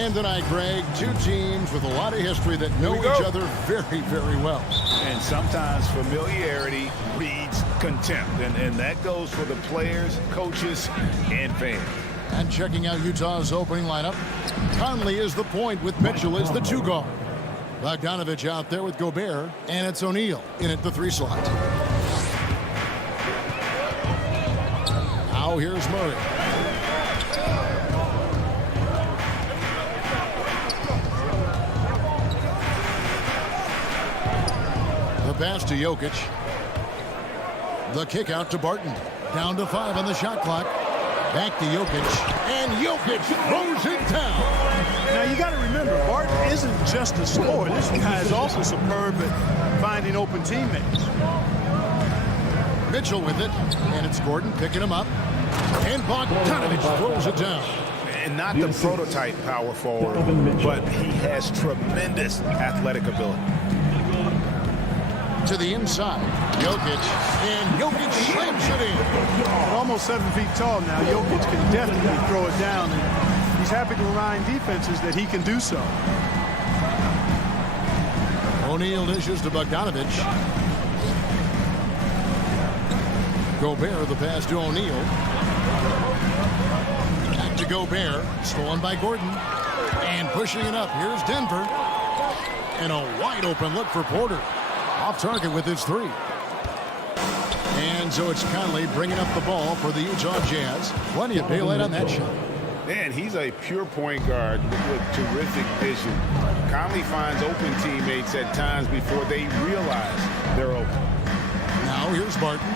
And tonight, Greg, two teams with a lot of history that know each other very, very well. And sometimes familiarity breeds contempt. And that goes for the players, coaches, and fans. And checking out Utah's opening lineup, Conley is the point with Mitchell as the 2 guard. Bogdanovich out there with Gobert, and it's O'Neal in at the 3 slot. Now here's Murray. The pass to Jokic. The kick out to Barton. Down to 5 on the shot clock. Back to Jokic, and Jokic throws it down. Now, you got to remember, Barton isn't just a scorer. This guy is also superb at finding open teammates. Mitchell with it, and it's Gordon picking him up. And Bogdanovich throws it down. And not the prototype power forward, but he has tremendous athletic ability. To the inside, Jokic, and Jokic slams it in. At almost 7 feet tall now, Jokic can definitely throw it down, and he's happy to remind defenses that he can do so. O'Neal dishes to Bogdanovich. Gobert, the pass to O'Neal. Back to Gobert, stolen by Gordon. And pushing it up, here's Denver. And a wide open look for Porter. Off target with his 3. And so it's Conley bringing up the ball for the Utah Jazz. Plenty of daylight on that shot. Man, he's a pure point guard with terrific vision. Conley finds open teammates at times before they realize they're open. Now here's Barton.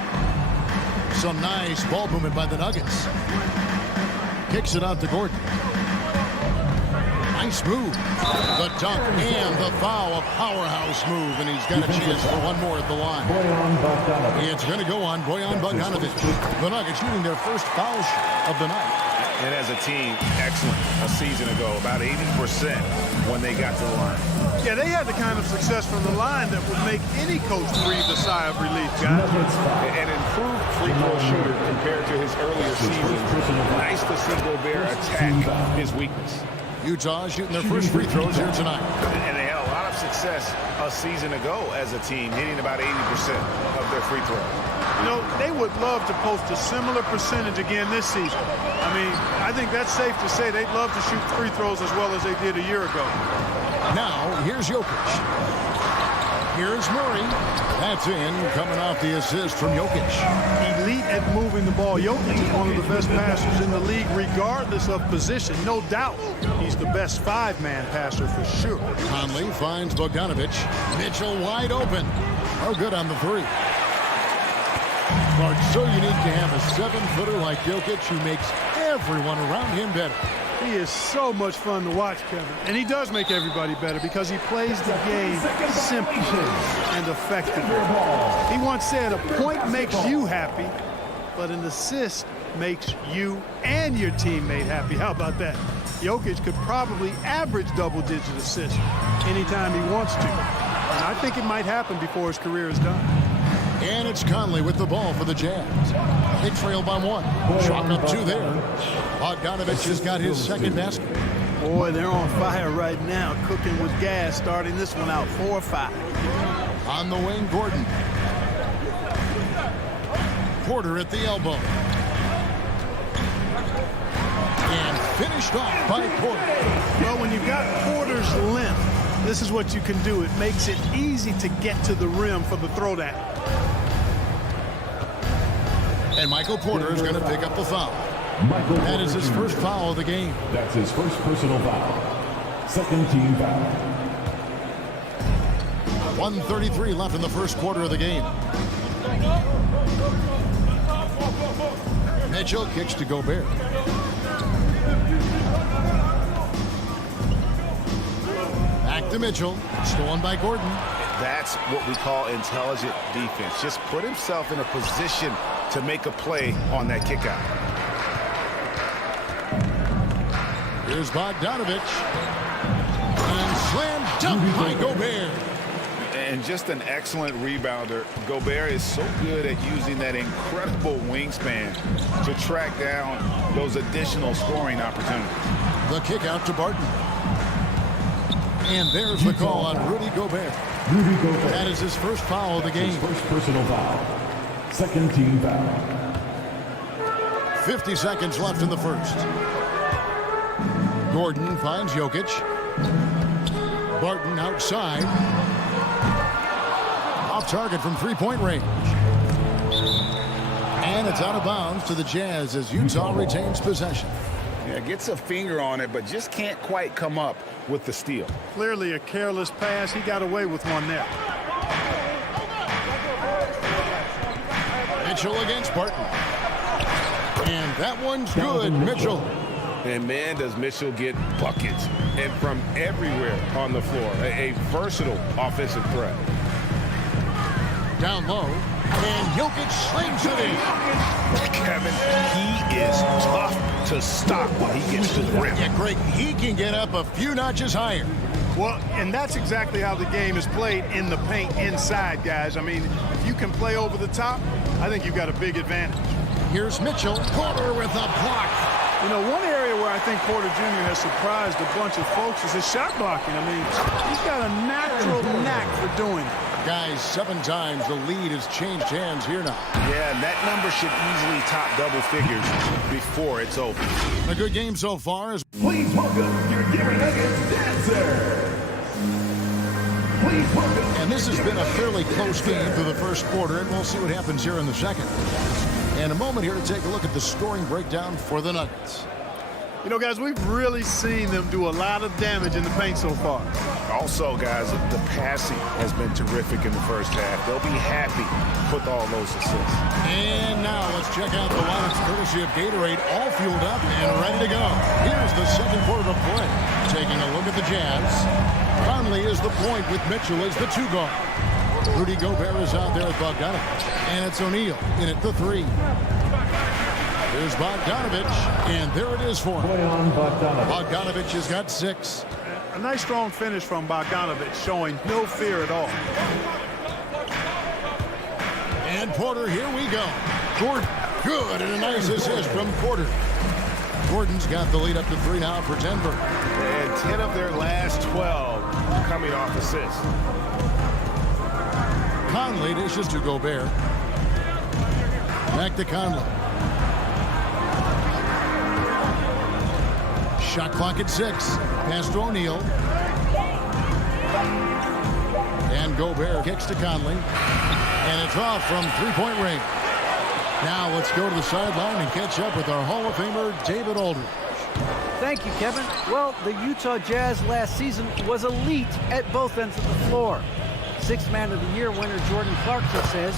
Some nice ball movement by the Nuggets. Kicks it out to Gordon. Nice move. The dunk and the foul, a powerhouse move, and he's got a chance for one more at the line. It's going to go on Bojan Bogdanovich. The Nuggets shooting their first foul shot of the night. And as a team, excellent a season ago, about 80% when they got to the line. Yeah, they had the kind of success from the line that would make any coach breathe a sigh of relief, guys. An improved free throw shooter compared to his earlier season. Nice to see Gobert attack his weakness. Utah shooting their first free throws here tonight. And they had a lot of success a season ago as a team, hitting about 80% of their free throws. You know, they would love to post a similar percentage again this season. I mean, I think that's safe to say they'd love to shoot free throws as well as they did a year ago. Now, here's Jokic. Here's Murray. That's in, coming off the assist from Jokic. Elite at moving the ball. Jokic is one of the best passers in the league, regardless of position. No doubt he's the best 5-man passer for sure. Conley finds Bogdanovich. Mitchell wide open. Oh, good on the 3. Well, it's so unique to have a 7-footer like Jokic who makes everyone around him better. He is so much fun to watch, Kevin. And he does make everybody better because he plays the game simply and effectively. He once said, a point makes you happy, but an assist makes you and your teammate happy. How about that? Jokic could probably average double-digit assists anytime he wants to. And I think it might happen before his career is done. And it's Conley with the ball for the Jazz. They trail by 1. Chalk up 2 there. Bogdanovich has got his second basket. Boy, they're on fire right now, cooking with gas, starting this one out 4-5. On the wing, Gordon. Porter at the elbow. And finished off by Porter. Well, when you've got Porter's length, this is what you can do. It makes it easy to get to the rim for the throwdown. And Michael Porter is going to pick up the foul. That is his first foul of the game. That's his first personal foul. Second team foul. 1:33 left in the first quarter of the game. Mitchell kicks to Gobert. Back to Mitchell. Stolen by Gordon. That's what we call intelligent defense. Just put himself in a position to make a play on that kick out. Here's Bogdanovich. And slam dunk by Gobert. And just an excellent rebounder. Gobert is so good at using that incredible wingspan to track down those additional scoring opportunities. The kick out to Barton. And there's the call on Rudy Gobert. Rudy Gobert. That is his first foul of the game. His first personal foul. Second team foul. 50 seconds left in the first. Gordon finds Jokic. Barton outside. Off target from three-point range. And it's out of bounds to the Jazz as Utah retains possession. Yeah, gets a finger on it, but just can't quite come up with the steal. Clearly a careless pass. He got away with one there. Mitchell against Barton. And that one's good, Mitchell. And man, does Mitchell get buckets. And from everywhere on the floor. A versatile offensive threat. Down low. And Jokic slings it in. Kevin, he is tough to stop when he gets to the rim. Yeah, Greg, he can get up a few notches higher. Well, and that's exactly how the game is played in the paint inside, guys. I mean, if you can play over the top, I think you've got a big advantage. Here's Mitchell. Porter with a block. You know, one area where I think Porter Jr. has surprised a bunch of folks is his shot blocking. I mean, he's got a natural knack for doing it. Guys, 7 times the lead has changed hands here now. Yeah, and that number should easily top double figures before it's over. A good game so far. Please welcome your Gary Nuggets dancer. Please welcome. And this has been a fairly close game through the first quarter, and we'll see what happens here in the second. And a moment here to take a look at the scoring breakdown for the Nuggets. You know, guys, we've really seen them do a lot of damage in the paint so far. Also, guys, the passing has been terrific in the first half. They'll be happy with all those assists. And now let's check out the lineups courtesy of Gatorade, all fueled up and ready to go. Here's the second quarter of play. Taking a look at the Jazz. Conley is the point with Mitchell as the 2 guard. Rudy Gobert is out there with Bogdanovich. And it's O'Neal in at the 3. There's Bogdanovich, and there it is for him. Bogdanovich has got 6. A nice strong finish from Bogdanovich, showing no fear at all. And Porter, here we go. Gordon, good, and a nice assist from Porter. Gordon's got the lead up to 3 now for Denver. And 10 of their last 12 coming off assists. Conley dishes to Gobert. Back to Conley. Shot clock at 6. Pass to O'Neal. And Gobert kicks to Conley. And it's off from three-point range. Now let's go to the sideline and catch up with our Hall of Famer, David Aldridge. Thank you, Kevin. Well, the Utah Jazz last season was elite at both ends of the floor. 6th Man of the Year winner Jordan Clarkson says,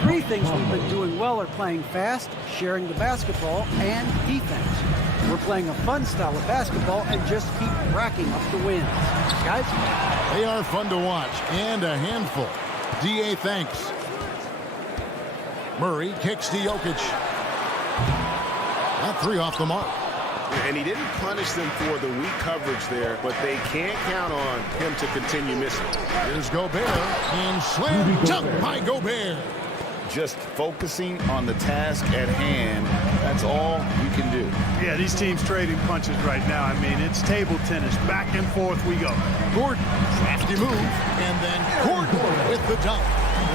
3 things we've been doing well are playing fast, sharing the basketball, and defense. We're playing a fun style of basketball and just keep racking up the wins. Guys? They are fun to watch and a handful. D.A. thanks. Murray kicks to Jokic. That 3 off the mark. And he didn't punish them for the weak coverage there, but they can't count on him to continue missing. Here's Gobert, and slam dunk by Gobert. Just focusing on the task at hand, that's all you can do. Yeah, these teams trading punches right now. I mean, it's table tennis. Back and forth we go. Gordon, crafty move, and then Gordon with the dunk.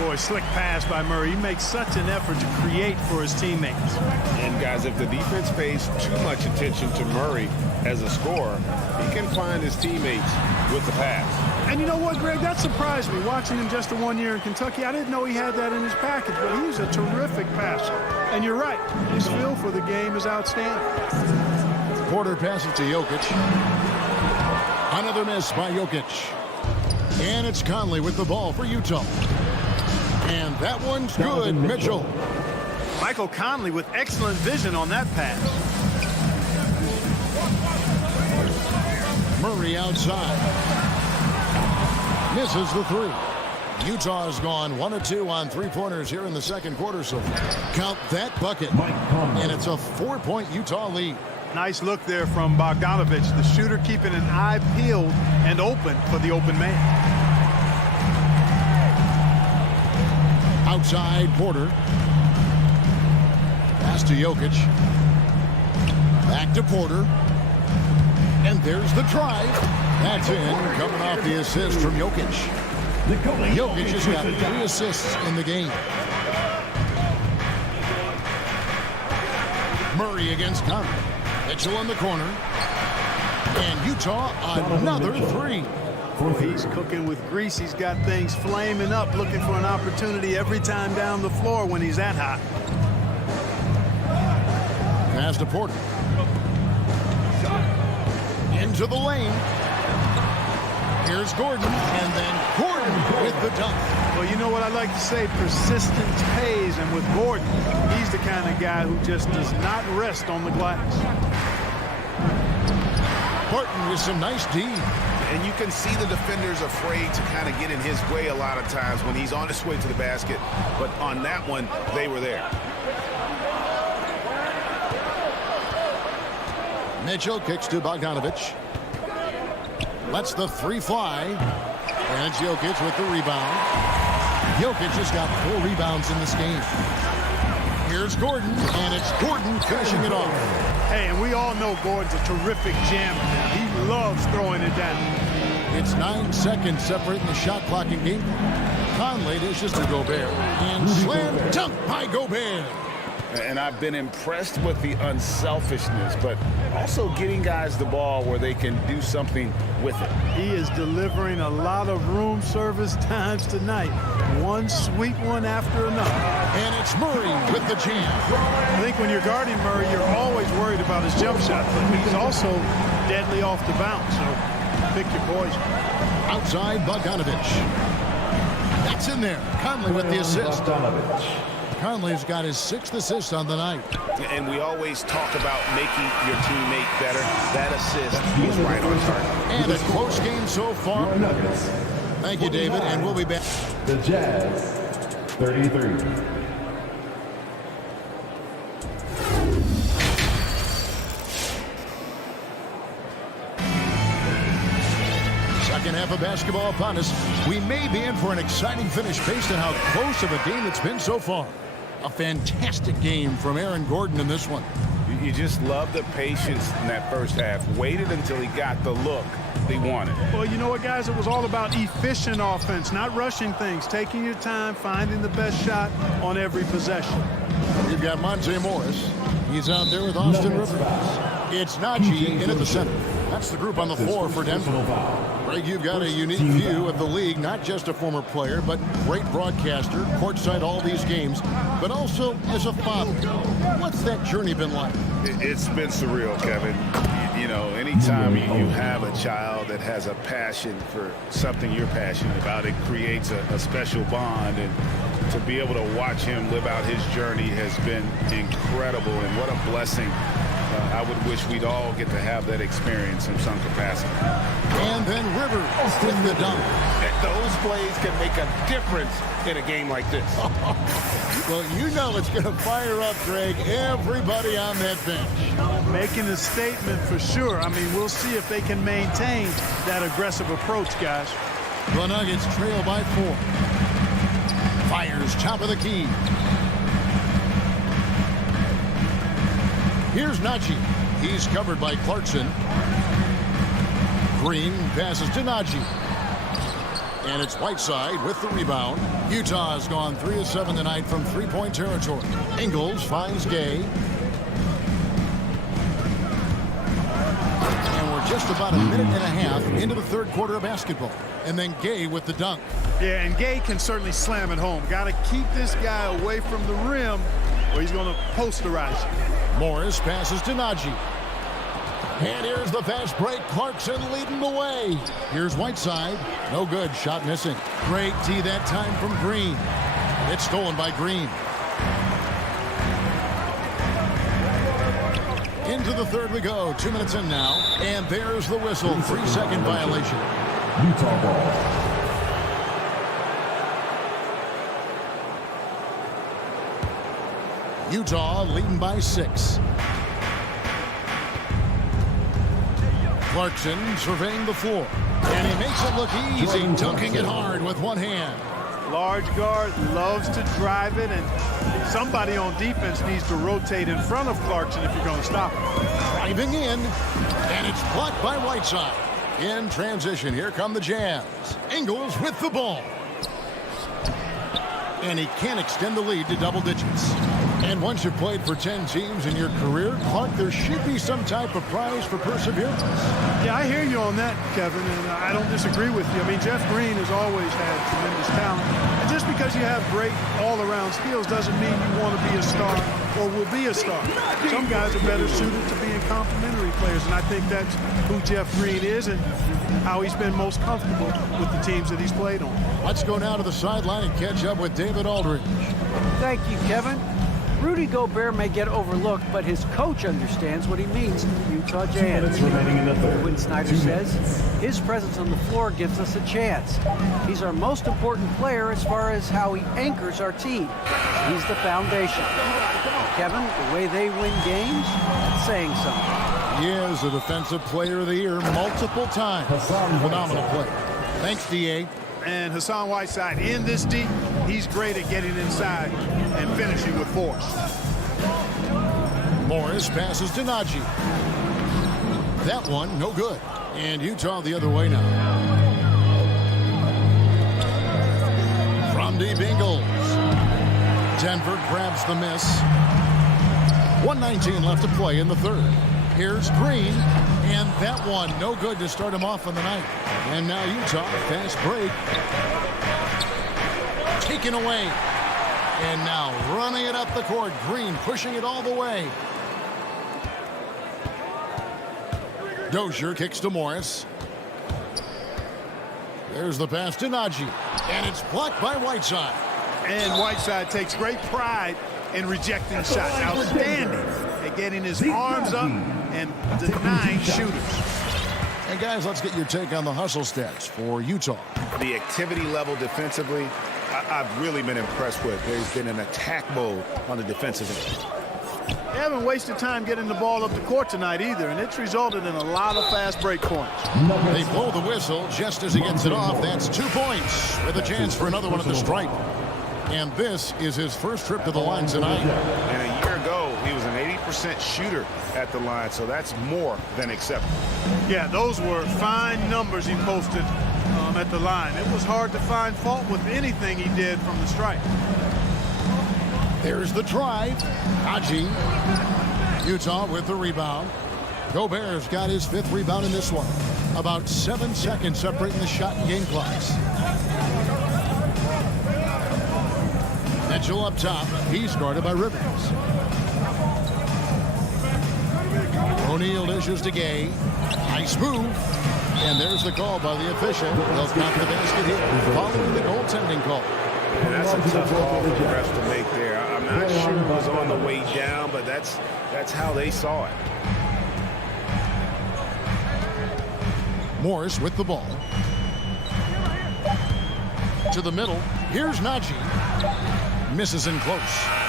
Boy, slick pass by Murray. He makes such an effort to create for his teammates. And guys, if the defense pays too much attention to Murray as a scorer, he can find his teammates with the pass. And you know what, Greg? That surprised me. Watching him just the 1 year in Kentucky, I didn't know he had that in his package, but he's a terrific passer. And you're right. His feel for the game is outstanding. Porter passes to Jokic. Another miss by Jokic. And it's Conley with the ball for Utah. And that one's good, Mitchell. Michael Conley with excellent vision on that pass. Murray outside. Misses the 3. Utah has gone 1 of 2 on 3-pointers here in the second quarter, so count that bucket. And it's a 4-point Utah lead. Nice look there from Bogdanovich, the shooter keeping an eye peeled and open for the open man. Outside, Porter. Pass to Jokic. Back to Porter. And there's the drive. That's in, coming off the assist from Jokic. Jokic has got 3 assists in the game. Murray against Conley. Mitchell in the corner. And Utah, another 3. He's cooking with grease. He's got things flaming up, looking for an opportunity every time down the floor when he's that hot. Pass to Porter. Into the lane. Here's Gordon, and then Gordon with the dunk. Well, you know what I like to say? Persistence pays, and with Gordon, he's the kind of guy who just does not rest on the glass. Barton with some nice D. And you can see the defenders afraid to kind of get in his way a lot of times when he's on his way to the basket. But on that one, they were there. Mitchell kicks to Bogdanovich. Lets the 3 fly. And it's Jokic with the rebound. Jokic has got 4 rebounds in this game. Here's Gordon, and it's Gordon finishing it off. Hey, and we all know Gordon's a terrific jammer. He loves throwing it down. It's 9 seconds separating the shot clock in game. Conley dishes to Gobert. And slam dunk by Gobert. And I've been impressed with the unselfishness, but also getting guys the ball where they can do something with it. He is delivering a lot of room service times tonight. One sweet one after another. And it's Murray with the jam. I think when you're guarding Murray, you're always worried about his jump shot, but he's also deadly off the bounce, so pick your poison. Outside Bogdanovich. That's in there. Conley with the assist. Conley's got his 6th assist on the night. And we always talk about making your teammate better. That assist is right on target. And a close game so far. Thank you, David, and we'll be back. The Jazz, 33. Second half of basketball upon us. We may be in for an exciting finish based on how close of a game it's been so far. A fantastic game from Aaron Gordon in this one. You just love the patience in that first half. Waited until he got the look they wanted. Well, you know what, guys? It was all about efficient offense, not rushing things, taking your time, finding the best shot on every possession. You've got Monte Morris. He's out there with Austin Rivers. It's Najee in at the center. That's the group on the floor for Denver. Greg, you've got a unique view of the league, not just a former player, but great broadcaster, courtside all these games, but also as a father. What's that journey been like? It's been surreal, Kevin. You know, anytime you have a child that has a passion for something you're passionate about, it creates a special bond. And to be able to watch him live out his journey has been incredible. And what a blessing. I would wish we'd all get to have that experience in some capacity. And then Rivers with the dunk. Those plays can make a difference in a game like this. Well, you know it's going to fire up, Greg, everybody on that bench. Making a statement for sure. I mean, we'll see if they can maintain that aggressive approach, guys. The Nuggets trail by 4. Fires top of the key. Here's Najee. He's covered by Clarkson. Green passes to Najee. And it's Whiteside with the rebound. Utah has gone 3 of 7 tonight from three-point territory. Ingles finds Gay. And we're just about a minute and a half into the third quarter of basketball. And then Gay with the dunk. Yeah, and Gay can certainly slam it home. Got to keep this guy away from the rim or he's going to posterize you. Morris passes to Najee. And here's the fast break. Clarkson leading the way. Here's Whiteside. No good. Shot missing. Great tee that time from Green. It's stolen by Green. Into the third we go. 2 minutes in now. And there's the whistle. 3-second violation. Utah ball. Utah leading by 6. Clarkson surveying the floor. And he makes it look easy, dunking it hard with one hand. Large guard, loves to drive it, and somebody on defense needs to rotate in front of Clarkson if you're going to stop him. Driving in, and it's blocked by Whiteside. In transition, here come the Jazz. Ingles with the ball. And he can't extend the lead to double digits. And once you've played for 10 teams in your career, Clark, there should be some type of prize for perseverance. Yeah, I hear you on that, Kevin, and I don't disagree with you. I mean, Jeff Green has always had tremendous talent. And just because you have great all-around skills doesn't mean you want to be a star or will be a star. Some guys are better suited to being complementary players, and I think that's who Jeff Green is and how he's been most comfortable with the teams that he's played on. Let's go now to the sideline and catch up with David Aldridge. Thank you, Kevin. Rudy Gobert may get overlooked, but his coach understands what he means to the Utah Jazz. Quinn Snyder says his presence on the floor gives us a chance. He's our most important player as far as how he anchors our team. He's the foundation. Kevin, the way they win games, that's saying something. He is a Defensive Player of the Year multiple times. Phenomenal player. Thanks, D.A. And Hassan Whiteside, in this deep, he's great at getting inside and finishing with force. Morris passes to Najee. That one, no good. And Utah the other way now. From deep Ingles. Denver grabs the miss. 1:19 left to play in the third. Here's Green, and that one no good to start him off on the night. And now Utah, fast break. Taken away. And now running it up the court. Green pushing it all the way. Dozier kicks to Morris. There's the pass to Najee. And it's blocked by Whiteside. And Whiteside takes great pride in rejecting shots. Outstanding at getting his arms up and denying shooters. And guys, let's get your take on the hustle stats for Utah. The activity level defensively, I've really been impressed with. There's been an attack mode on the defensive end. They haven't wasted time getting the ball up the court tonight either, and it's resulted in a lot of fast break points. They blow the whistle just as he gets it off. That's 2 points with a chance for another one at the stripe. And this is his first trip to the line tonight. And a year ago, he was an 80% shooter at the line, so that's more than acceptable. Yeah, those were fine numbers he posted at the line. It was hard to find fault with anything he did from the stripe. There's the drive. Najee. Utah with the rebound. Gobert's got his 5th rebound in this one. About 7 seconds separating the shot and game clocks. Mitchell up top. He's guarded by Rivers. O'Neal dishes to Gay. Nice move. And there's the call by the official. They'll count the basket here following the goaltending call. And that's a tough call for the refs to make there. I'm not sure it was on the way down, but that's how they saw it. Morris with the ball. To the middle. Here's Najee. Misses in close.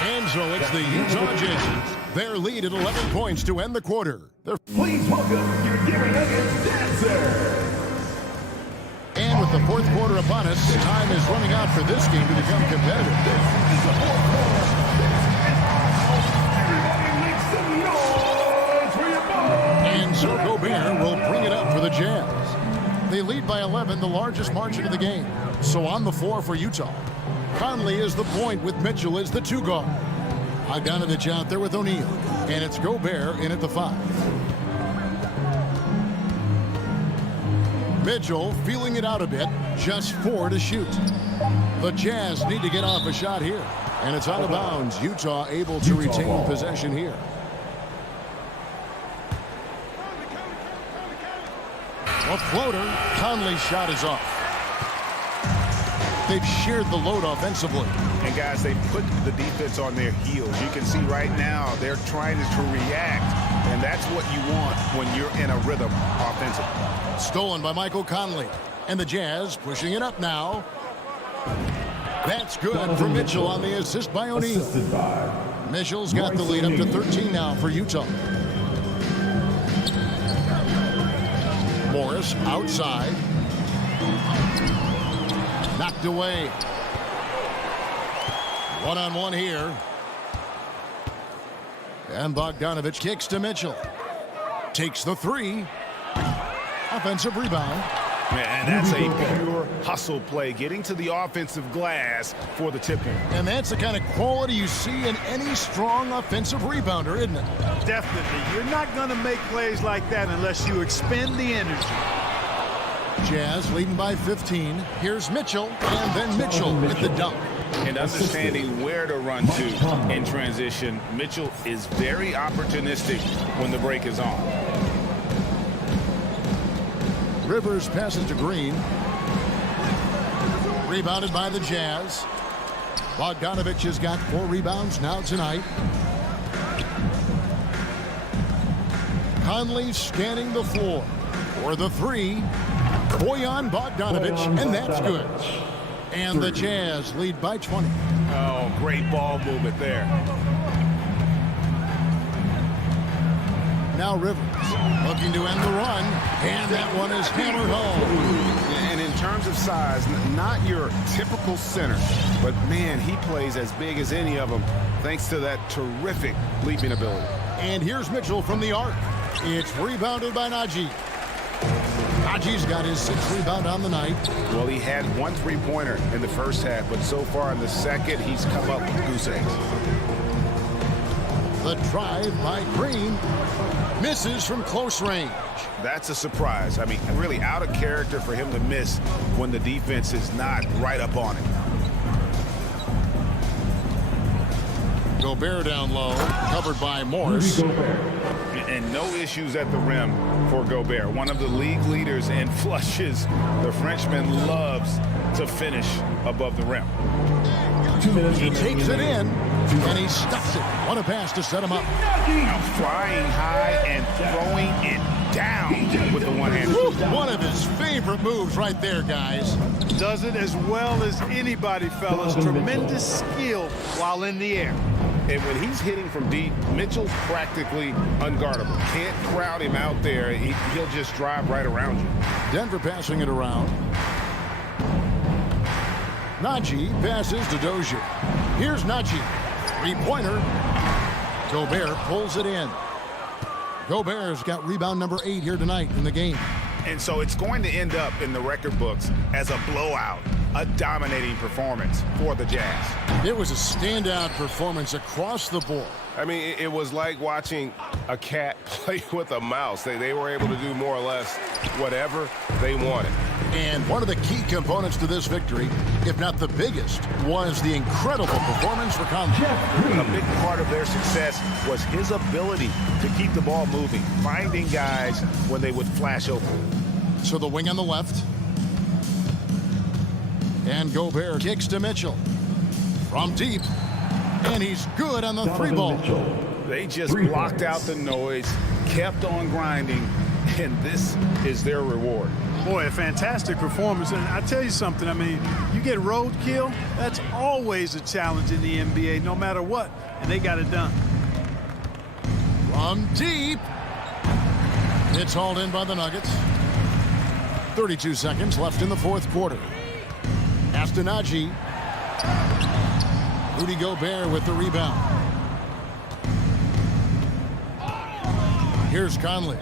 And so it's the Utah Jazz. Their lead at 11 points to end the quarter. Please welcome your Gary Nuggets dancer. And with the 4th quarter upon us, time is running out for this game to become competitive. And so Gobert will bring it up for the Jazz. They lead by 11, the largest margin of the game. So on the floor for Utah. Conley is the point with Mitchell as the 2 guard. Bogdanovich out there with O'Neal. And it's Gobert in at the 5. Mitchell feeling it out a bit. Just 4 to shoot. The Jazz need to get off a shot here. And it's out of bounds. Utah able to retain possession here. A floater. Conley's shot is off. They've shared the load offensively. And guys, they put the defense on their heels. You can see right now they're trying to react, and that's what you want when you're in a rhythm offensively. Stolen by Michael Conley. And the Jazz pushing it up now. That's good for Mitchell on the assist by O'Neal. Mitchell's got the lead up to 13 now for Utah. Morris outside. Knocked away. One-on-one here. And Bogdanovich kicks to Mitchell. Takes the three. Offensive rebound. And that's a pure hustle play, getting to the offensive glass for the tip-in. And that's the kind of quality you see in any strong offensive rebounder, isn't it? Definitely. You're not going to make plays like that unless you expend the energy. Jazz leading by 15. Here's Mitchell, and then Mitchell with the dunk. And understanding where to run to in transition, Mitchell is very opportunistic when the break is on. Rivers passes to Green. Rebounded by the Jazz. Bogdanovich has got 4 rebounds now tonight. Conley scanning the floor for the 3. Bojan Bogdanovich, and that's good. And the Jazz lead by 20. Oh, great ball movement there. Now Rivers looking to end the run, and that one is hammered home. And in terms of size, not your typical center, but man, he plays as big as any of them thanks to that terrific leaping ability. And here's Mitchell from the arc. It's rebounded by Najee. Najee's got his 6th rebound on the night. Well, he had 1 3-pointer in the first half, but so far in the second, he's come up with goose eggs. The drive by Green. Misses from close range. That's a surprise. I mean, really out of character for him to miss when the defense is not right up on him. Gobert down low, covered by Morris. And no issues at the rim for Gobert. One of the league leaders in flushes. The Frenchman loves to finish above the rim. He takes it in, and he stuffs it. What a pass to set him up. Flying high and throwing it down with the one-hand. One of his favorite moves right there, guys. Does it as well as anybody, fellas. Tremendous skill while in the air. And when he's hitting from deep, Mitchell's practically unguardable. Can't crowd him out there. He'll just drive right around you. Denver passing it around. Najee passes to Dozier. Here's Najee. 3-pointer. Gobert pulls it in. Gobert's got rebound number 8 here tonight in the game. And so it's going to end up in the record books as a blowout, a dominating performance for the Jazz. It was a standout performance across the board. I mean, it was like watching a cat play with a mouse. They were able to do more or less whatever they wanted. And one of the key components to this victory, if not the biggest, was the incredible performance for Conley. A big part of their success was his ability to keep the ball moving, finding guys when they would flash open. So the wing on the left. And Gobert kicks to Mitchell. From deep. And he's good on the 3-ball. They just blocked out the noise, kept on grinding, and this is their reward. Boy, a fantastic performance. And I tell you something, I mean, you get roadkill, that's always a challenge in the NBA, no matter what. And they got it done. From deep. It's hauled in by the Nuggets. 32 seconds left in the 4th quarter. Pass to Najee. Rudy Gobert with the rebound. Here's Conley.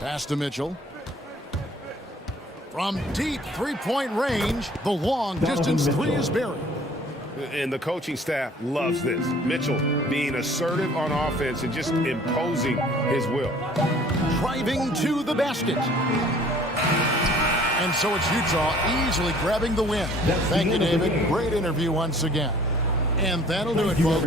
Pass to Mitchell. From deep 3-point range, the long distance 3 is buried. And the coaching staff loves this. Mitchell being assertive on offense and just imposing his will. Driving to the basket. And so it's Utah easily grabbing the win. Thank you, David. Great interview once again. And that'll do it, folks.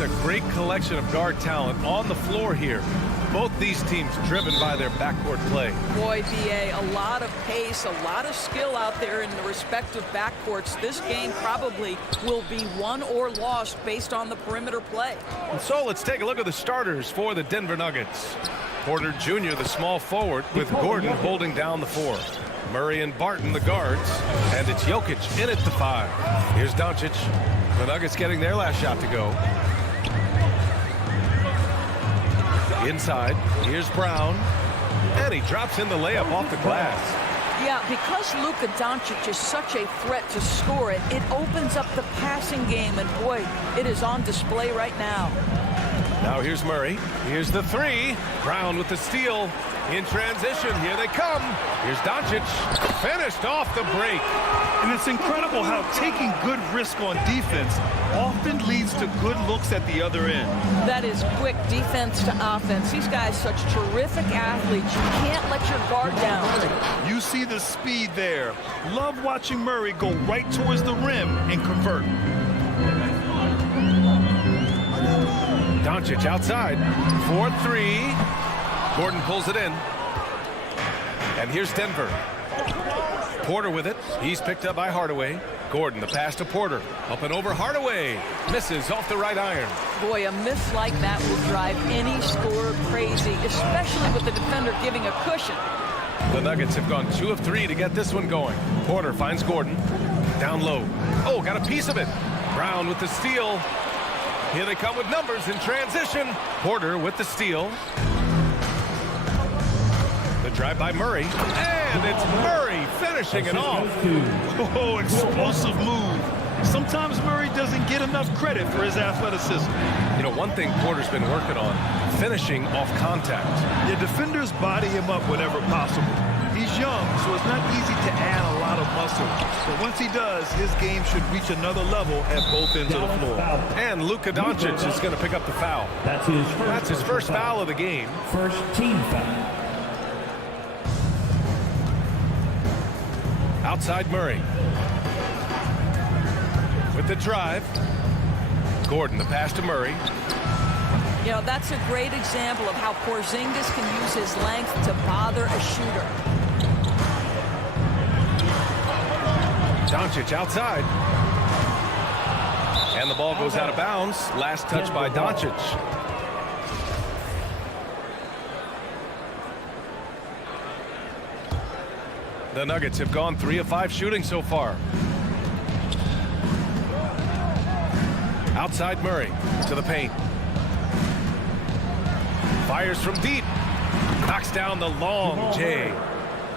just a great collection of guard talent on the floor here. Both these teams driven by their backcourt play. Boy, B.A., a lot of pace, a lot of skill out there in the respective backcourts. This game probably will be won or lost based on the perimeter play. And so let's take a look at the starters for the Denver Nuggets. Porter Jr., the small forward, with Gordon holding down the 4. Murray and Barton, the guards. And it's Jokic in at the 5. Here's Doncic. The Nuggets getting their last shot to go. Inside, here's Brown, and he drops in the layup off the glass. Yeah, because Luka Doncic is such a threat to score it, it opens up the passing game, and boy, it is on display right now. Now here's Murray. Here's the 3. Brown with the steal. In transition, here they come. Here's Doncic, finished off the break. And it's incredible how taking good risk on defense often leads to good looks at the other end. That is quick defense to offense. These guys such terrific athletes. You can't let your guard down. You see the speed there. Love watching Murray go right towards the rim and convert. Doncic outside, 4-3. Gordon pulls it in. And here's Denver. Porter with it. He's picked up by Hardaway. Gordon, the pass to Porter. Up and over Hardaway. Misses off the right iron. Boy, a miss like that will drive any scorer crazy, especially with the defender giving a cushion. The Nuggets have gone 2 of 3 to get this one going. Porter finds Gordon. Down low. Oh, got a piece of it. Brown with the steal. Here they come with numbers in transition. Porter with the steal. The drive by Murray. And it's Murray finishing it off. Oh, explosive move. Sometimes Murray doesn't get enough credit for his athleticism. You know, one thing Porter's been working on, finishing off contact. The defenders body him up whenever possible. He's young, so it's not easy to add a lot of muscle. But once he does, his game should reach another level at both ends of the floor. And Luka Doncic is going to pick up the foul. That's his first foul of the game. First team foul. Outside Murray. With the drive. Gordon, the pass to Murray. You know, that's a great example of how Porzingis can use his length to bother a shooter. Doncic outside. And the ball goes out of bounds. Last touch by Doncic. The Nuggets have gone 3 of 5 shooting so far. Outside Murray to the paint. Fires from deep. Knocks down the long J.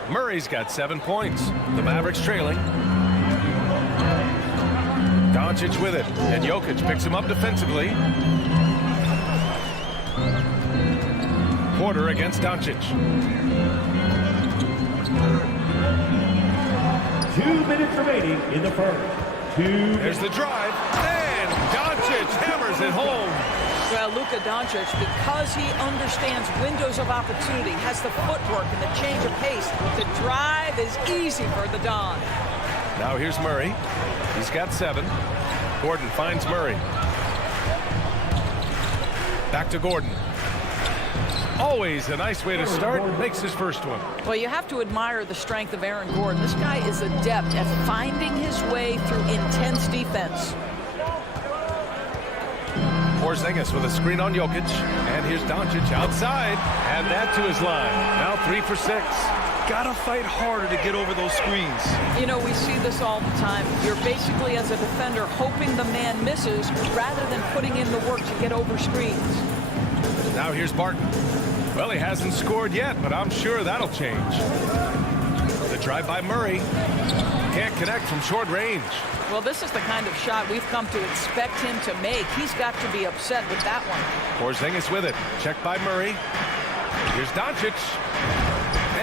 Murray's got 7 points. The Mavericks trailing. Doncic with it. And Jokic picks him up defensively. Porter against Doncic. 2 minutes remaining in the first. There's the drive. And Doncic hammers it home. Well, Luka Doncic, because he understands windows of opportunity, has the footwork and the change of pace, the drive is easy for the Don. Now here's Murray. He's got 7. Gordon finds Murray. Back to Gordon. Always a nice way to start. Makes his first one. Well, you have to admire the strength of Aaron Gordon. This guy is adept at finding his way through intense defense. Porzingis with a screen on Jokic. And here's Doncic outside. Add that to his line. Now 3 for 6. Gotta fight harder to get over those screens. You know, we see this all the time. You're basically, as a defender, hoping the man misses rather than putting in the work to get over screens. Now here's Barton. Well, he hasn't scored yet, but I'm sure that'll change. The drive by Murray. Can't connect from short range. Well, this is the kind of shot we've come to expect him to make. He's got to be upset with that one. Porzingis with it. Checked by Murray. Here's Doncic.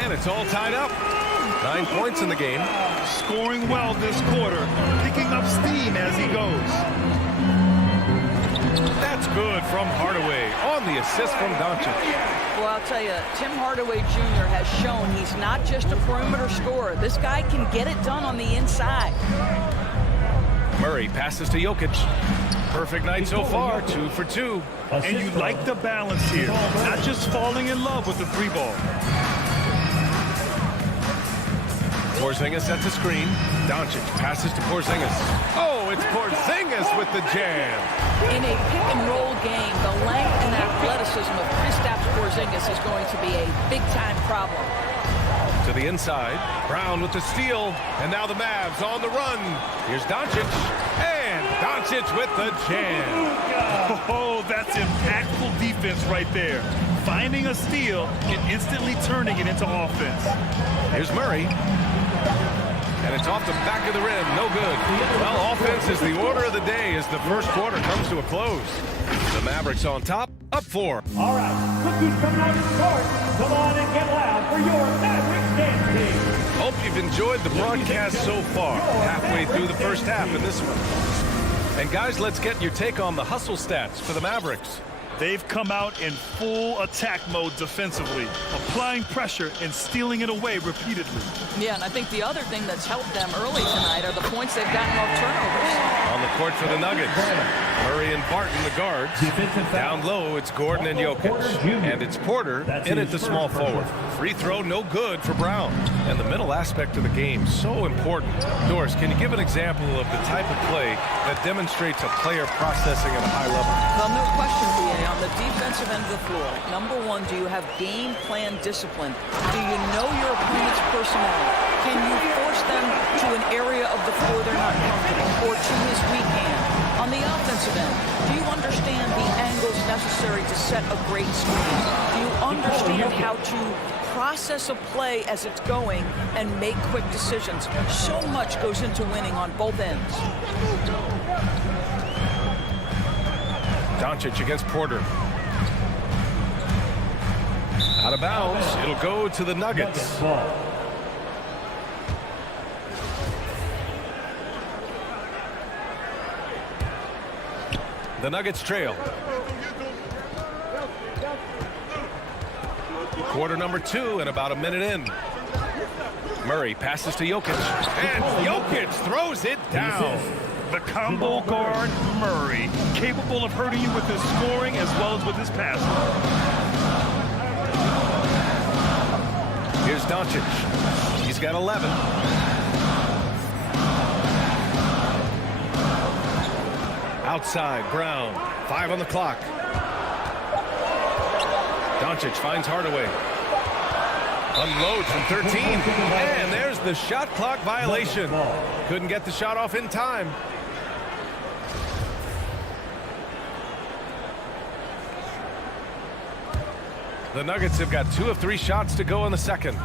And it's all tied up. 9 points in the game. Scoring well this quarter. Picking up steam as he goes. That's good from Hardaway on the assist from Doncic. Well, I'll tell you, Tim Hardaway Jr. has shown he's not just a perimeter scorer. This guy can get it done on the inside. Murray passes to Jokic. Perfect night so far, 2 for 2. And you like the balance here, not just falling in love with the free ball. Porzingis sets a screen. Doncic passes to Porzingis. Oh, it's Porzingis with the jam. In a pick-and-roll game, the length and athleticism of Kristaps Porzingis is going to be a big-time problem. To the inside. Brown with the steal. And now the Mavs on the run. Here's Doncic. And Doncic with the jam. Oh, that's impactful defense right there. Finding a steal and instantly turning it into offense. Here's Murray. And it's off the back of the rim. No good. Well, offense is the order of the day as the first quarter comes to a close. The Mavericks on top, up 4. All right, rookies coming out to start. Come on and get loud for your Mavericks dance team. Hope you've enjoyed the broadcast so far. Halfway through the first half in this one. And guys, let's get your take on the hustle stats for the Mavericks. They've come out in full attack mode defensively, applying pressure and stealing it away repeatedly. Yeah, and I think the other thing that's helped them early tonight are the points they've gotten off turnovers. On the court for the Nuggets, Murray and Barton, the guards. Down low, it's Gordon and Jokic. And it's Porter in at the small forward. Free throw, no good for Brown. And the middle aspect of the game, so important. Doris, can you give an example of the type of play that demonstrates a player processing at a high level? Well, no question, BA. On the defensive end of the floor, number one, do you have game plan discipline? Do you know your opponent's personnel? Can you force them to an area of the floor they're not comfortable or to his weak hand? On the offensive end, do you understand the angles necessary to set a great screen? Do you understand how to process a play as it's going and make quick decisions? So much goes into winning on both ends. Doncic against Porter. Out of bounds. It'll go to the Nuggets. The Nuggets trail. Quarter number 2 and about a minute in. Murray passes to Jokic. And Jokic throws it down. The combo guard, Murray, capable of hurting you with his scoring as well as with his passing. Here's Doncic. He's got 11. Outside, Brown. 5 on the clock. Doncic finds Hardaway. Unloads from 13. And there's the shot clock violation. Couldn't get the shot off in time. The Nuggets have got 2 of 3 shots to go in the second.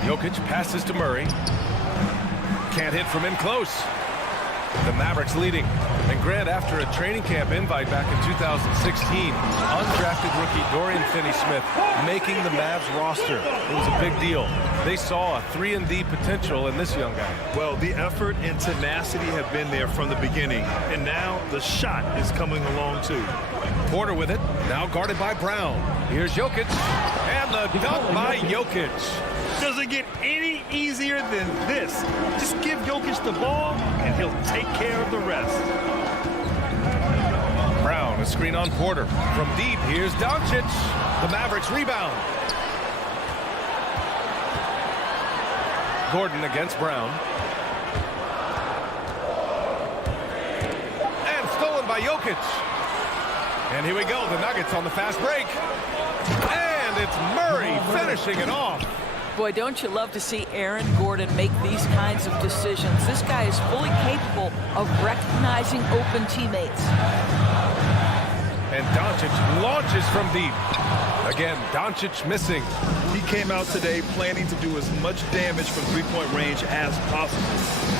Jokic passes to Murray. Can't hit from in close. The Mavericks leading. And Grant, after a training camp invite back in 2016, undrafted rookie Dorian Finney-Smith making the Mavs roster. It was a big deal. They saw a 3-and-D potential in this young guy. Well, the effort and tenacity have been there from the beginning, and now the shot is coming along too. Porter with it, now guarded by Brown. Here's Jokic, and the dunk by Jokic. Doesn't get any easier than this. Just give Jokic the ball, and he'll take care of the rest. Brown, a screen on Porter. From deep, here's Doncic. The Mavericks rebound. Gordon against Brown. And stolen by Jokic. And here we go, the Nuggets on the fast break. And it's Murray finishing it off. Boy, don't you love to see Aaron Gordon make these kinds of decisions. This guy is fully capable of recognizing open teammates. And Doncic launches from deep. Again, Doncic missing. He came out today planning to do as much damage from three-point range as possible.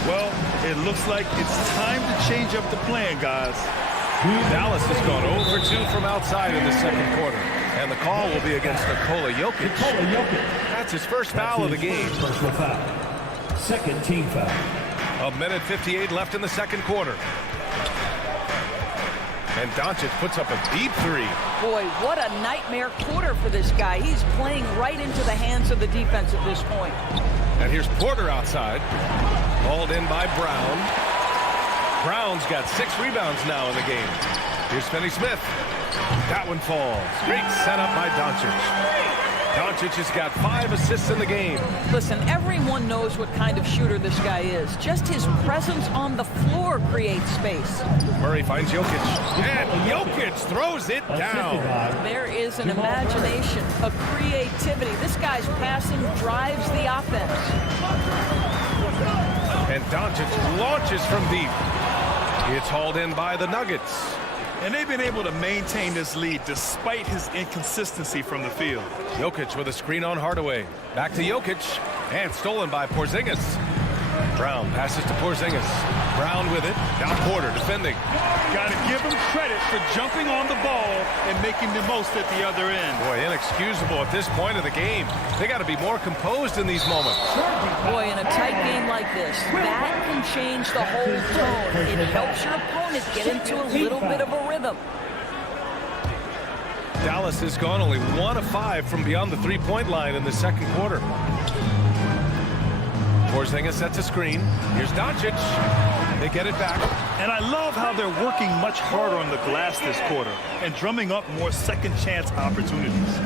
Well, it looks like it's time to change up the plan, guys. Dallas has gone 0 for 2 from outside in the second quarter. And the call will be against Nikola Jokic. That's his first foul of the game. Personal foul. Second team foul. 1:58 left in the second quarter. And Doncic puts up a deep three. Boy, what a nightmare quarter for this guy. He's playing right into the hands of the defense at this point. And here's Porter outside. Hauled in by Brown. Brown's got 6 rebounds now in the game. Here's Finney Smith. That one falls. Great setup by Doncic. Doncic has got 5 assists in the game. Listen, everyone knows what kind of shooter this guy is. Just his presence on the floor creates space. Murray finds Jokic. And Jokic throws it down. There is an imagination, a creativity. This guy's passing drives the offense. And Doncic launches from deep. It's hauled in by the Nuggets. And they've been able to maintain this lead despite his inconsistency from the field. Jokic with a screen on Hardaway. Back to Jokic. And stolen by Porzingis. Brown passes to Porzingis. Brown with it. Now Porter defending. Got to give him credit for jumping on the ball and making the most at the other end. Boy, inexcusable at this point of the game. They got to be more composed in these moments. Boy, in a tight game like this, that can change the whole tone. It helps your opponent get into a little bit of a rhythm. Dallas has gone only 1 of 5 from beyond the three-point line in the second quarter. Porzingis sets a screen. Here's Doncic. They get it back. And I love how they're working much harder on the glass this quarter and drumming up more second chance opportunities.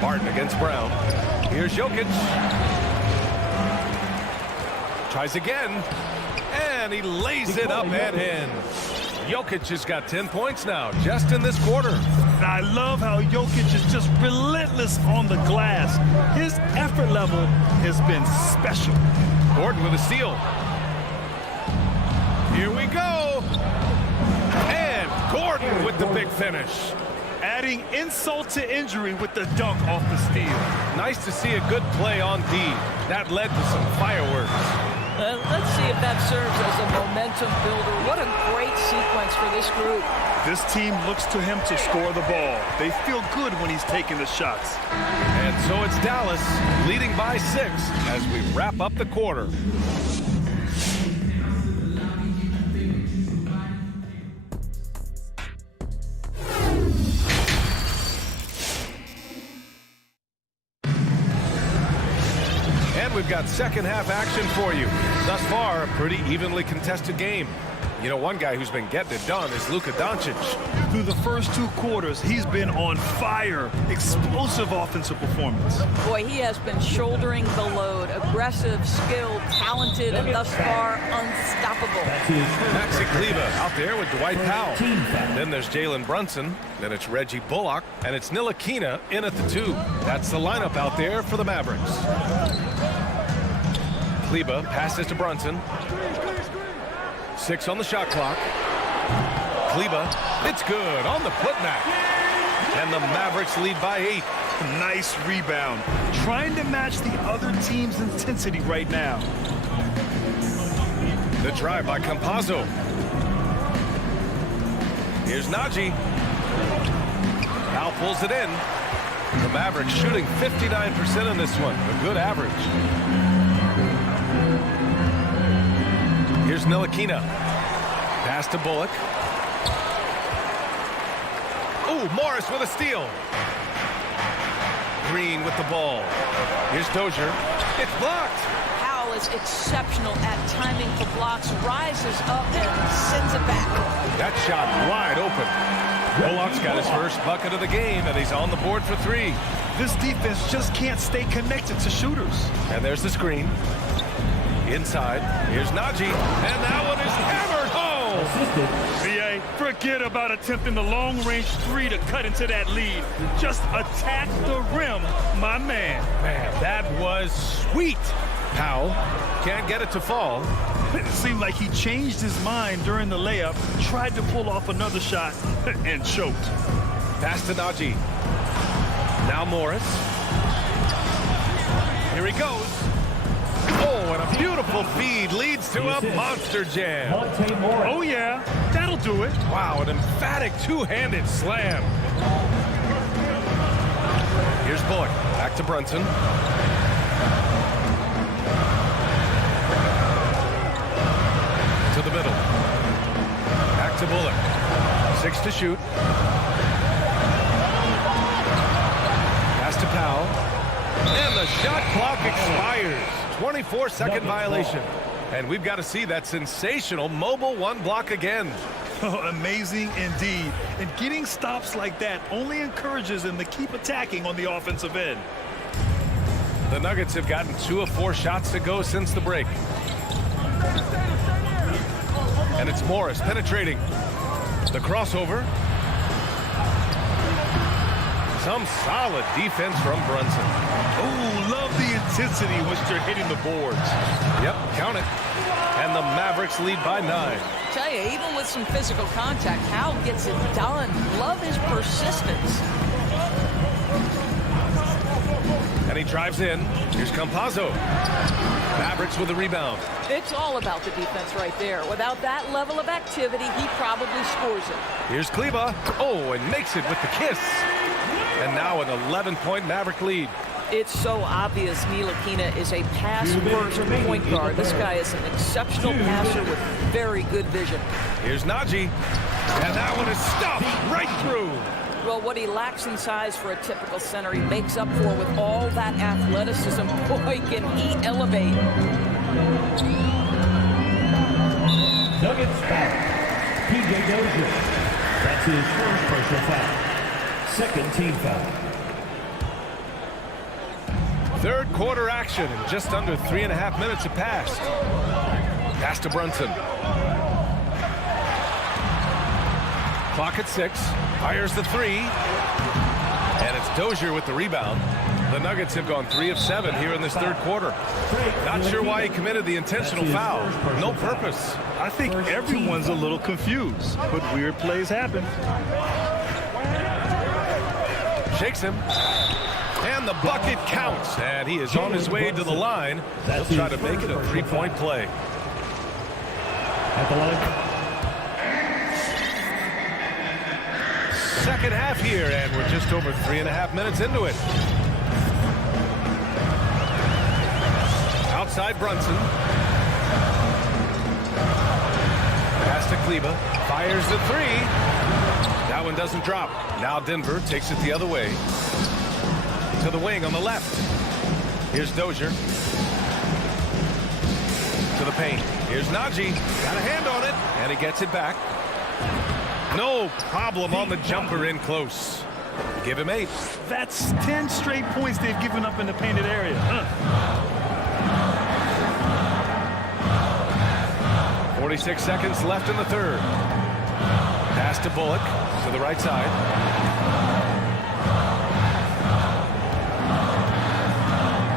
Barton against Brown. Here's Jokic. Tries again. And he lays it up and in. Jokic has got 10 points now, just in this quarter. And I love how Jokic is just relentless on the glass. His effort level has been special. Gordon with a steal. Here we go. And Gordon with the big finish. Adding insult to injury with the dunk off the steal. Nice to see a good play on D. That led to some fireworks. Let's see if that serves as a momentum builder. What a great sequence for this group. This team looks to him to score the ball. They feel good when he's taking the shots. And so it's Dallas leading by 6 as we wrap up the quarter. We've got second half action for you. Thus far, a pretty evenly contested game. You know, one guy who's been getting it done is Luka Doncic. Through the first 2 quarters, he's been on fire. Explosive offensive performance. Boy, he has been shouldering the load. Aggressive, skilled, talented, and thus far unstoppable. Maxi Kleber out there with Dwight Powell. Then there's Jalen Brunson. Then it's Reggie Bullock. And it's Ntilikina in at the 2. That's the lineup out there for the Mavericks. Kleber passes to Brunson. 6 on the shot clock. Kleber, it's good on the putback. And the Mavericks lead by 8. Nice rebound. Trying to match the other team's intensity right now. The drive by Campazzo. Here's Najee. Now pulls it in. The Mavericks shooting 59% in this one. A good average. Here's Ntilikina. Pass to Bullock. Ooh, Morris with a steal. Green with the ball. Here's Dozier. It's blocked. Powell is exceptional at timing for blocks, rises up and sends it back. That shot wide open. Bullock's got his first bucket of the game, and he's on the board for 3. This defense just can't stay connected to shooters. And there's the screen. Inside, here's Najee, and that one is hammered home. VA, forget about attempting the long-range 3 to cut into that lead. Just attack the rim, my man. Man, that was sweet. Powell can't get it to fall. It seemed like he changed his mind during the layup, tried to pull off another shot, and choked. Pass to Najee. Now Morris. Here he goes. Oh, and a beautiful feed leads to a monster jam. Oh, yeah, that'll do it. Wow, an emphatic two-handed slam. Here's Bullock. Back to Brunson. To the middle. to Bullock. 6 to shoot. Pass to Powell. And the shot clock expires. 24-second violation. And we've got to see that sensational mobile one block again. Oh, amazing indeed. And getting stops like that only encourages them to keep attacking on the offensive end. The Nuggets have gotten 2 of 4 shots to go since the break. And it's Morris penetrating. The crossover. Some solid defense from Brunson. Oh, love the intensity once they're hitting the boards. Yep, count it. And the Mavericks lead by 9. Tell you, even with some physical contact, Hal gets it done. Love his persistence. And he drives in. Here's Campazzo. Mavericks with the rebound. It's all about the defense right there. Without that level of activity, he probably scores it. Here's Kleba. Oh, and makes it with the kiss. And now an 11-point Maverick lead. It's so obvious Ntilikina is a pass-first point guard. This guy is an exceptional passer with very good vision. Here's Najee. And that one is stuffed right through. Well, what he lacks in size for a typical center, he makes up for with all that athleticism. Boy, can he elevate. Nuggets foul. P.J. Dozier. That's his first personal foul. Second team foul. Third quarter action, and just under 3.5 minutes have passed. Pass to Brunson. Clock at 6. Fires the 3. And it's Dozier with the rebound. The Nuggets have gone 3 of 7 here in this third quarter. Not sure why he committed the intentional foul. No purpose. I think everyone's a little confused, but weird plays happen. Shakes him. And the bucket counts. And he is on his way to the line. He'll try to make it a 3-point play. At the line. Second half here, and we're just over 3.5 minutes into it. Outside Brunson. Pass to Kleba. Fires the 3. That one doesn't drop. Now Denver takes it the other way. To the wing on the left. Here's Dozier. To the paint. Here's Najee. Got a hand on it, and he gets it back. No problem on the jumper in close. Give him 8. That's 10 straight points they've given up in the painted area. 46 seconds left in the third. Pass to Bullock to the right side.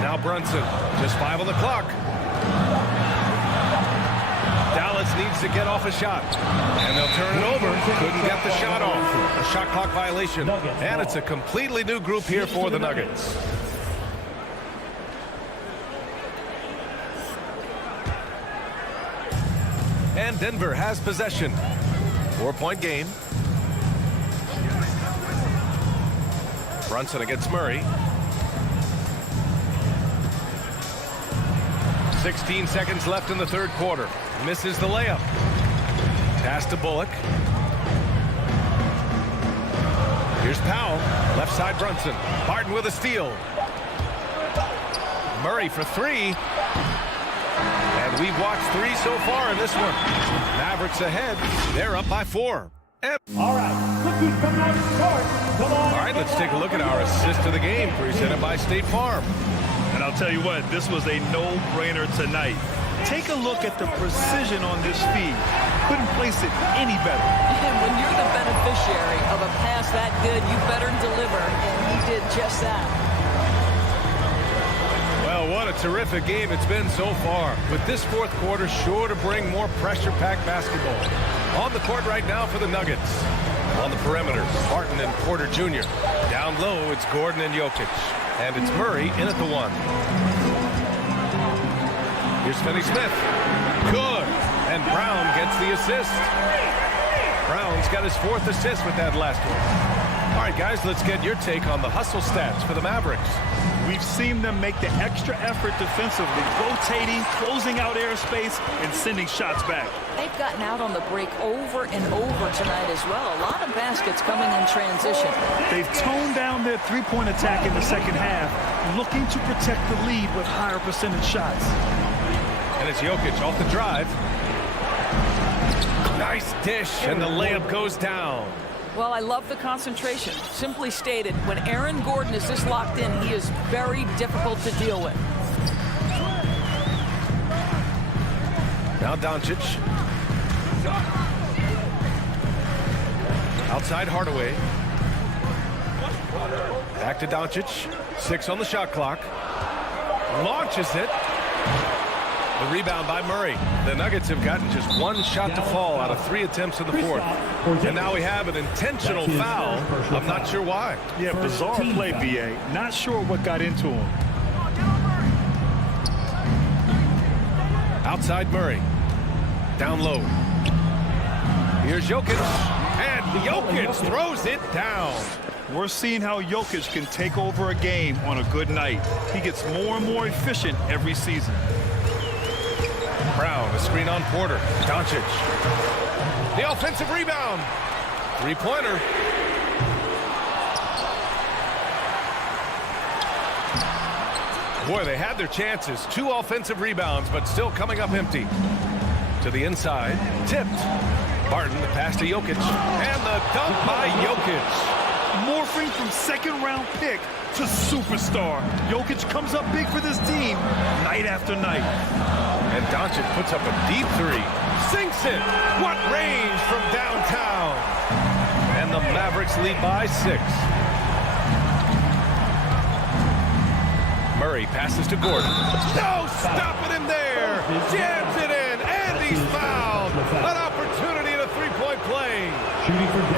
Now Brunson. Just 5 on the clock. Dallas needs to get off a shot. And they'll turn it over. Couldn't get the shot off. A shot clock violation. And it's a completely new group here for the Nuggets. And Denver has possession. 4-point game. Brunson against Murray. 16 seconds left in the third quarter. Misses the layup. Pass to Bullock. Here's Powell. Left side Brunson. Barton with a steal. Murray for 3. And we've watched 3 so far in this one. Mavericks ahead. They're up by 4. All right, looking from our start. All right, let's take a look at our assist of the game presented by State Farm. And I'll tell you what, this was a no-brainer tonight. Take a look at the precision on this feed. Couldn't place it any better. And when you're the beneficiary of a pass that good, you better deliver, and he did just that. Well, what a terrific game it's been so far. With this fourth quarter sure to bring more pressure-packed basketball. On the court right now for the Nuggets. On the perimeter, Barton and Porter Jr. Down low, it's Gordon and Jokic. And it's Murray in at the 1. Here's Finney Smith. Good. And Brown gets the assist. Brown's got his 4th assist with that last one. All right, guys, let's get your take on the hustle stats for the Mavericks. We've seen them make the extra effort defensively, rotating, closing out airspace, and sending shots back. They've gotten out on the break over and over tonight as well. A lot of baskets coming in transition. They've toned down their three-point attack in the second half, looking to protect the lead with higher percentage shots. And it's Jokic off the drive. Nice dish, and the layup goes down. Well, I love the concentration. Simply stated, when Aaron Gordon is this locked in, he is very difficult to deal with. Now Doncic. Outside Hardaway. Back to Doncic. 6 on the shot clock. Launches it. The rebound by Murray. The Nuggets have gotten just 1 shot to fall out of 3 attempts in the 4th. And now we have an intentional foul. I'm not sure why. Yeah, bizarre play, BA. Not sure what got into him. Outside Murray. Down low. Here's Jokic. And Jokic throws it down. We're seeing how Jokic can take over a game on a good night. He gets more and more efficient every season. Brown, a screen on Porter. Doncic. The offensive rebound. 3-pointer. Boy, they had their chances. 2 offensive rebounds, but still coming up empty. To the inside. Tipped. Barton, the pass to Jokic. And the dunk by Jokic. Morphing from second-round pick to superstar. Jokic comes up big for this team night after night. And Doncic puts up a deep 3. Sinks it. What range from downtown. And the Mavericks lead by 6. Murray passes to Gordon. No stopping him there. Jams it in. And he's fouled. An opportunity in a 3-point play.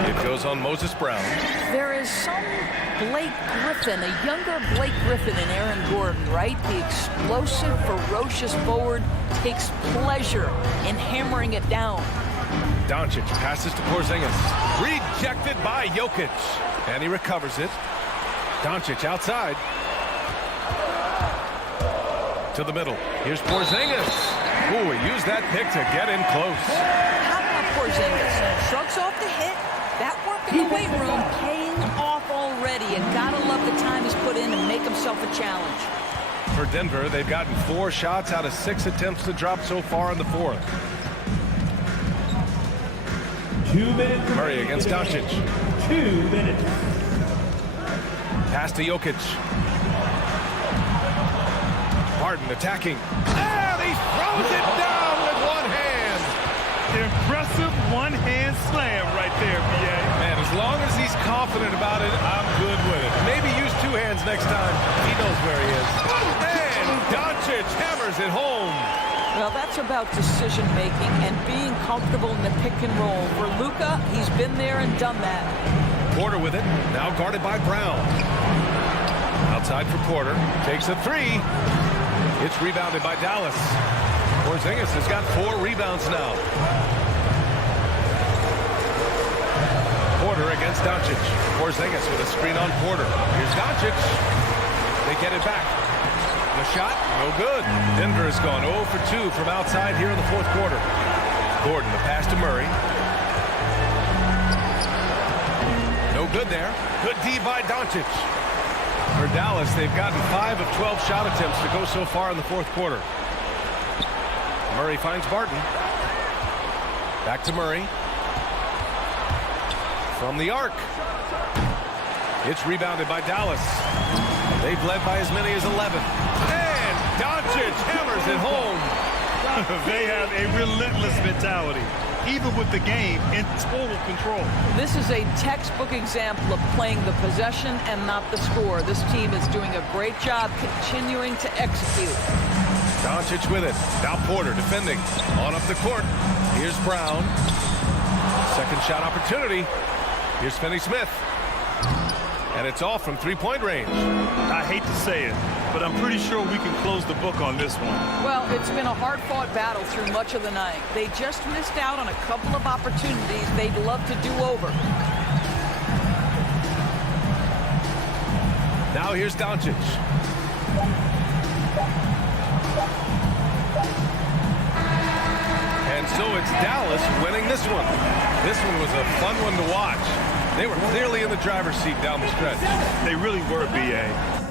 It goes on Moses Brown. There is some Blake Griffin, a younger Blake Griffin in Aaron Gordon, right? The explosive, ferocious forward takes pleasure in hammering it down. Doncic passes to Porzingis. Rejected by Jokic. And he recovers it. Doncic outside. To the middle. Here's Porzingis. Ooh, he used that pick to get in close. How about Porzingis? Shrugs off the hit. That work in the weight room paying off already. And gotta love the time he's put in to make himself a challenge. For Denver, they've gotten 4 shots out of 6 attempts to drop so far in the 4th. 2 minutes. Murray against Doncic. 2 minutes. Pass to Jokic. Harden attacking. And he throws it down with one hand. Impressive one-hand slam right there, BA. Man, as long as he's confident about it, I'm good with it. Maybe use 2 hands next time. He knows where he is. And Doncic hammers it home. Well, that's about decision-making and being comfortable in the pick and roll. For Luka, he's been there and done that. Porter with it. Now guarded by Brown. Outside for Porter. Takes a 3. It's rebounded by Dallas. Porzingis has got 4 rebounds now. Porter against Doncic. Porzingis with a screen on Porter. Here's Doncic. They get it back. The shot, no good. Denver has gone 0 for 2 from outside here in the 4th quarter. Gordon, the pass to Murray. No good there. Good D by Doncic. For Dallas, they've gotten 5 of 12 shot attempts to go so far in the 4th quarter. Murray finds Barton. Back to Murray. From the arc. It's rebounded by Dallas. They've led by as many as 11. And Doncic hammers it home. They have a relentless mentality, even with the game in total control. This is a textbook example of playing the possession and not the score. This team is doing a great job continuing to execute. Doncic with it. Now Porter defending. On up the court. Here's Brown. Second shot opportunity. Here's Finney Smith. And it's off from three-point range. I hate to say it, but I'm pretty sure we can close the book on this one. Well, it's been a hard-fought battle through much of the night. They just missed out on a couple of opportunities they'd love to do over. Now here's Doncic. And so it's Dallas winning this one. This one was a fun one to watch. They were clearly in the driver's seat down the stretch. They really were, B.A.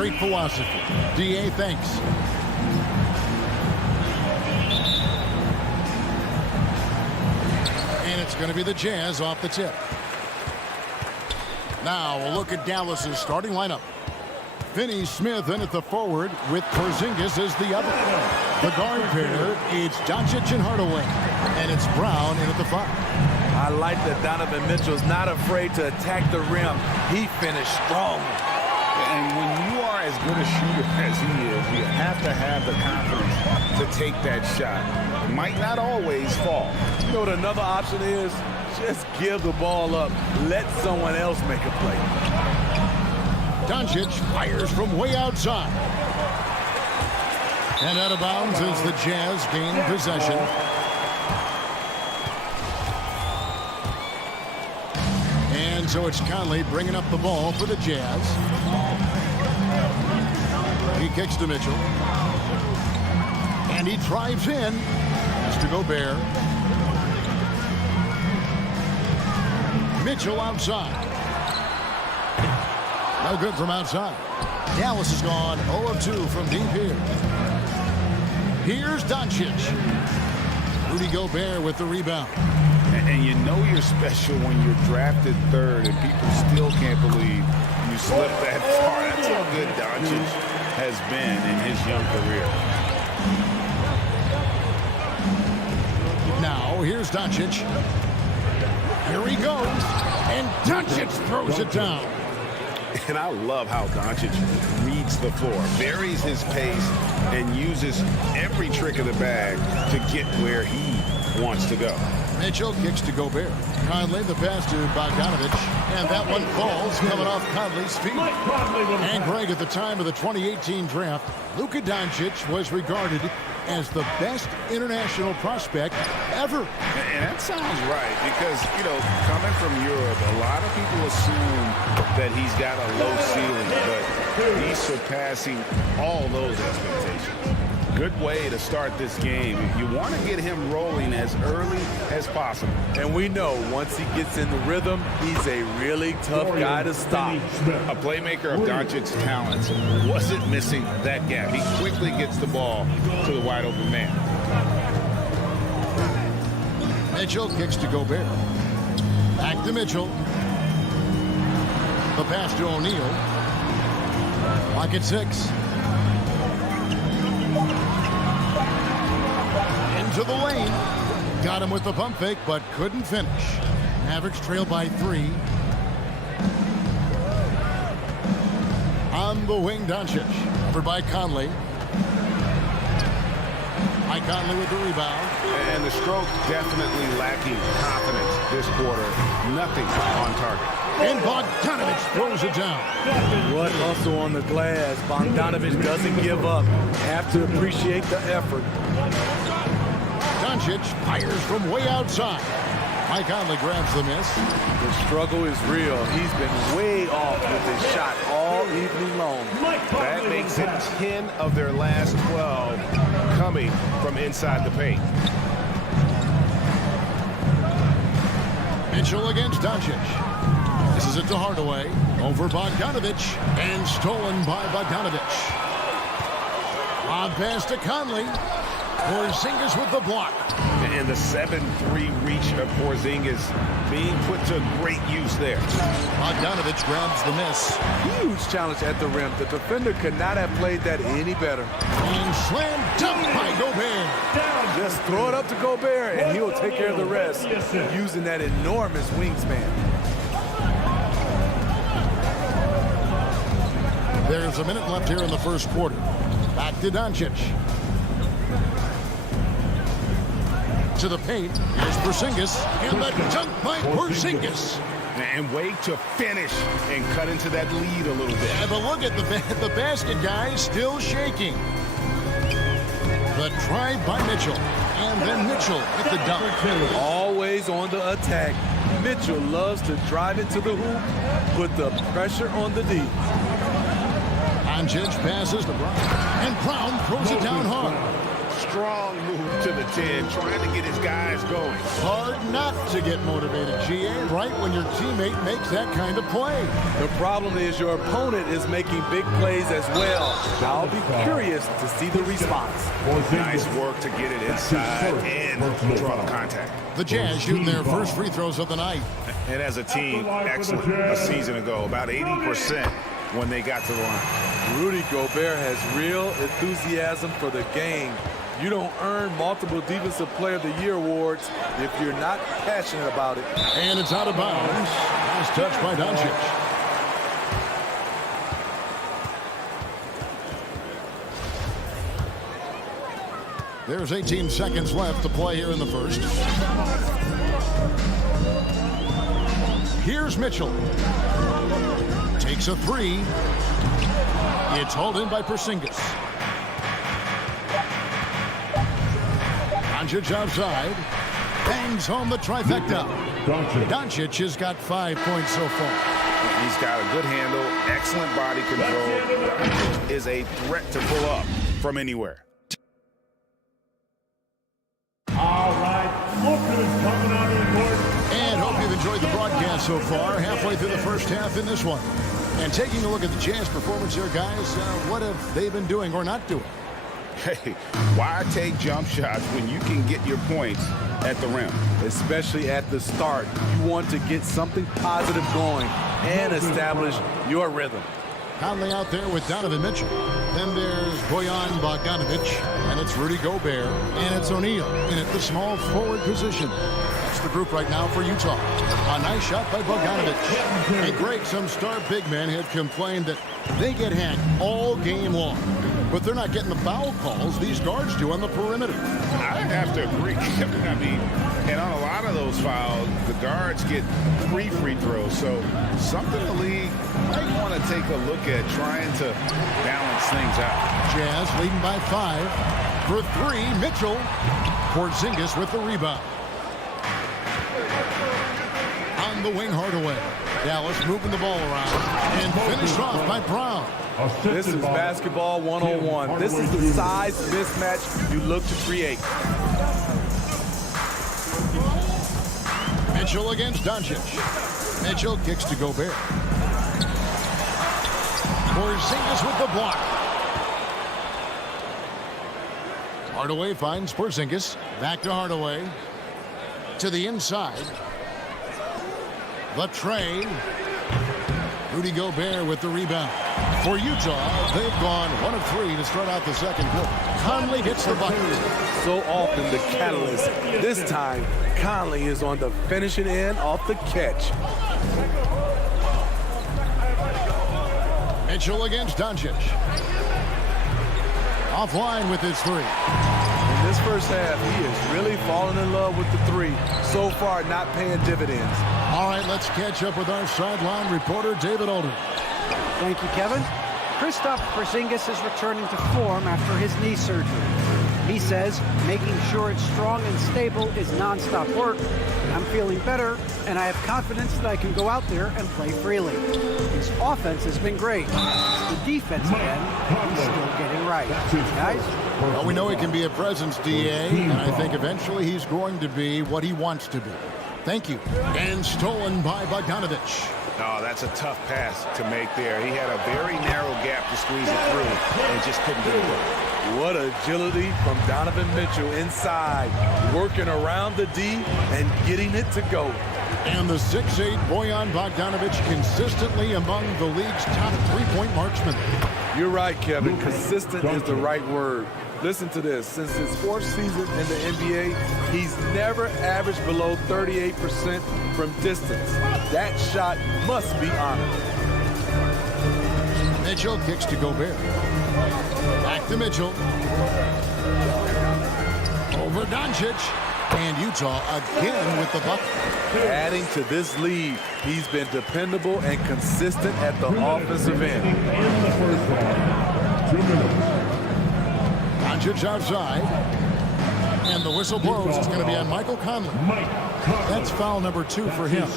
Great philosophy. DA, thanks. And it's going to be the Jazz off the tip. Now we'll look at Dallas's starting lineup. Finney, Smith in at the forward with Porzingis as the other. The guard pair, it's Doncic and Hardaway. And it's Brown in at the 5. I like that Donovan Mitchell's not afraid to attack the rim. He finished strong. And when you are as good a shooter as he is, you have to have the confidence to take that shot. It might not always fall. You know what another option is? Just give the ball up. Let someone else make a play. Doncic fires from way outside. And out of bounds as the Jazz gain possession. And so it's Conley bringing up the ball for the Jazz. He kicks to Mitchell. And he drives in. It's to Gobert. Mitchell outside. No good from outside. Dallas has gone 0 of 2 from deep here. Here's Doncic. Rudy Gobert with the rebound. And you know you're special when you're drafted 3rd and people still can't believe you slipped that far. That's how good Doncic has been in his young career. Now here's Doncic. Here he goes. And Doncic throws it down. And I love how Doncic reads the floor, varies his pace, and uses every trick of the bag to get where he wants to go. Mitchell kicks to Gobert. Conley the pass to Bogdanovich. And that one falls coming off Conley's feet. And Greg, at the time of the 2018 draft, Luka Doncic was regarded as the best international prospect ever. And that sounds right because, you know, coming from Europe, a lot of people assume that he's got a low ceiling, but he's surpassing all those expectations. Good way to start this game. You want to get him rolling as early as possible. And we know once he gets in the rhythm, he's a really tough guy to stop. A playmaker of Doncic's talents wasn't missing that gap. He quickly gets the ball to the wide open man. Mitchell kicks to Gobert. Back to Mitchell. The pass to O'Neal. Clock at 6. Into the lane. Got him with the pump fake, but couldn't finish. Mavericks trail by 3. On the wing, Doncic. Covered by Conley. Mike Conley with the rebound. And the stroke definitely lacking confidence this quarter. Nothing on target. And Bogdanovich throws it down. What hustle on the glass. Bogdanovich doesn't give up. Have to appreciate the effort. Doncic fires from way outside. Mike Conley grabs the miss. The struggle is real. He's been way off with his shot all evening long. That makes it 10 of their last 12 coming from inside the paint. Mitchell against Doncic. This is it to Hardaway. Over Bogdanovich. And stolen by Bogdanovich. On pass to Conley. Porzingis with the block. And the 7-3 reach of Porzingis being put to great use there. Bogdanovich grabs the miss. Huge challenge at the rim. The defender could not have played that any better. And slam dunk by Gobert. Just throw it up to Gobert and he'll take care of the rest using that enormous wingspan. There's a minute left here in the first quarter. Back to Doncic. To the paint. Here's Porzingis. And the dunk by Porzingis. And wait to finish and cut into that lead a little bit. Yeah, but look at the basket guy still shaking. The drive by Mitchell. And then Mitchell at the dunk. Always on the attack. Mitchell loves to drive it to the hoop, put the pressure on the D. Doncic passes to Brown. And Brown throws it down hard. Strong move to the 10, trying to get his guys going. Hard not to get motivated, GA, right when your teammate makes that kind of play. The problem is your opponent is making big plays as well. I'll be curious to see the response. Nice work to get it inside and draw the contact. The Jazz shooting their first free throws of the night. And as a team, excellent a season ago, about 80% when they got to the line. Rudy Gobert has real enthusiasm for the game. You don't earn multiple Defensive Player of the Year awards if you're not passionate about it. And it's out of bounds. Nice touch by Doncic. There's 18 seconds left to play here in the first. Here's Mitchell. Takes a three. It's hauled in by Porzingis. Doncic outside. Bangs home the trifecta. Doncic has got 5 points so far. He's got a good handle, excellent body control. Doncic is a threat to pull up from anywhere. All right, look who's coming out of the court. And hope you've enjoyed the broadcast so far. Halfway through the first half in this one. And taking a look at the Jazz performance here, guys, what have they been doing or not doing? Hey, why take jump shots when you can get your points at the rim? Especially at the start. You want to get something positive going and establish your rhythm. Conley out there with Donovan Mitchell. Then there's Bojan Bogdanovic, and it's Rudy Gobert, and it's O'Neal in at the small forward position. That's the group right now for Utah. A nice shot by Bogdanovic. Hey, Greg, some star big men had complained that they get hacked all game long, but they're not getting the foul calls these guards do on the perimeter. I have to agree. I mean, and on a lot of those fouls, the guards get free throws. So something the league might want to take a look at trying to balance things out. Jazz leading by 5. For 3, Mitchell. Porzingis with the rebound. On the wing, Hardaway. Dallas moving the ball around and finished off by Brown. This is basketball 101. This is the size mismatch you look to create. Mitchell against Doncic. Mitchell kicks to Gobert. Porzingis with the block. Hardaway finds Porzingis. Back to Hardaway. To the inside. The tray. Rudy Gobert with the rebound. For Utah, they've gone 1 of 3 to start out the second quarter. Conley hits the bucket. So often the catalyst. This time, Conley is on the finishing end off the catch. Mitchell against Doncic. Offline with his 3. In this first half, he is really falling in love with the 3. So far, not paying dividends. All right, let's catch up with our sideline reporter, David Aldridge. Thank you, Kevin. Kristaps Porzingis is returning to form after his knee surgery. He says making sure it's strong and stable is nonstop work. I'm feeling better, and I have confidence that I can go out there and play freely. His offense has been great. The defense, again, he's still getting right. Guys? Well, we know he can be a presence, DA, and I think eventually he's going to be what he wants to be. Thank you. And stolen by Bogdanovic. Oh, that's a tough pass to make there. He had a very narrow gap to squeeze it through and just couldn't get it done. What agility from Donovan Mitchell inside, working around the D and getting it to go. And the 6'8" Bojan Bogdanovic consistently among the league's top three-point marksmen. You're right, Kevin. Consistent is the right word. Listen to this. Since his 4th season in the NBA, he's never averaged below 38% from distance. That shot must be honored. Mitchell kicks to Gobert. Back to Mitchell. Over Doncic. And Utah again with the bucket. Adding to this lead, he's been dependable and consistent at the offensive end. In the first half, 2 minutes. Doncic outside. And the whistle blows. It's going to be on Michael Conley. That's foul number 2 for him.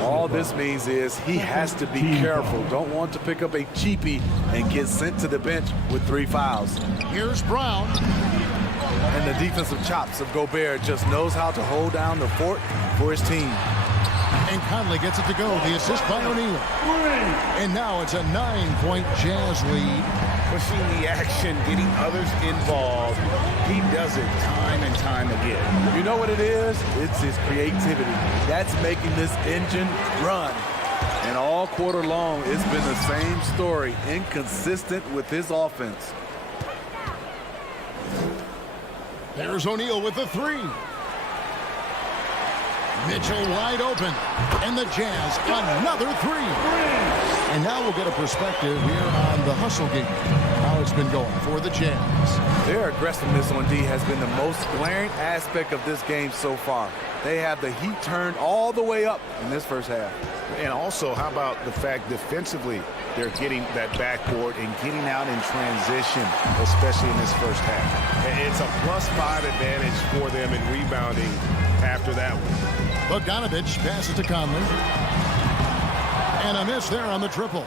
All this means is he has to be careful. Don't want to pick up a cheapie and get sent to the bench with 3 fouls. Here's Brown. And the defensive chops of Gobert just knows how to hold down the fort for his team. And Conley gets it to go. The assist by O'Neal. And now it's a 9-point Jazz lead. Pushing the action, getting others involved. He does it time and time again. You know what it is? It's his creativity. That's making this engine run. And all quarter long, it's been the same story, inconsistent with his offense. There's O'Neal with the three. Mitchell wide open. And the Jazz another three. And now we'll get a perspective here on the hustle game. How it's been going for the Jazz. Their aggressiveness on D has been the most glaring aspect of this game so far. They have the heat turned all the way up in this first half. And also, how about the fact defensively they're getting that backboard and getting out in transition, especially in this first half. It's a +5 advantage for them in rebounding after that one. Bogdanovich passes to Conley. And a miss there on the triple.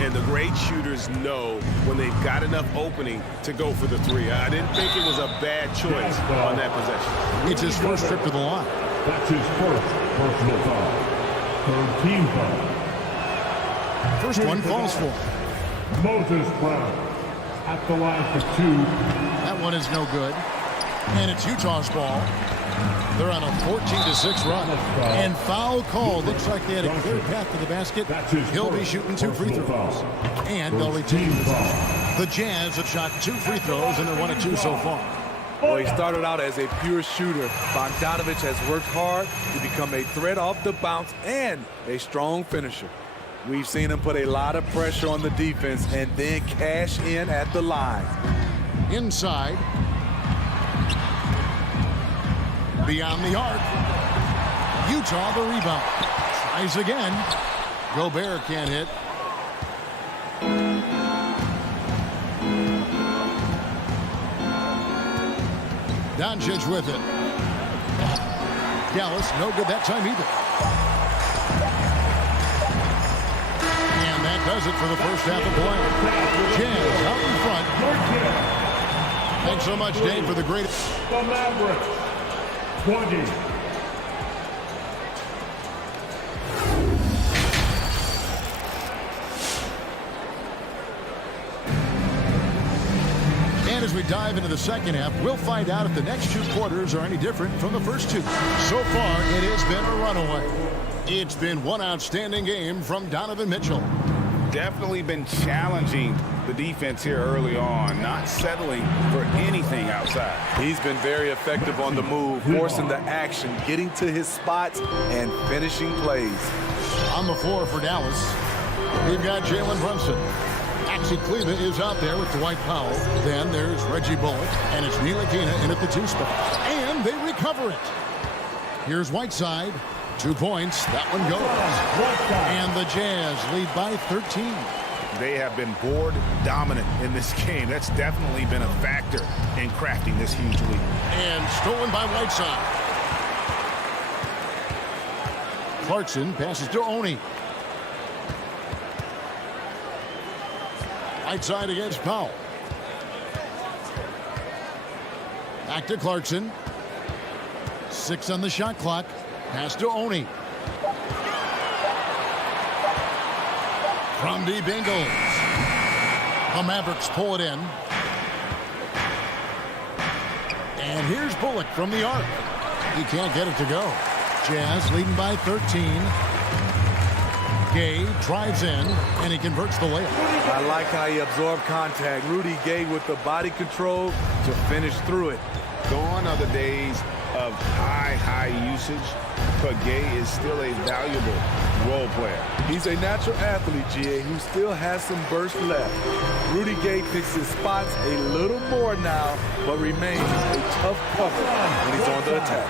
And the great shooters know when they've got enough opening to go for the three. I didn't think it was a bad choice on that possession. It's his first trip to the line. That's his first personal foul. Third team foul. First one falls for Moses Brown at the line for two. that one is no good. And it's Utah's ball. They're on a 14-6 run. And foul call. Looks like they had a clear path to the basket. He'll be shooting 2 free throws. And they'll retain. The Jazz have shot 2 free throws, and they're 1 of 2 so far. Well, he started out as a pure shooter. Bogdanovich has worked hard to become a threat off the bounce and a strong finisher. We've seen him put a lot of pressure on the defense and then cash in at the line. Inside. Beyond the arc. Utah the rebound. Tries again. Gobert can't hit. Doncic with it. Dallas, no good that time either. And that does it for the first half of play. Jazz out in front. Thanks so much, Dave, for the great... The Mavericks, 20. And as we dive into the second half, we'll find out if the next 2 quarters are any different from the first 2. So far, it has been a runaway. It's been one outstanding game from Donovan Mitchell. Definitely been challenging the defense here early on, not settling for anything outside. He's been very effective on the move, forcing the action, getting to his spots, and finishing plays. On the floor for Dallas, we've got Jalen Brunson. Maxi Kleba is out there with Dwight Powell. Then there's Reggie Bullock, and it's Ntilikina in at the 2 spot. And they recover it. Here's Whiteside. 2 points. That one goes. And the Jazz lead by 13. They have been board dominant in this game. That's definitely been a factor in crafting this huge lead. And stolen by Whiteside. Clarkson passes to Oni. Whiteside against Powell. Back to Clarkson. 6 on the shot clock. Pass to Oni. From the Bengals. The Mavericks pull it in. And here's Bullock from the arc. He can't get it to go. Jazz leading by 13. Gay drives in, and he converts the layup. I like how he absorbed contact. Rudy Gay with the body control to finish through it. Gone are the days of high usage, but Gay is still a valuable role player. He's a natural athlete, GA, who still has some burst left. Rudy Gay picks his spots a little more now, but remains a tough cover when he's on the attack.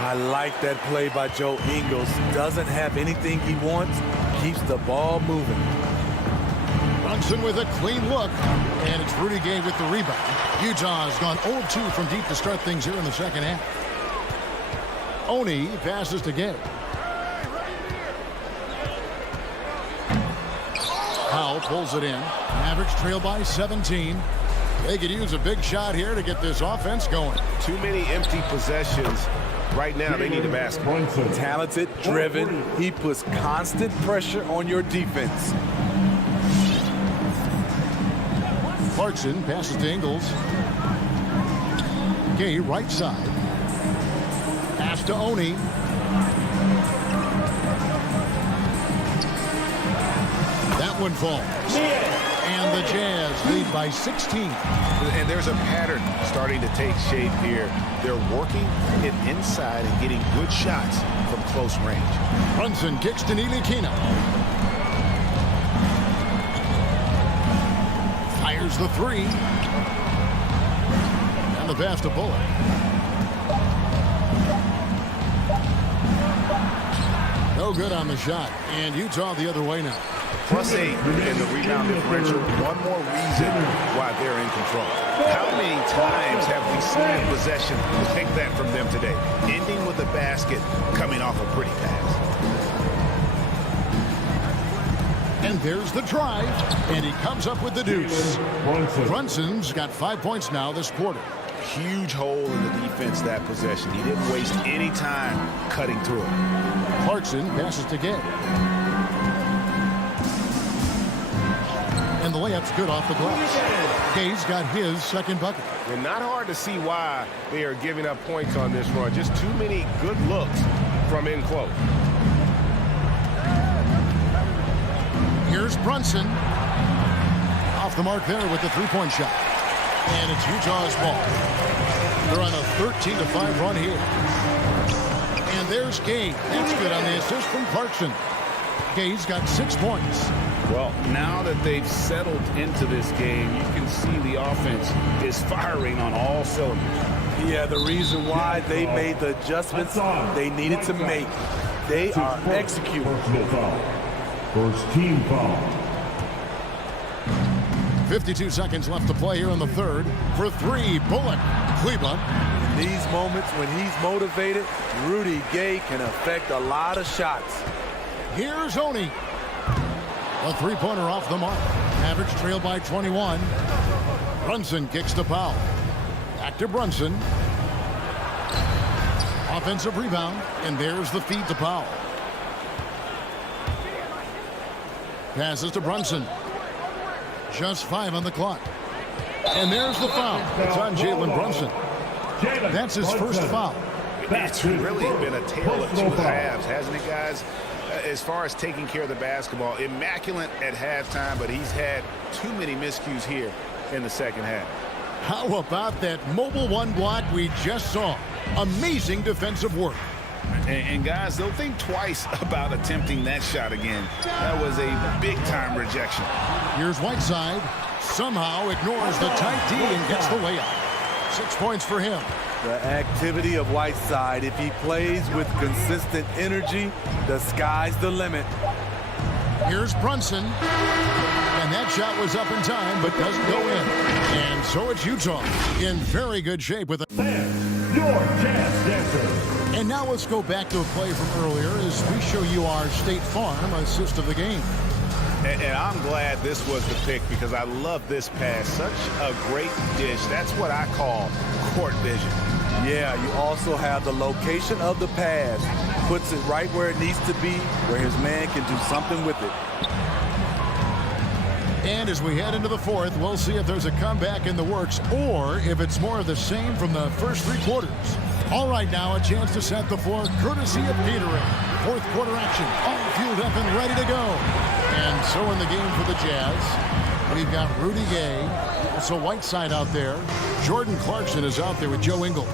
I like that play by Joe Ingles. Doesn't have anything he wants, keeps the ball moving. Brunson with a clean look, and it's Rudy Gay with the rebound. Utah has gone 0-2 from deep to start things here in the second half. Oni passes to Gay. Powell pulls it in. Mavericks trail by 17. They could use a big shot here to get this offense going. Too many empty possessions. Right now, they need a basket. Talented, driven. He puts constant pressure on your defense. Clarkson passes to Ingles. Gay right side. Pass to Oni. That one falls. And the Jazz lead by 16. And there's a pattern starting to take shape here. They're working it inside and getting good shots from close range. Brunson kicks to Nilikina. Fires the three. And the pass to Bullock. No good on the shot. And Utah the other way now. +8 in the rebound differential. One more reason why they're in control. How many times have we seen a possession take that from them today? Ending with a basket, coming off a pretty pass. And there's the drive. And he comes up with the deuce. Brunson's got 5 points now this quarter. Huge hole in the defense that possession. He didn't waste any time cutting through it. Clarkson passes to Gay. And the layup's good off the glass. Gay's got his second bucket. And not hard to see why they are giving up points on this run. Just too many good looks from in close. Here's Brunson. Off the mark there with the three-point shot. And it's Utah's ball. They're on a 13-5 run here. And there's Gay. That's good on the assist from Clarkson. Gay's got 6 points. Well, now that they've settled into this game, you can see the offense is firing on all cylinders. Yeah, the reason why they made the adjustments they needed to make. They are executing. First team foul. 52 seconds left to play here in the third. For three, Bullock. Kleba. In these moments when he's motivated, Rudy Gay can affect a lot of shots. Here's Oni. A three-pointer off the mark. Mavericks trail by 21. Brunson kicks to Powell. Back to Brunson. Offensive rebound. And there's the feed to Powell. Passes to Brunson. Just 5 on the clock. And there's the foul. It's on Jalen Brunson. That's his first foul. It's really been a tale of two halves, hasn't it, guys? As far as taking care of the basketball, immaculate at halftime, but he's had too many miscues here in the second half. How about that mobile one block we just saw? Amazing defensive work. And guys, they'll think twice about attempting that shot again. That was a big-time rejection. Here's Whiteside. Somehow ignores the tight D and gets the layup. 6 points for him. The activity of Whiteside, if he plays with consistent energy, the sky's the limit. Here's Brunson. And that shot was up in time, but doesn't go in. And so it's Utah in very good shape with a... Your Jazz Dancer. And now let's go back to a play from earlier as we show you our State Farm assist of the game. And I'm glad this was the pick because I love this pass. Such a great dish. That's what I call court vision. Yeah, you also have the location of the pass. Puts it right where it needs to be, where his man can do something with it. And as we head into the fourth, we'll see if there's a comeback in the works or if it's more of the same from the first three quarters. All right, now a chance to set the floor courtesy of Gatorade. Fourth quarter action, all fueled up and ready to go. And so in the game for the Jazz, we've got Rudy Gay, also Whiteside out there. Jordan Clarkson is out there with Joe Ingles.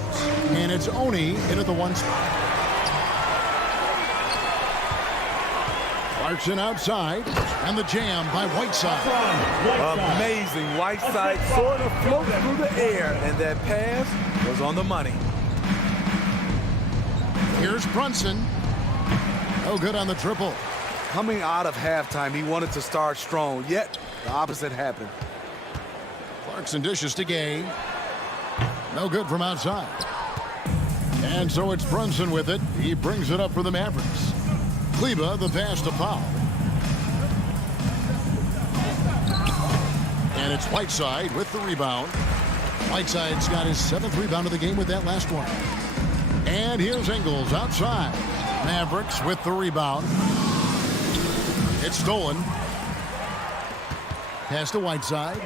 And it's Oni in at the one spot. Clarkson outside, and the jam by Whiteside. Amazing. Whiteside sort of floated through the air, and that pass was on the money. Here's Brunson. No good on the triple. Coming out of halftime, he wanted to start strong, yet the opposite happened. Clarkson dishes to Gay. No good from outside. And so it's Brunson with it. He brings it up for the Mavericks. Kleba, the pass to Powell. And It's Whiteside with the rebound. Whiteside's got his 7th rebound of the game with that last one. And here's Ingles outside. Mavericks with the rebound. It's stolen. Pass to Whiteside.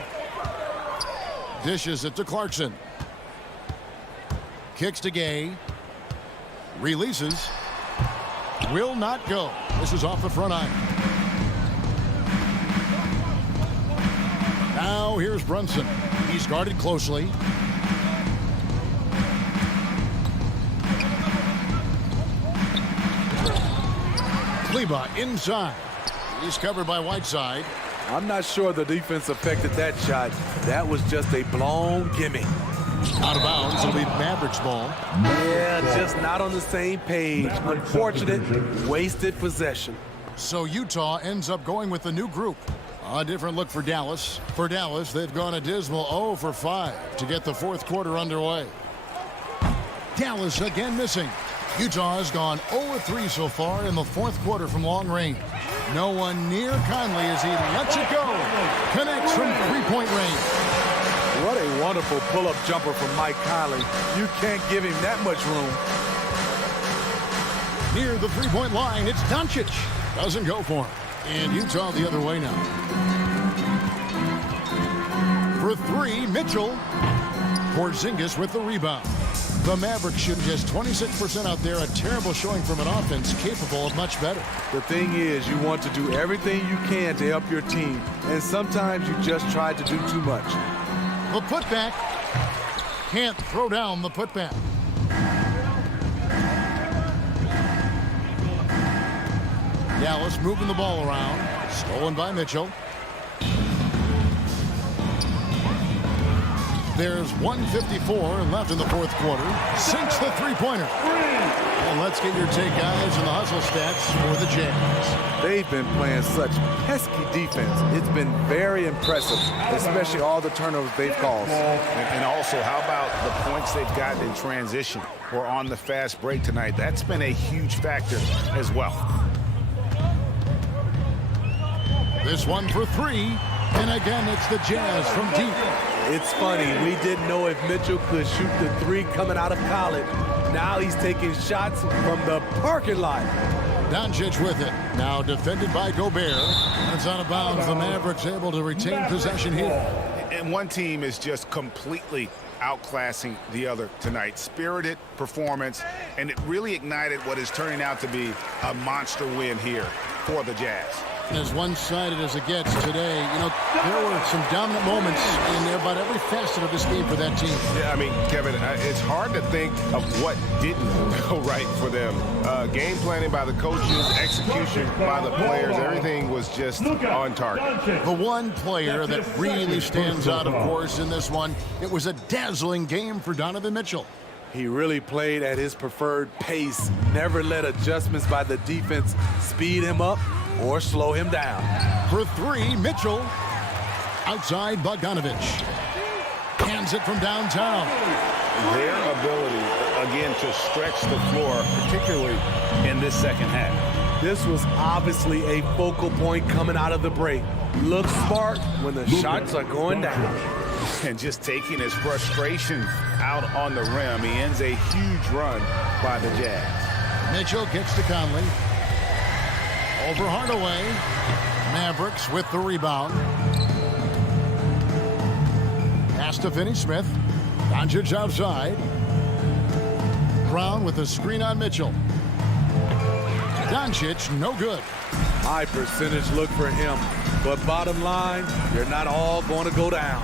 Dishes it to Clarkson. Kicks to Gay. Releases. Will not go. This is off the front iron. Now here's Brunson. He's guarded closely. Kleba inside. He's covered by Whiteside. I'm not sure the defense affected that shot. That was just a blown gimme. Out of bounds. It'll be Mavericks ball. Yeah, just not on the same page. Unfortunate, wasted possession. So Utah ends up going with the new group. A different look for Dallas. For Dallas, they've gone a dismal 0 for 5 to get the 4th quarter underway. Dallas again missing. Utah has gone 0 for 3 so far in the 4th quarter from long range. No one near Conley as he lets it go. Connects from three-point range. What a wonderful pull-up jumper from Mike Conley. You can't give him that much room. Near the three-point line, it's Doncic. Doesn't go for him. And Utah the other way now. For 3, Mitchell. Porzingis with the rebound. The Mavericks shoot just 26% out there. A terrible showing from an offense capable of much better. The thing is, you want to do everything you can to help your team. And sometimes you just try to do too much. The putback. Can't throw down the putback. Dallas moving the ball around. Stolen by Mitchell. There's 1:54 left in the 4th quarter. Sinks the three-pointer. And let's get your take, guys, on the hustle stats for the Jazz. They've been playing such pesky defense. It's been very impressive, especially all the turnovers they've caused. And also, how about the points they've gotten in transition or on the fast break tonight? That's been a huge factor as well. This one for 3. And again, it's the Jazz from deep. It's funny, we didn't know if Mitchell could shoot the 3 coming out of college. Now he's taking shots from the parking lot. Doncic with it. Now defended by Gobert. It's out of bounds. The Mavericks able to retain possession here. And one team is just completely outclassing the other tonight. Spirited performance, and it really ignited what is turning out to be a monster win here for the Jazz. As one-sided as it gets today, you know, there were some dominant moments in about every facet of this game for that team. Yeah, I mean, Kevin, it's hard to think of what didn't go right for them. Game planning by the coaches, execution by the players, everything was just on target. The one player that really stands out, of course, in this one, it was a dazzling game for Donovan Mitchell. He really played at his preferred pace, never let adjustments by the defense speed him up or slow him down. For 3, Mitchell. Outside, Bogdanovich. Hands it from downtown. Their ability, again, to stretch the floor, particularly in this second half. This was obviously a focal point coming out of the break. Looks smart when the shots are going down. And just taking his frustration out on the rim. He ends a huge run by the Jazz. Mitchell kicks to Conley. Over Hardaway. Mavericks with the rebound. Pass to Finney Smith. Doncic outside. Brown with a screen on Mitchell. Doncic, no good. High percentage look for him. But bottom line, you're not all going to go down.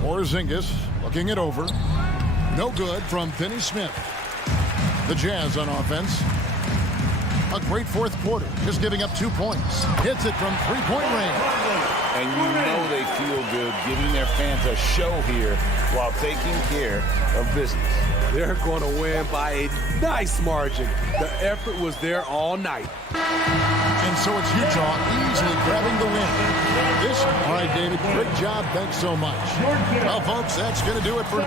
Porzingis looking it over. No good from Finney Smith. The Jazz on offense. A great 4th quarter, just giving up 2 points. Hits it from three-point range. And you know they feel good giving their fans a show here while taking care of business. They're going to win by a nice margin. The effort was there all night. And so it's Utah easily grabbing the win. All right, David, great job. Thanks so much. Well, folks, that's going to do it for...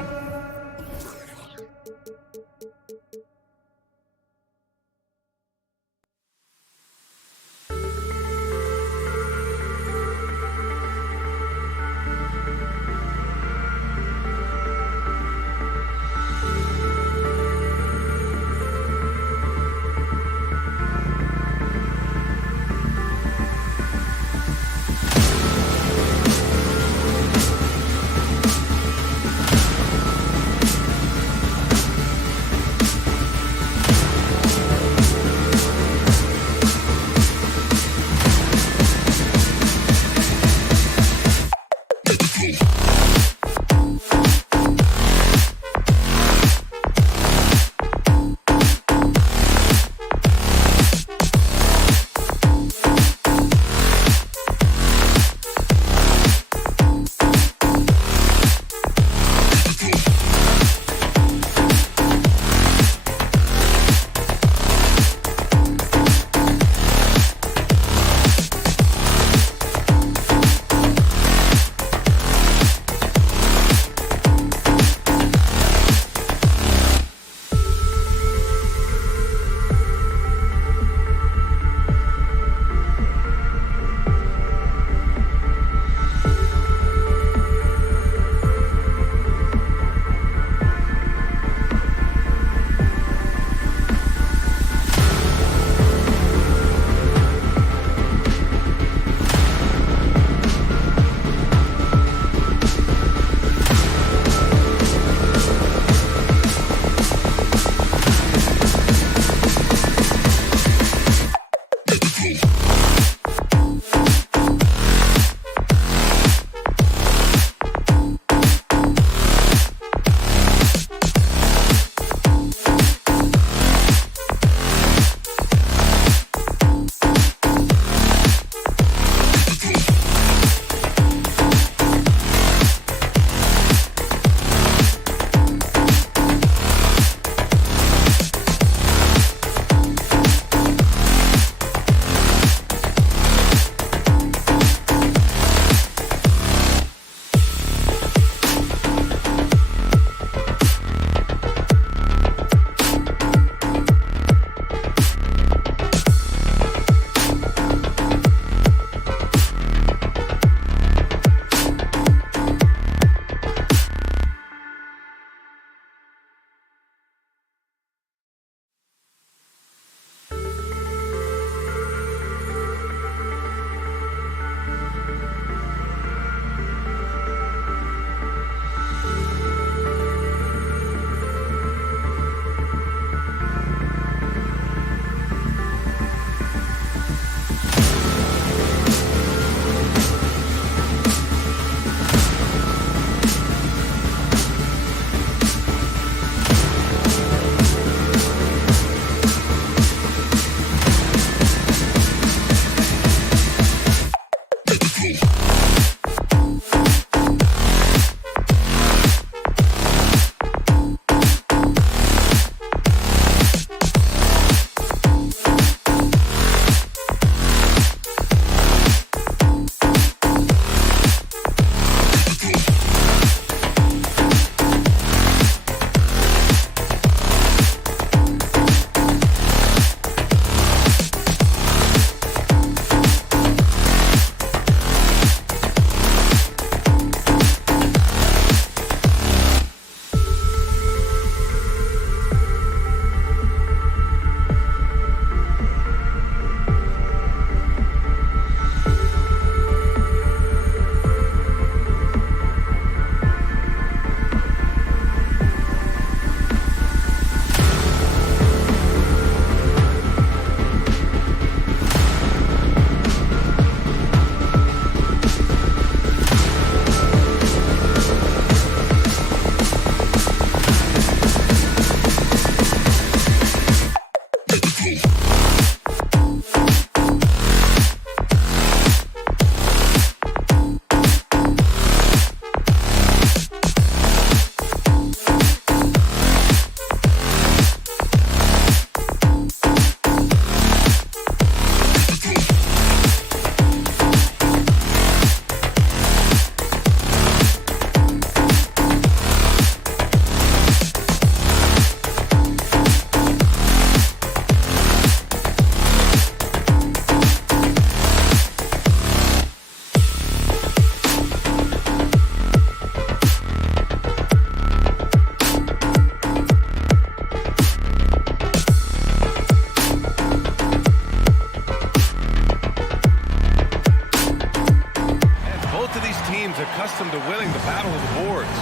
accustomed to winning the battle of the boards.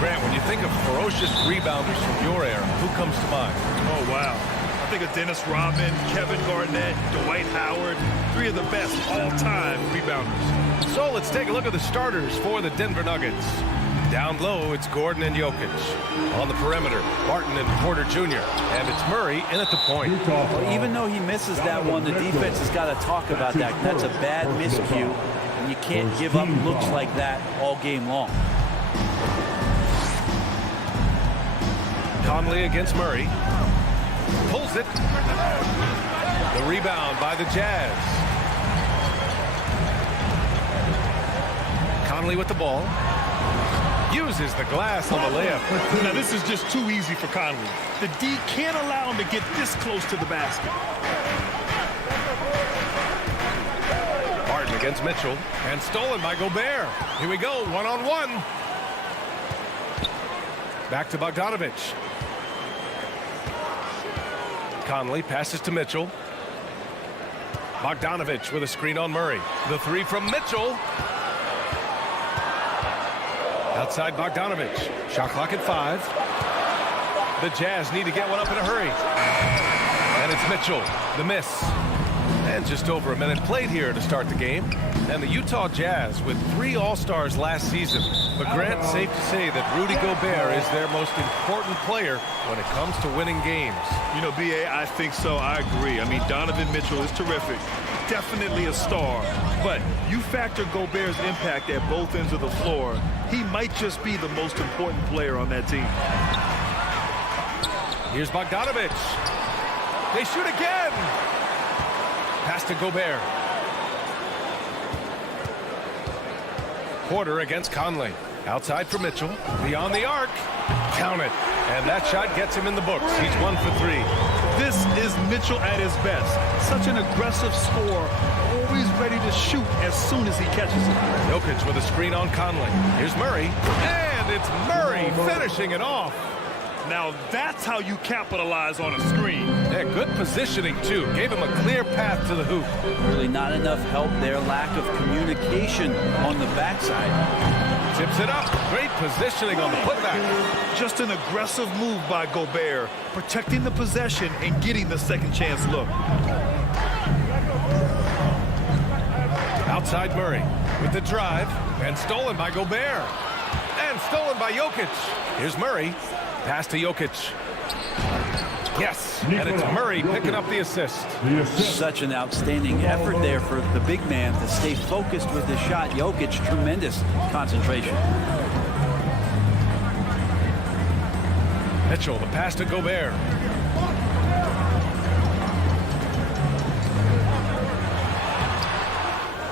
Grant, when you think of ferocious rebounders from your era, who comes to mind? Oh, wow. I think of Dennis Rodman, Kevin Garnett, Dwight Howard, three of the best all-time rebounders. So let's take a look at the starters for the Denver Nuggets. Down low, it's Gordon and Jokic. On the perimeter, Barton and Porter Jr. And it's Murray in at the point. Well, even though he misses that one, the defense has got to talk about that. That's a bad miscue. And you can't give up looks like that all game long. Conley against Murray. Pulls it. The rebound by the Jazz. Conley with the ball. Uses the glass on the layup. Now, this is just too easy for Conley. The D can't allow him to get this close to the basket. Barton against Mitchell. And stolen by Gobert. Here we go, one-on-one. Back to Bogdanovich. Conley passes to Mitchell. Bogdanovich with a screen on Murray. The three from Mitchell. Outside Bogdanovich. Shot clock at 5. The Jazz need to get one up in a hurry. And it's Mitchell. The miss. And just over a minute played here to start the game. And the Utah Jazz with 3 All-Stars last season. But Grant, safe to say that Rudy Gobert is their most important player when it comes to winning games. You know, B.A., I think so. I agree. I mean, Donovan Mitchell is terrific. Definitely a star. But you factor Gobert's impact at both ends of the floor, he might just be the most important player on that team. Here's Bogdanovic. They shoot again. Pass to Gobert. Porter against Conley. Outside for Mitchell. Beyond the arc. Count it. And that shot gets him in the books. He's 1 for 3. This is Mitchell at his best. Such an aggressive scorer. Always ready to shoot as soon as he catches it. Jokic with a screen on Conley. Here's Murray. And it's Murray finishing it off. Now that's how you capitalize on a screen. Yeah, good positioning, too. Gave him a clear path to the hoop. Really not enough help there. Lack of communication on the backside. Tips it up. Great positioning on the putback. Just an aggressive move by Gobert, protecting the possession and getting the second chance look. Outside Murray with the drive. And stolen by Gobert. And stolen by Jokic. Here's Murray. Pass to Jokic. Yes, and it's Murray picking up the assist. Such an outstanding effort there for the big man to stay focused with the shot. Jokic, tremendous concentration. Mitchell, the pass to Gobert.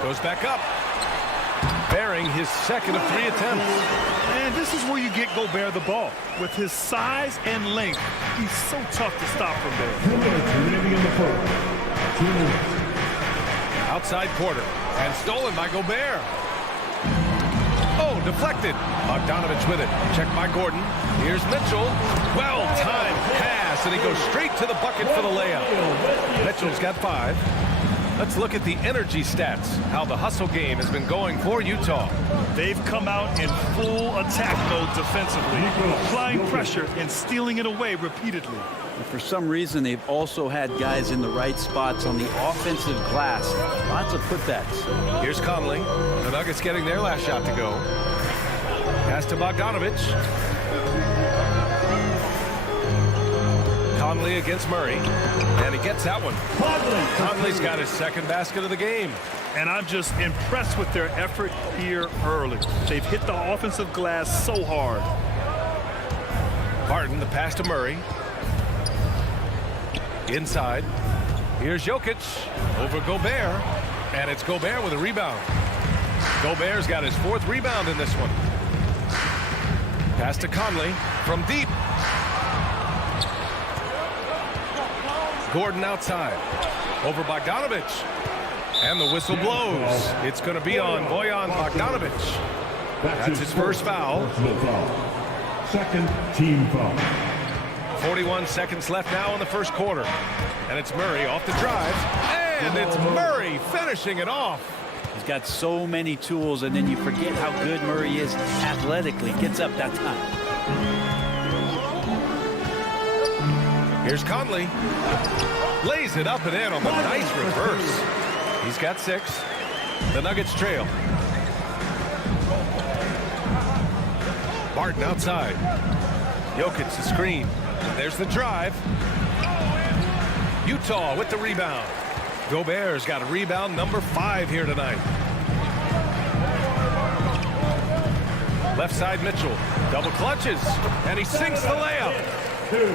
Goes back up. Bearing his second of 3 attempts. And this is where you get Gobert the ball. With his size and length, he's so tough to stop from there. 2 minutes remaining in the first. 2 minutes. Outside Porter. And stolen by Gobert. Oh, deflected. Bogdanovic with it. Checked by Gordon. Here's Mitchell. Well-timed pass, and he goes straight to the bucket for the layup. Mitchell's got 5. Let's look at the energy stats, how the hustle game has been going for Utah. They've come out in full attack mode defensively, applying pressure and stealing it away repeatedly. And for some reason, they've also had guys in the right spots on the offensive glass. Lots of putbacks. Here's Conley. The Nuggets getting their last shot to go. Pass to Bogdanovic. Conley against Murray. And he gets that one. Conley's got his second basket of the game. And I'm just impressed with their effort here early. They've hit the offensive glass so hard. Barton, the pass to Murray. Inside. Here's Jokic over Gobert. And it's Gobert with a rebound. Gobert's got his 4th rebound in this one. Pass to Conley from deep. Gordon outside. Over Bogdanovic. And the whistle blows. It's going to be on Bojan Bogdanovic. That's his first foul. Second team foul. 41 seconds left now in the first quarter. And it's Murray off the drive. And it's Murray finishing it off. He's got so many tools, and then you forget how good Murray is athletically. Gets up that time. Here's Conley. Lays it up and in on the nice reverse. He's got 6. The Nuggets trail. Barton outside. Jokic the screen. There's the drive. Utah with the rebound. Gobert's got a rebound number 5 here tonight. Left side Mitchell. Double clutches. And he sinks the layup.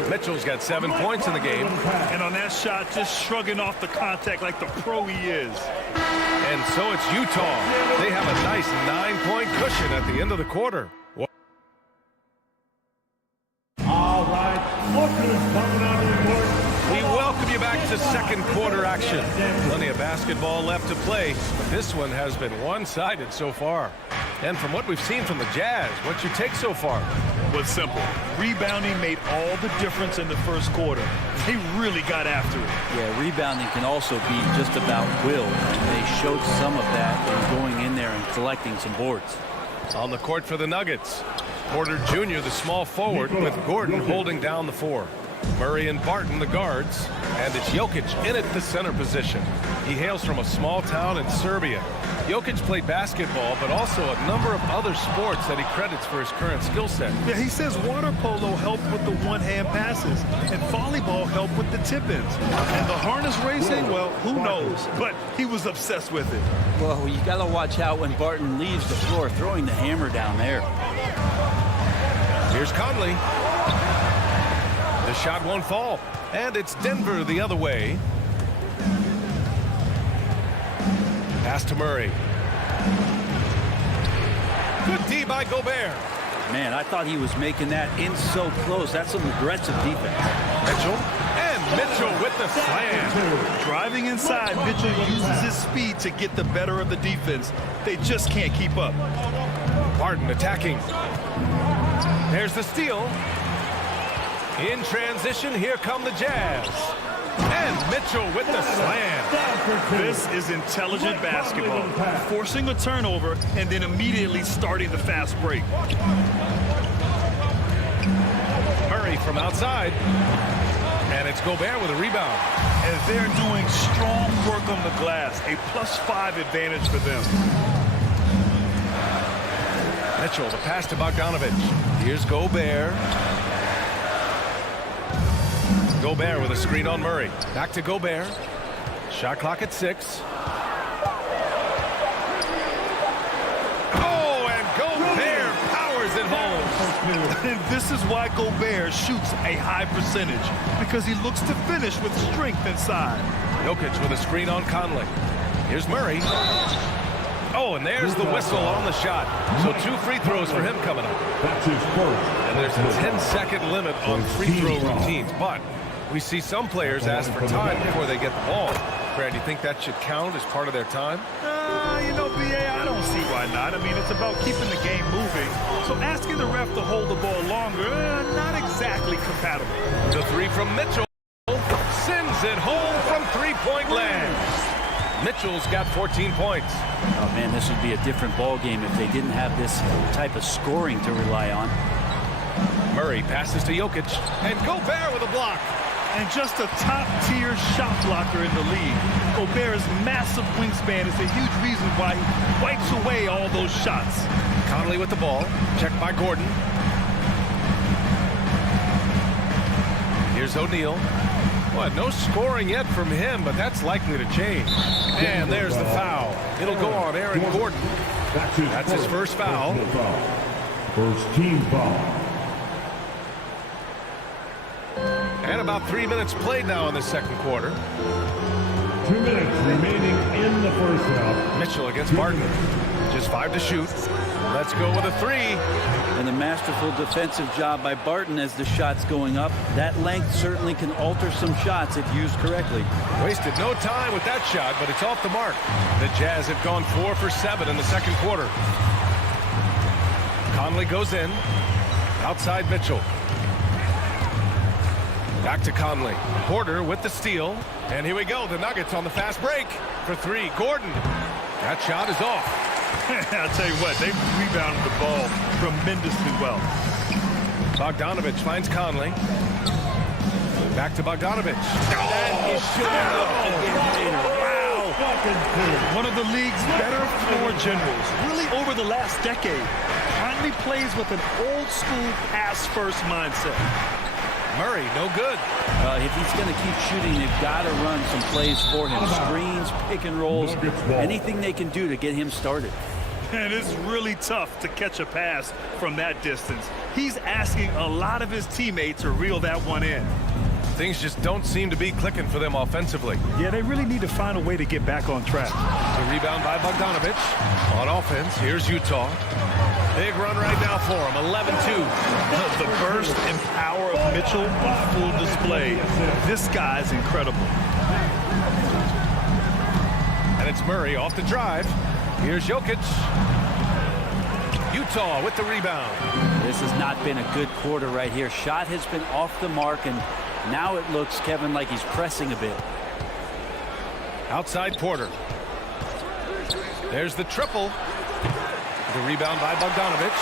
Mitchell's got 7 points in the game. And on that shot, just shrugging off the contact like the pro he is. And so it's Utah. They have a nice 9-point cushion at the end of the quarter. All right, lookers coming out of the court. We welcome you back to second quarter action. Plenty of basketball left to play, but this one has been one-sided so far. And from what we've seen from the Jazz, what's your take so far? Was simple. Rebounding made all the difference in the first quarter. They really got after it. Yeah, rebounding can also be just about will. And they showed some of that in going in there and collecting some boards. On the court for the Nuggets, Porter Jr., the small forward, with Gordon holding down the 4. Murray and Barton, the guards. And it's Jokic in at the center position. He hails from a small town in Serbia. Jokic played basketball, but also a number of other sports that he credits for his current skill set. Yeah, he says water polo helped with the one-hand passes, and volleyball helped with the tip-ins. And the harness racing, well, who knows? But he was obsessed with it. Well, you got to watch out when Barton leaves the floor, throwing the hammer down there. Here's Conley. The shot won't fall. And it's Denver the other way. Pass to Murray. Good D by Gobert. Man, I thought he was making that in so close. That's some aggressive defense. Mitchell. And Mitchell with the slam. Driving inside, Mitchell uses his speed to get the better of the defense. They just can't keep up. Barton attacking. There's the steal. In transition, here come the Jazz. And Mitchell with the slam. This is intelligent basketball. Forcing a turnover and then immediately starting the fast break. Murray from outside. And it's Gobert with a rebound. And they're doing strong work on the glass. A +5 advantage for them. Mitchell, the pass to Bogdanovich. Here's Gobert. Gobert with a screen on Murray. Back to Gobert. Shot clock at 6. Oh, and Gobert powers it home. And this is why Gobert shoots a high percentage, because he looks to finish with strength inside. Jokic with a screen on Conley. Here's Murray. Oh, and there's the whistle on the shot. So 2 free throws for him coming up. That's his first. And there's a 10-second limit on free throw routines. But we see some players ask for time before they get the ball. Brad, do you think that should count as part of their time? You know, BA, I don't see why not. I mean, it's about keeping the game moving. So asking the ref to hold the ball longer, not exactly compatible. The 3 from Mitchell. Sends it home from three-point land. Mitchell's got 14 points. Oh, man, this would be a different ball game if they didn't have this type of scoring to rely on. Murray passes to Jokic. And Gobert with a block. And just a top-tier shot blocker in the league. Gobert's massive wingspan is a huge reason why he wipes away all those shots. Conley with the ball. Checked by Gordon. Here's O'Neal. Well, no scoring yet from him, but that's likely to change. And there's the foul. It'll go on Aaron Gordon. That's his first foul. First team foul. And about 3 minutes played now in the second quarter. 2 minutes remaining in the first half. Mitchell against Barton. Just 5 to shoot. Let's go with a 3. And the masterful defensive job by Barton as the shot's going up. That length certainly can alter some shots if used correctly. Wasted no time with that shot, but it's off the mark. The Jazz have gone 4 for 7 in the second quarter. Conley goes in. Outside Mitchell. Back to Conley. Porter with the steal. And here we go. The Nuggets on the fast break for 3. Gordon. That shot is off. I'll tell you what, they rebounded the ball tremendously well. Bogdanovich finds Conley. Back to Bogdanovich. That is Wow. One of the league's better floor generals, really over the last decade. Conley plays with an old-school pass-first mindset. Murray, no good. If he's going to keep shooting, they've got to run some plays for him. Screens, pick and rolls, anything they can do to get him started. And it's really tough to catch a pass from that distance. He's asking a lot of his teammates to reel that one in. Things just don't seem to be clicking for them offensively. Yeah, they really need to find a way to get back on track. The rebound by Bogdanovich. On offense, here's Utah. Big run right now for him, 11-2. The burst and power of Mitchell on full display. This guy's incredible. And it's Murray off the drive. Here's Jokic. Utah with the rebound. This has not been a good quarter right here. Shot has been off the mark, and now it looks, Kevin, like he's pressing a bit. Outside Porter. There's the triple. The rebound by Bogdanovich.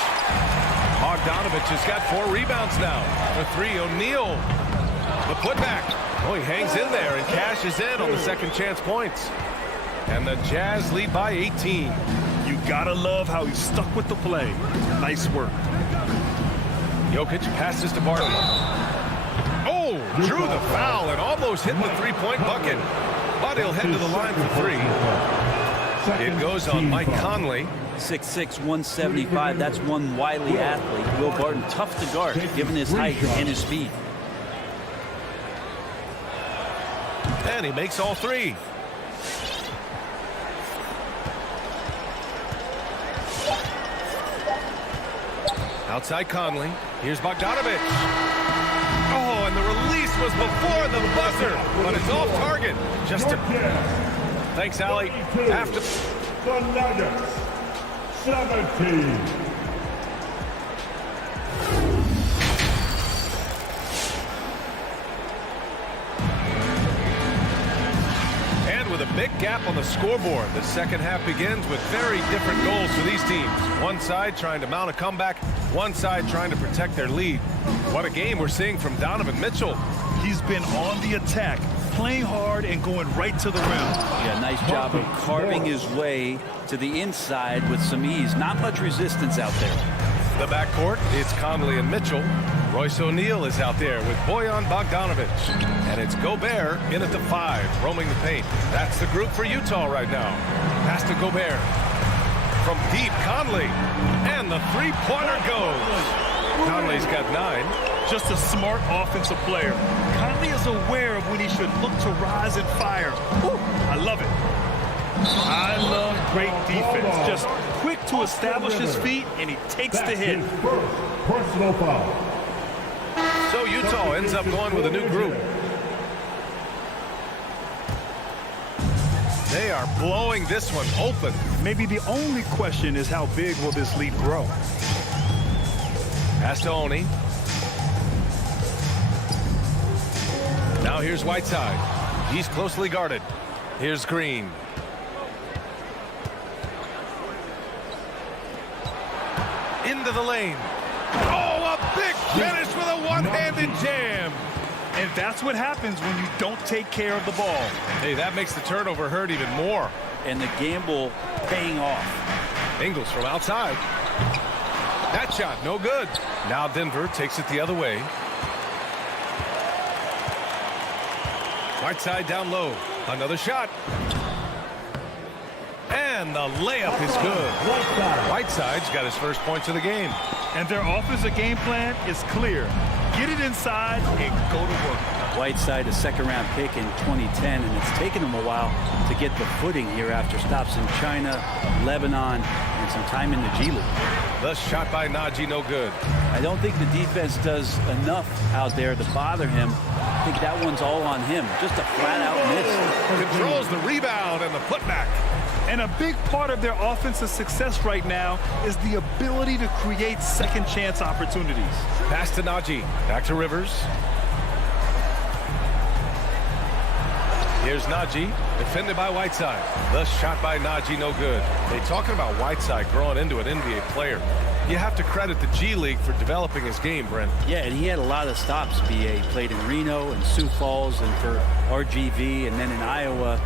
Bogdanovich has got 4 rebounds now. The 3, O'Neal. The putback. Oh, he hangs in there and cashes in on the second chance points. And the Jazz lead by 18. You gotta love how he stuck with the play. Nice work. Jokic passes to Barton. Oh, drew the foul and almost hit the three-point bucket. But he'll head to the line for three. It goes on Mike Conley. 6'6", 175. That's one wily athlete. Will Barton tough to guard, given his height and his speed. And he makes all three. Outside Conley. Here's Bogdanovich. Oh, and the release was before the buzzer, but it's off target. Thanks, Allie. After the Nuggets, 17. And with a big gap on the scoreboard, the second half begins with very different goals for these teams. One side trying to mount a comeback, one side trying to protect their lead. What a game we're seeing from Donovan Mitchell. He's been on the attack, playing hard and going right to the rim. Yeah, nice job of carving his way to the inside with some ease. Not much resistance out there. The backcourt, it's Conley and Mitchell. Royce O'Neal is out there with Bojan Bogdanovich. And it's Gobert in at the 5, roaming the paint. That's the group for Utah right now. Pass to Gobert. From deep, Conley. And the three-pointer goes. Conley's got 9. Just a smart offensive player. Conley is aware of when he should look to rise and fire. Ooh, I love it. I love great defense. Just quick to establish his feet, and he takes the hit. Personal foul. So Utah ends up going with a new group. They are blowing this one open. Maybe the only question is how big will this lead grow? Pass to Oni. Now here's Whiteside. He's closely guarded. Here's Green. Into the lane. Oh, a big finish with a one-handed jam. And that's what happens when you don't take care of the ball. Hey, that makes the turnover hurt even more. And the gamble paying off. Ingles from outside. That shot, no good. Now Denver takes it the other way. Whiteside down low. Another shot. And the layup is good. Whiteside's got his first points of the game. And their offensive game plan is clear. Get it inside and go to work. Whiteside, a second-round pick in 2010, and it's taken him a while to get the footing here after stops in China, Lebanon, and some time in the G League. The shot by Najee, no good. I don't think the defense does enough out there to bother him. I think that one's all on him. Just a flat-out miss. Controls the rebound and the putback. And a big part of their offensive success right now is the ability to create second-chance opportunities. Pass to Najee. Back to Rivers. Here's Najee, defended by Whiteside. The shot by Najee, no good. They talking about Whiteside growing into an NBA player. You have to credit the G League for developing his game, Brent. Yeah, and he had a lot of stops. BA played in Reno and Sioux Falls and for RGV and then in Iowa.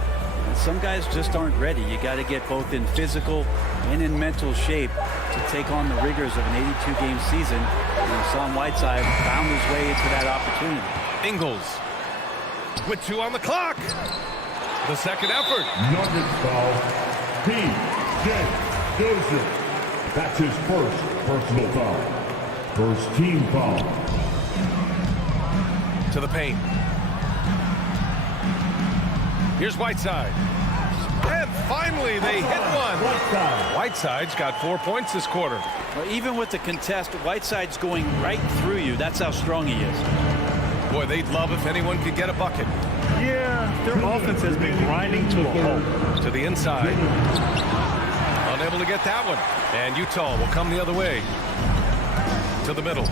And some guys just aren't ready. You got to get both in physical and in mental shape to take on the rigors of an 82-game season. And Sam Whiteside found his way into that opportunity. Ingles with 2 on the clock. The second effort. Nuggets foul. P.J. Dozier. That's his first personal foul. First team foul. To the paint. Here's Whiteside. And finally, they hit one. Whiteside's got 4 points this quarter. Well, even with the contest, Whiteside's going right through you. That's how strong he is. Boy, they'd love if anyone could get a bucket. Yeah, their offense has been grinding to a halt. To the inside. Unable to get that one. And Utah will come the other way. To the middle.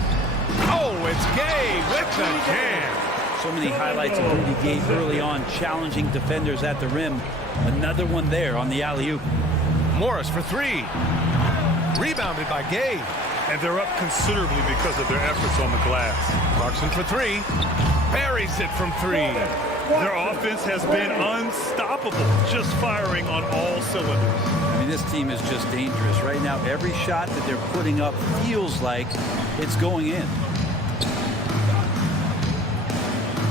Oh, it's Gay with the jam. So many highlights of Rudy Gay early on, challenging defenders at the rim. Another one there on the alley-oop. Morris for 3. Rebounded by Gay. And they're up considerably because of their efforts on the glass. Clarkson for three. Buries it from three. Their offense has been unstoppable, just firing on all cylinders. I mean, this team is just dangerous. Right now, every shot that they're putting up feels like it's going in.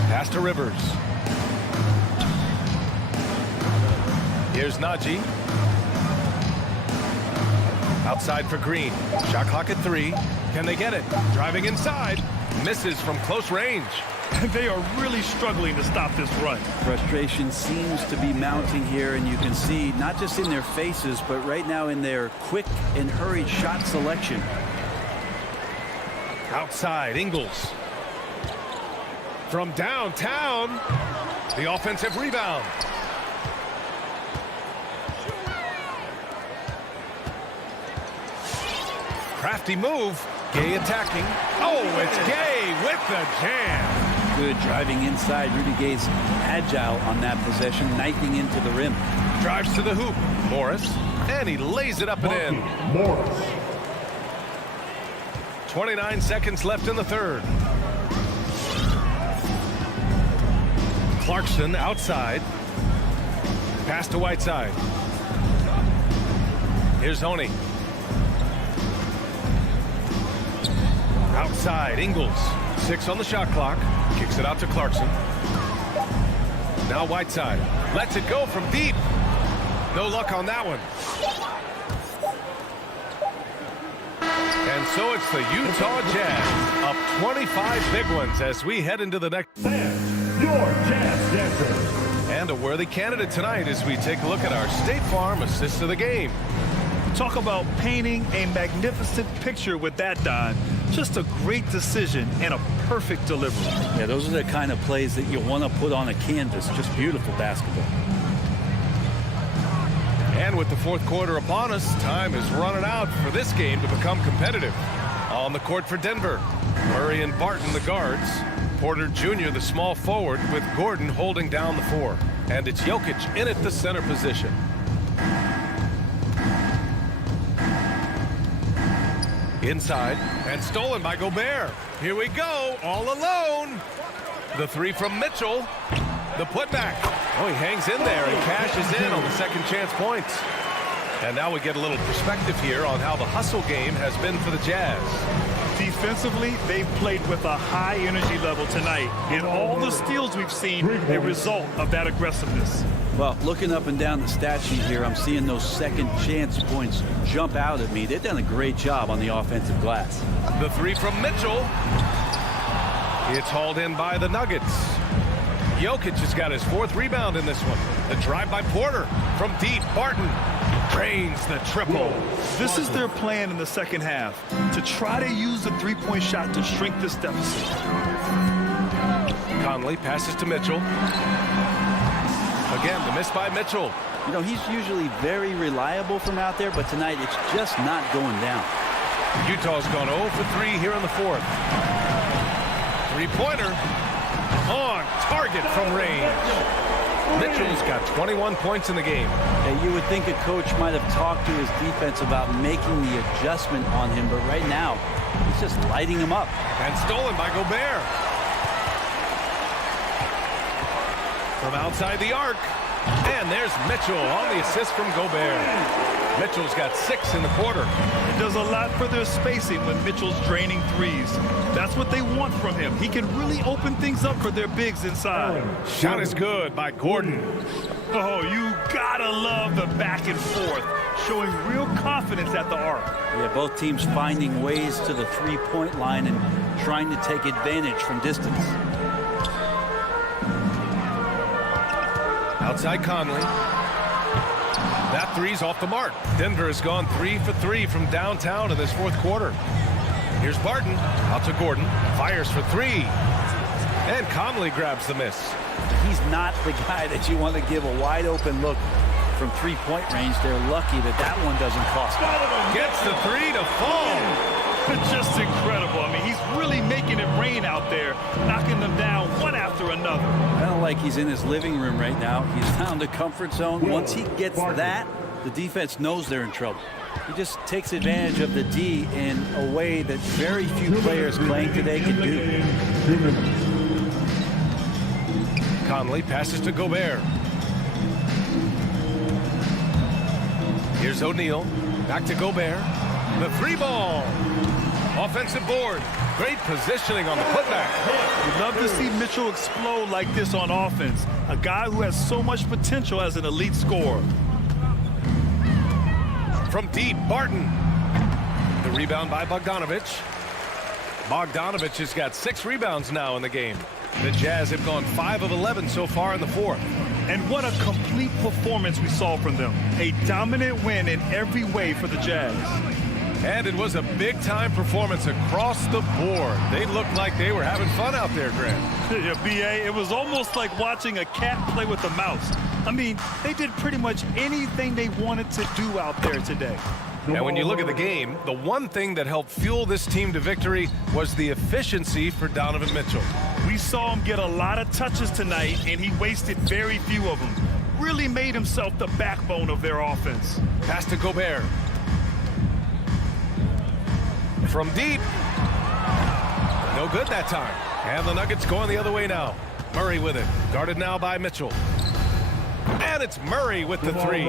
Pass to Rivers. Here's Najee. Outside for Green. Shot clock at 3. Can they get it? Driving inside. Misses from close range. They are really struggling to stop this run. Frustration seems to be mounting here, and you can see not just in their faces, but right now in their quick and hurried shot selection. Outside, Ingles. From downtown, the offensive rebound. Crafty move. Gay attacking. Oh, it's Gay with the jam. Good driving inside. Rudy Gay's agile on that possession, knifing into the rim. Drives to the hoop. Morris. And he lays it up and in. Morris. 29 seconds left in the third. Clarkson outside. Pass to Whiteside. Here's Honey. Outside, Ingles. 6 on the shot clock. Kicks it out to Clarkson. Now Whiteside. Lets it go from deep. No luck on that one. And so it's the Utah Jazz up 25 big ones as we head into the next. Your Jazz Dancers. And a worthy candidate tonight as we take a look at our State Farm assist of the game. Talk about painting a magnificent picture with that, Don. Just a great decision and a perfect delivery. Yeah, those are the kind of plays that you want to put on a canvas. Just beautiful basketball. And with the fourth quarter upon us, time is running out for this game to become competitive. On the court for Denver, Murray and Barton, the guards. Porter Jr., the small forward, with Gordon holding down the 4. And it's Jokic in at the center position. Inside, and stolen by Gobert. Here we go, all alone. The 3 from Mitchell. The putback. Oh, he hangs in there and cashes in on the second chance points. And now we get a little perspective here on how the hustle game has been for the Jazz. Defensively, they've played with a high energy level tonight. And all the steals we've seen, a result of that aggressiveness. Well, looking up and down the stat sheet here, I'm seeing those second chance points jump out at me. They've done a great job on the offensive glass. The 3 from Mitchell. It's hauled in by the Nuggets. Jokic has got his 4th rebound in this one. The drive by Porter from deep. Barton drains the triple. This is their plan in the second half, to try to use the three-point shot to shrink this deficit. Conley passes to Mitchell. Again, the miss by Mitchell. You know, he's usually very reliable from out there, but tonight it's just not going down. Utah's gone 0 for 3 here in the 4th. Three-pointer on target from range. Mitchell's got 21 points in the game. Yeah, you would think a coach might have talked to his defense about making the adjustment on him, but right now, he's just lighting him up. And stolen by Gobert. From outside the arc. And there's Mitchell on the assist from Gobert. Mitchell's got 6 in the quarter. It does a lot for their spacing when Mitchell's draining threes. That's what they want from him. He can really open things up for their bigs inside. Shot is good by Gordon. Oh, you gotta love the back and forth, showing real confidence at the arc. Yeah, both teams finding ways to the three-point line and trying to take advantage from distance. Outside Conley. That 3's off the mark. Denver has gone 3 for 3 from downtown in this 4th quarter. Here's Barton. Out to Gordon. Fires for 3. And Conley grabs the miss. He's not the guy that you want to give a wide open look from three-point range. They're lucky that that one doesn't cost. Gets the 3 to fall. Just incredible. I mean, he's really making it rain out there, knocking them down one after another. Kind of like he's in his living room right now. He's found a comfort zone. Once he gets that, the defense knows they're in trouble. He just takes advantage of the D in a way that very few players playing today can do. Conley passes to Gobert. Here's O'Neal. Back to Gobert. The three ball. Offensive board. Great positioning on the putback. We'd love to see Mitchell explode like this on offense. A guy who has so much potential as an elite scorer. From deep, Barton. The rebound by Bogdanovich. Bogdanovich has got 6 rebounds now in the game. The Jazz have gone 5 of 11 so far in the fourth. And what a complete performance we saw from them. A dominant win in every way for the Jazz. And it was a big-time performance across the board. They looked like they were having fun out there, Grant. Yeah, B.A., it was almost like watching a cat play with a mouse. I mean, they did pretty much anything they wanted to do out there today. And when you look at the game, the one thing that helped fuel this team to victory was the efficiency for Donovan Mitchell. We saw him get a lot of touches tonight, and he wasted very few of them. Really made himself the backbone of their offense. Pass to Gobert. From deep. No good that time. And the Nuggets going the other way now. Murray with it. Guarded now by Mitchell. And it's Murray with the three.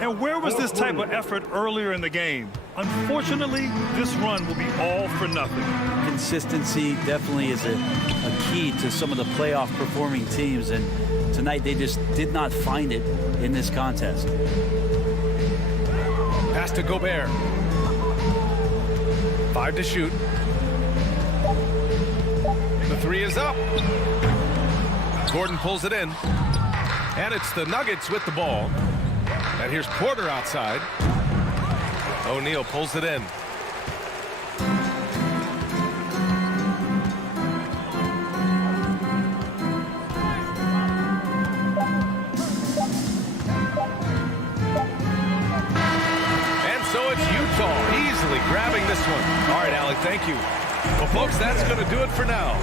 And where was this type of effort earlier in the game? Unfortunately, this run will be all for nothing. Consistency definitely is a key to some of the playoff performing teams, and tonight they just did not find it in this contest. Pass to Gobert. 5 to shoot. The three is up. Gordon pulls it in. And it's the Nuggets with the ball. And here's Porter outside. O'Neal pulls it in. And so it's Utah easily grabbing this one. All right, Alec, thank you. Well, folks, that's going to do it for now.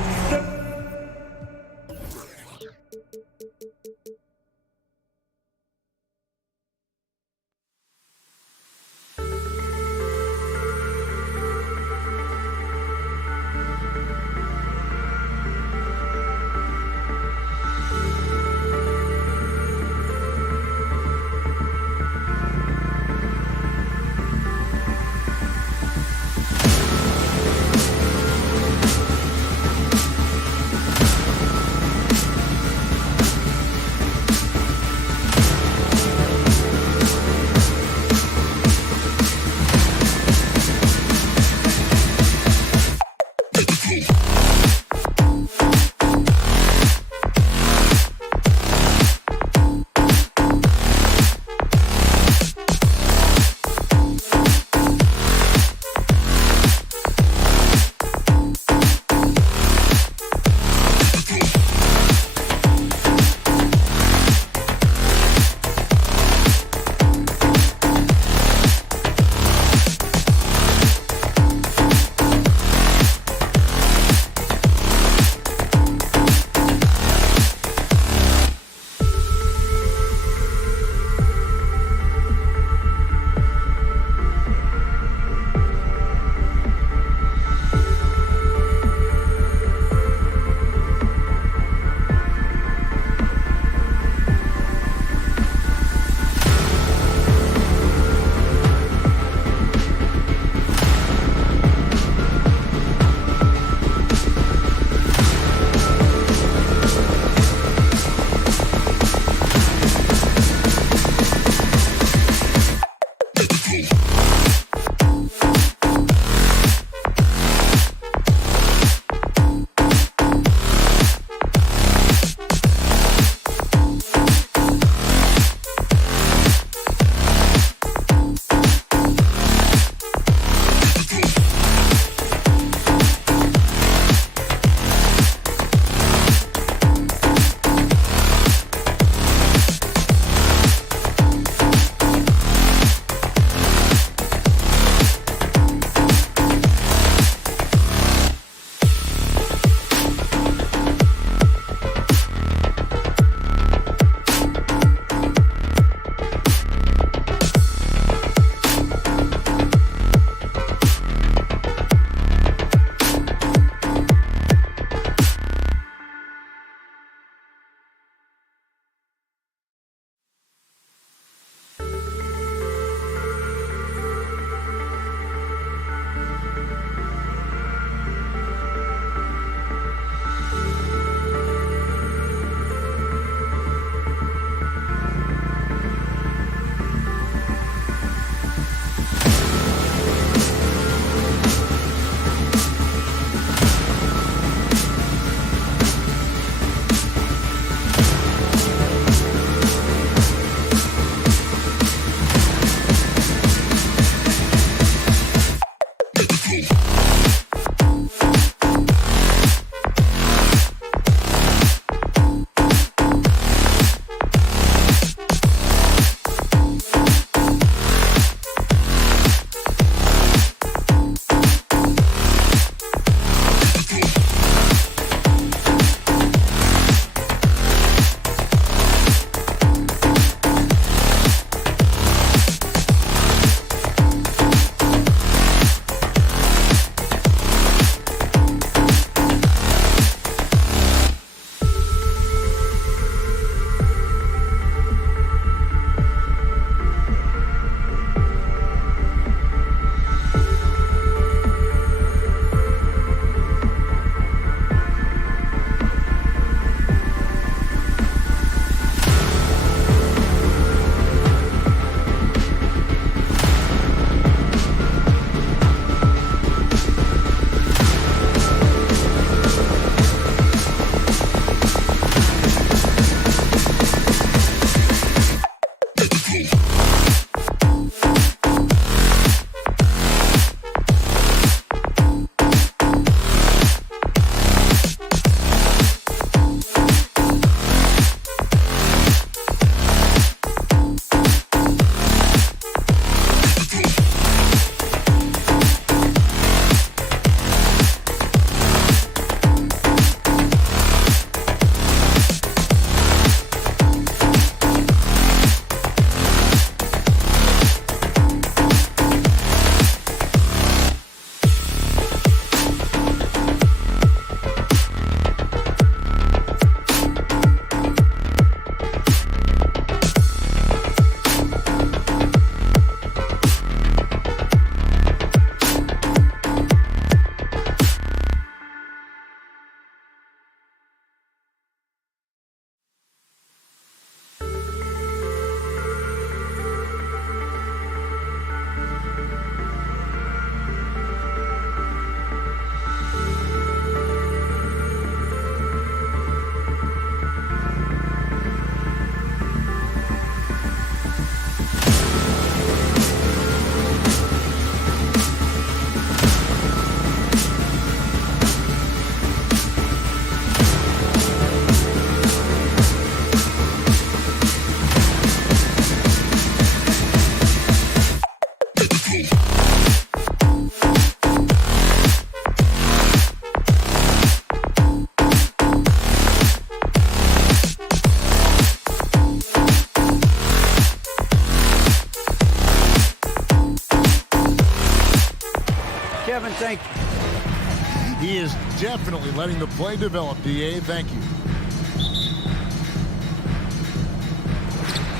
Kevin. Thank you. He is definitely letting the play develop, D.A. Thank you.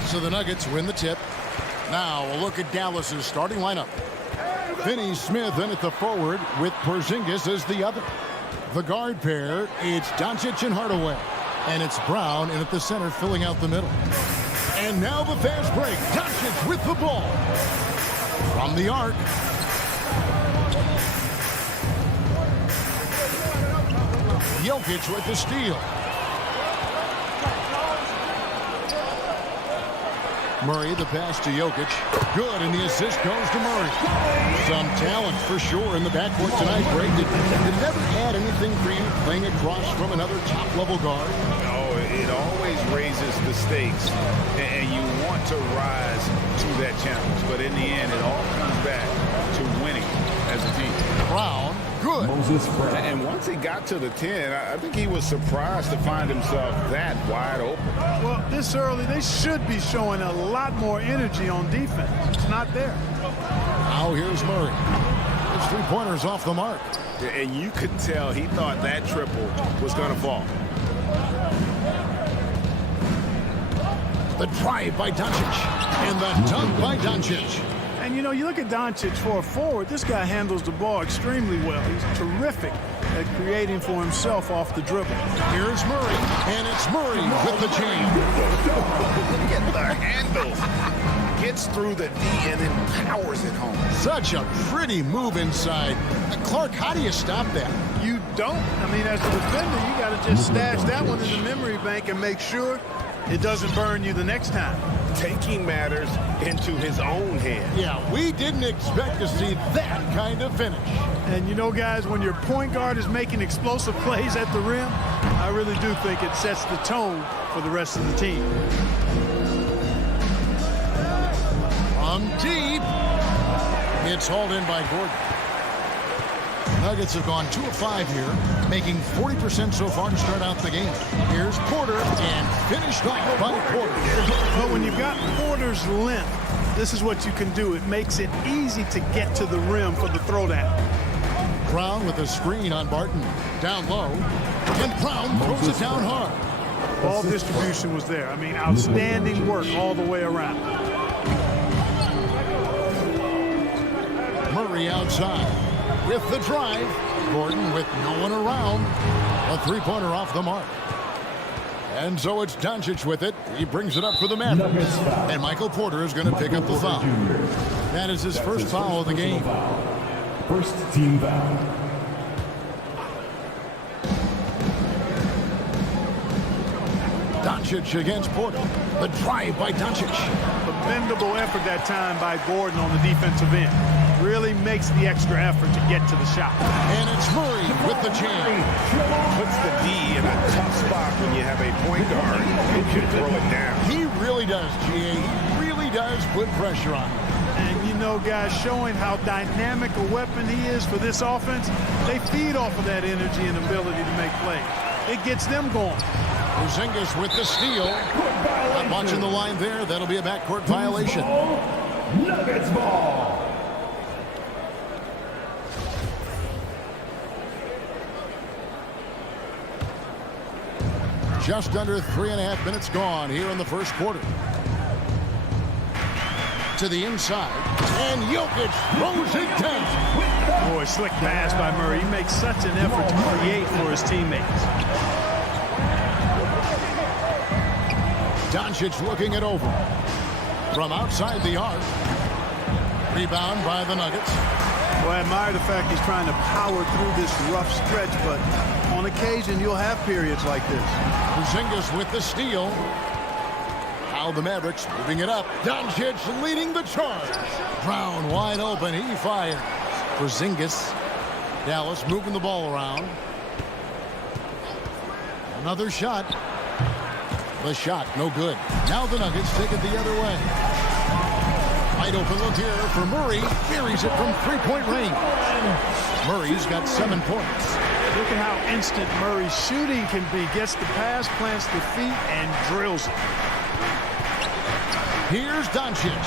So the Nuggets win the tip. Now a look at Dallas's starting lineup. Finney, Smith in at the forward with Porzingis as the other. The guard pair, it's Doncic and Hardaway. And it's Brown in at the center filling out the middle. And now the fast break. Doncic with the ball. From the arc. Jokic with the steal. Murray, the pass to Jokic. Good, and the assist goes to Murray. Some talent for sure in the backcourt tonight, Greg. Did it ever add anything for you playing across from another top-level guard? No, it always raises the stakes, and you want to rise to that challenge. But in the end, it all comes back to winning as a team. Brown, good. And once he got to the 10, I think he was surprised to find himself that wide open. Well, this early, they should be showing a lot more energy on defense. It's not there. Now here's Murray. His three-pointers off the mark. And you could tell he thought that triple was going to fall. The drive by Doncic. And the dunk by Doncic. And, you know, you look at Doncic for a forward, this guy handles the ball extremely well. He's terrific at creating for himself off the dribble. Here's Murray, and it's Murray with the jam. Look at the handle. Gets through the D and then powers it home. Such a pretty move inside. Clark, how do you stop that? You don't. I mean, as a defender, you got to just stash that one in the memory bank and make sure it doesn't burn you the next time. Taking matters into his own hands. Yeah, we didn't expect to see that kind of finish. And you know, guys, when your point guard is making explosive plays at the rim, I really do think it sets the tone for the rest of the team. From deep. It's hauled in by Gordon. Nuggets have gone 2 of 5 here, making 40% so far to start out the game. Here's Porter, and finished off by Porter. But when you've got Porter's length, this is what you can do. It makes it easy to get to the rim for the throwdown. Brown with a screen on Barton. Down low. And Brown throws it down hard. Ball distribution was there. I mean, outstanding work all the way around. Murray outside. With the drive, Gordon with no one around. A three-pointer off the mark. And so it's Doncic with it. He brings it up for the Mavericks. And Michael Porter is going to pick up the foul. That is his first foul of the game. First team foul. Doncic against Porter. The drive by Doncic. Commendable effort that time by Gordon on the defensive end. Really makes the extra effort to get to the shot. And it's Murray with the jam. Puts the D in a tough spot when you have a point guard who can throw it down. He really does, GA. He really does put pressure on him. And you know, guys, showing how dynamic a weapon he is for this offense, they feed off of that energy and ability to make plays. It gets them going. Porzingis with the steal. Not watching the line there. That'll be a backcourt violation. Nuggets ball. Just under 3.5 minutes gone here in the first quarter. To the inside, and Jokic throws it down. Boy, slick pass by Murray. He makes such an effort to create for his teammates. Doncic looking it over. From outside the arc. Rebound by the Nuggets. Well, I admire the fact he's trying to power through this rough stretch, but on occasion you'll have periods like this. Porzingis with the steal. Now the Mavericks moving it up. Doncic leading the charge. Brown wide open. He fires. Porzingis. Dallas moving the ball around. Another shot. The shot no good. Now the Nuggets take it the other way. Wide open look here for Murray. Buries it from three-point range. Murray's got 7 points. Look at how instant Murray's shooting can be. Gets the pass, plants the feet, and drills it. Here's Doncic.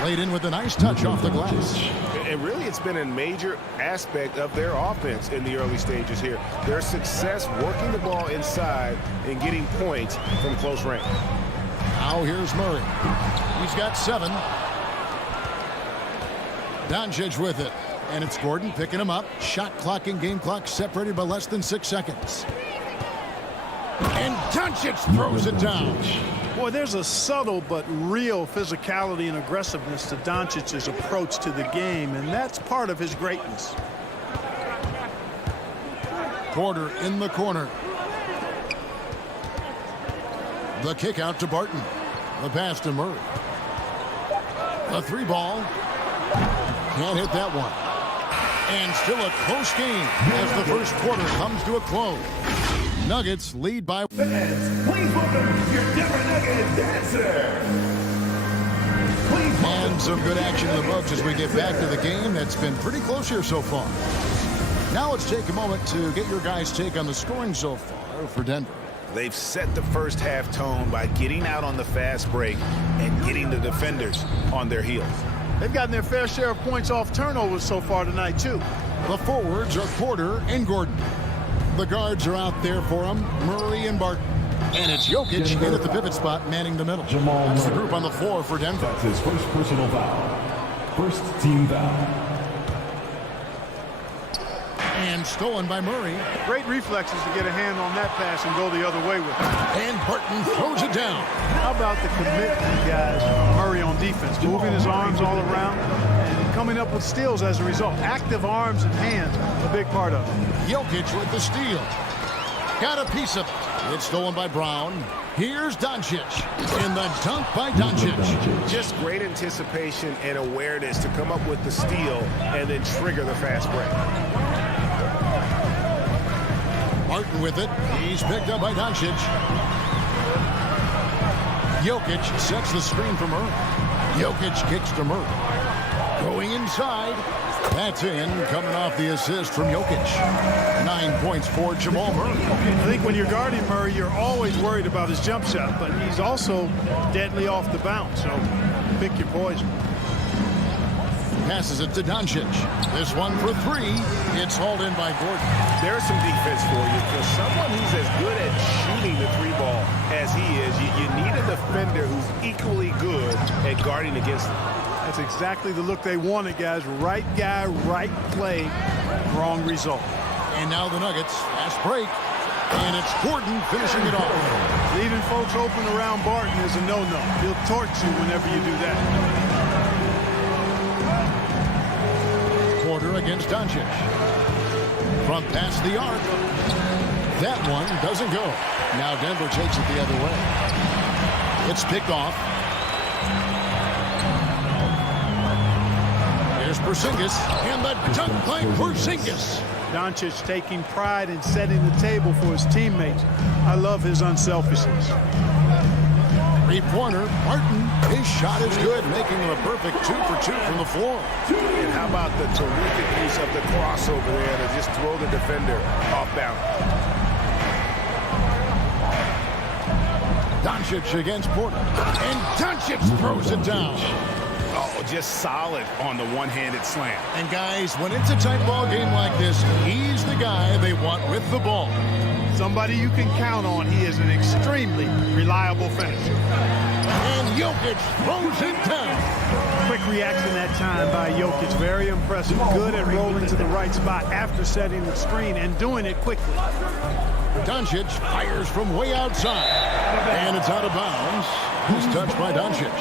Played in with a nice touch off the glass. And really, it's been a major aspect of their offense in the early stages here. Their success working the ball inside and getting points from close range. Now here's Murray. He's got 7. Doncic with it. And it's Gordon picking him up. Shot clock and game clock separated by less than 6 seconds. And Doncic throws it down. Boy, there's a subtle but real physicality and aggressiveness to Doncic's approach to the game, and that's part of his greatness. Porter in the corner. The kick out to Barton. The pass to Murray. The 3 ball. Can't hit that one. And still a close game as the first quarter comes to a close. Nuggets lead by. Fans, please welcome your Denver Nuggets dancer. And some good action in the books as we get back to the game that's been pretty close here so far. Now let's take a moment to get your guys' take on the scoring so far for Denver. They've set the first half tone by getting out on the fast break and getting the defenders on their heels. They've gotten their fair share of points off turnovers so far tonight, too. The forwards are Porter and Gordon. The guards are out there for them, Murray and Barton. And it's Jokic in at the pivot spot, manning the middle. That's the group on the floor for Denver. That's his first personal foul. First team foul. And stolen by Murray. Great reflexes to get a hand on that pass and go the other way with it. And Barton throws it down. How about the commitment, guys, Murray on defense, moving his arms all around and coming up with steals as a result. Active arms and hands, a big part of it. Jokic with the steal. Got a piece of it. It's stolen by Brown. Here's Doncic. And the dunk by Doncic. Just great anticipation and awareness to come up with the steal and then trigger the fast break. Barton with it. He's picked up by Doncic. Jokic sets the screen for Murray. Jokic kicks to Murray. Going inside. That's in. Coming off the assist from Jokic. 9 points for Jamal Murray. I think when you're guarding Murray, you're always worried about his jump shot, but he's also deadly off the bounce, so pick your poison. Passes it to Doncic. This one for 3. It's hauled in by Gordon. There's some defense for you. For someone who's as good at shooting the 3-ball as he is, you need a defender who's equally good at guarding against him. That's exactly the look they wanted, guys. Right guy, right play, wrong result. And now the Nuggets. Fast break. And it's Gordon finishing it off. Leaving folks open around Barton is a no-no. He'll torch you whenever you do that. Porter against Doncic. From past the arc. That one doesn't go. Now Denver takes it the other way. It's picked off. Here's Porzingis. And the dunk by Porzingis. Doncic taking pride in setting the table for his teammates. I love his unselfishness. 3-pointer. Barton. His shot is good, making him a perfect 2 for 2 from the floor. And how about the terrific use of the crossover there to just throw the defender off balance. Doncic against Porter. And Doncic throws it down. Oh, just solid on the one-handed slam. And guys, when it's a tight ball game like this, he's the guy they want with the ball. Somebody you can count on. He is an extremely reliable finisher. And Jokic throws it down. Quick reaction that time by Jokic. Very impressive. Good at rolling to the right spot after setting the screen and doing it quickly. Doncic fires from way outside. And it's out of bounds. He's touched by Doncic.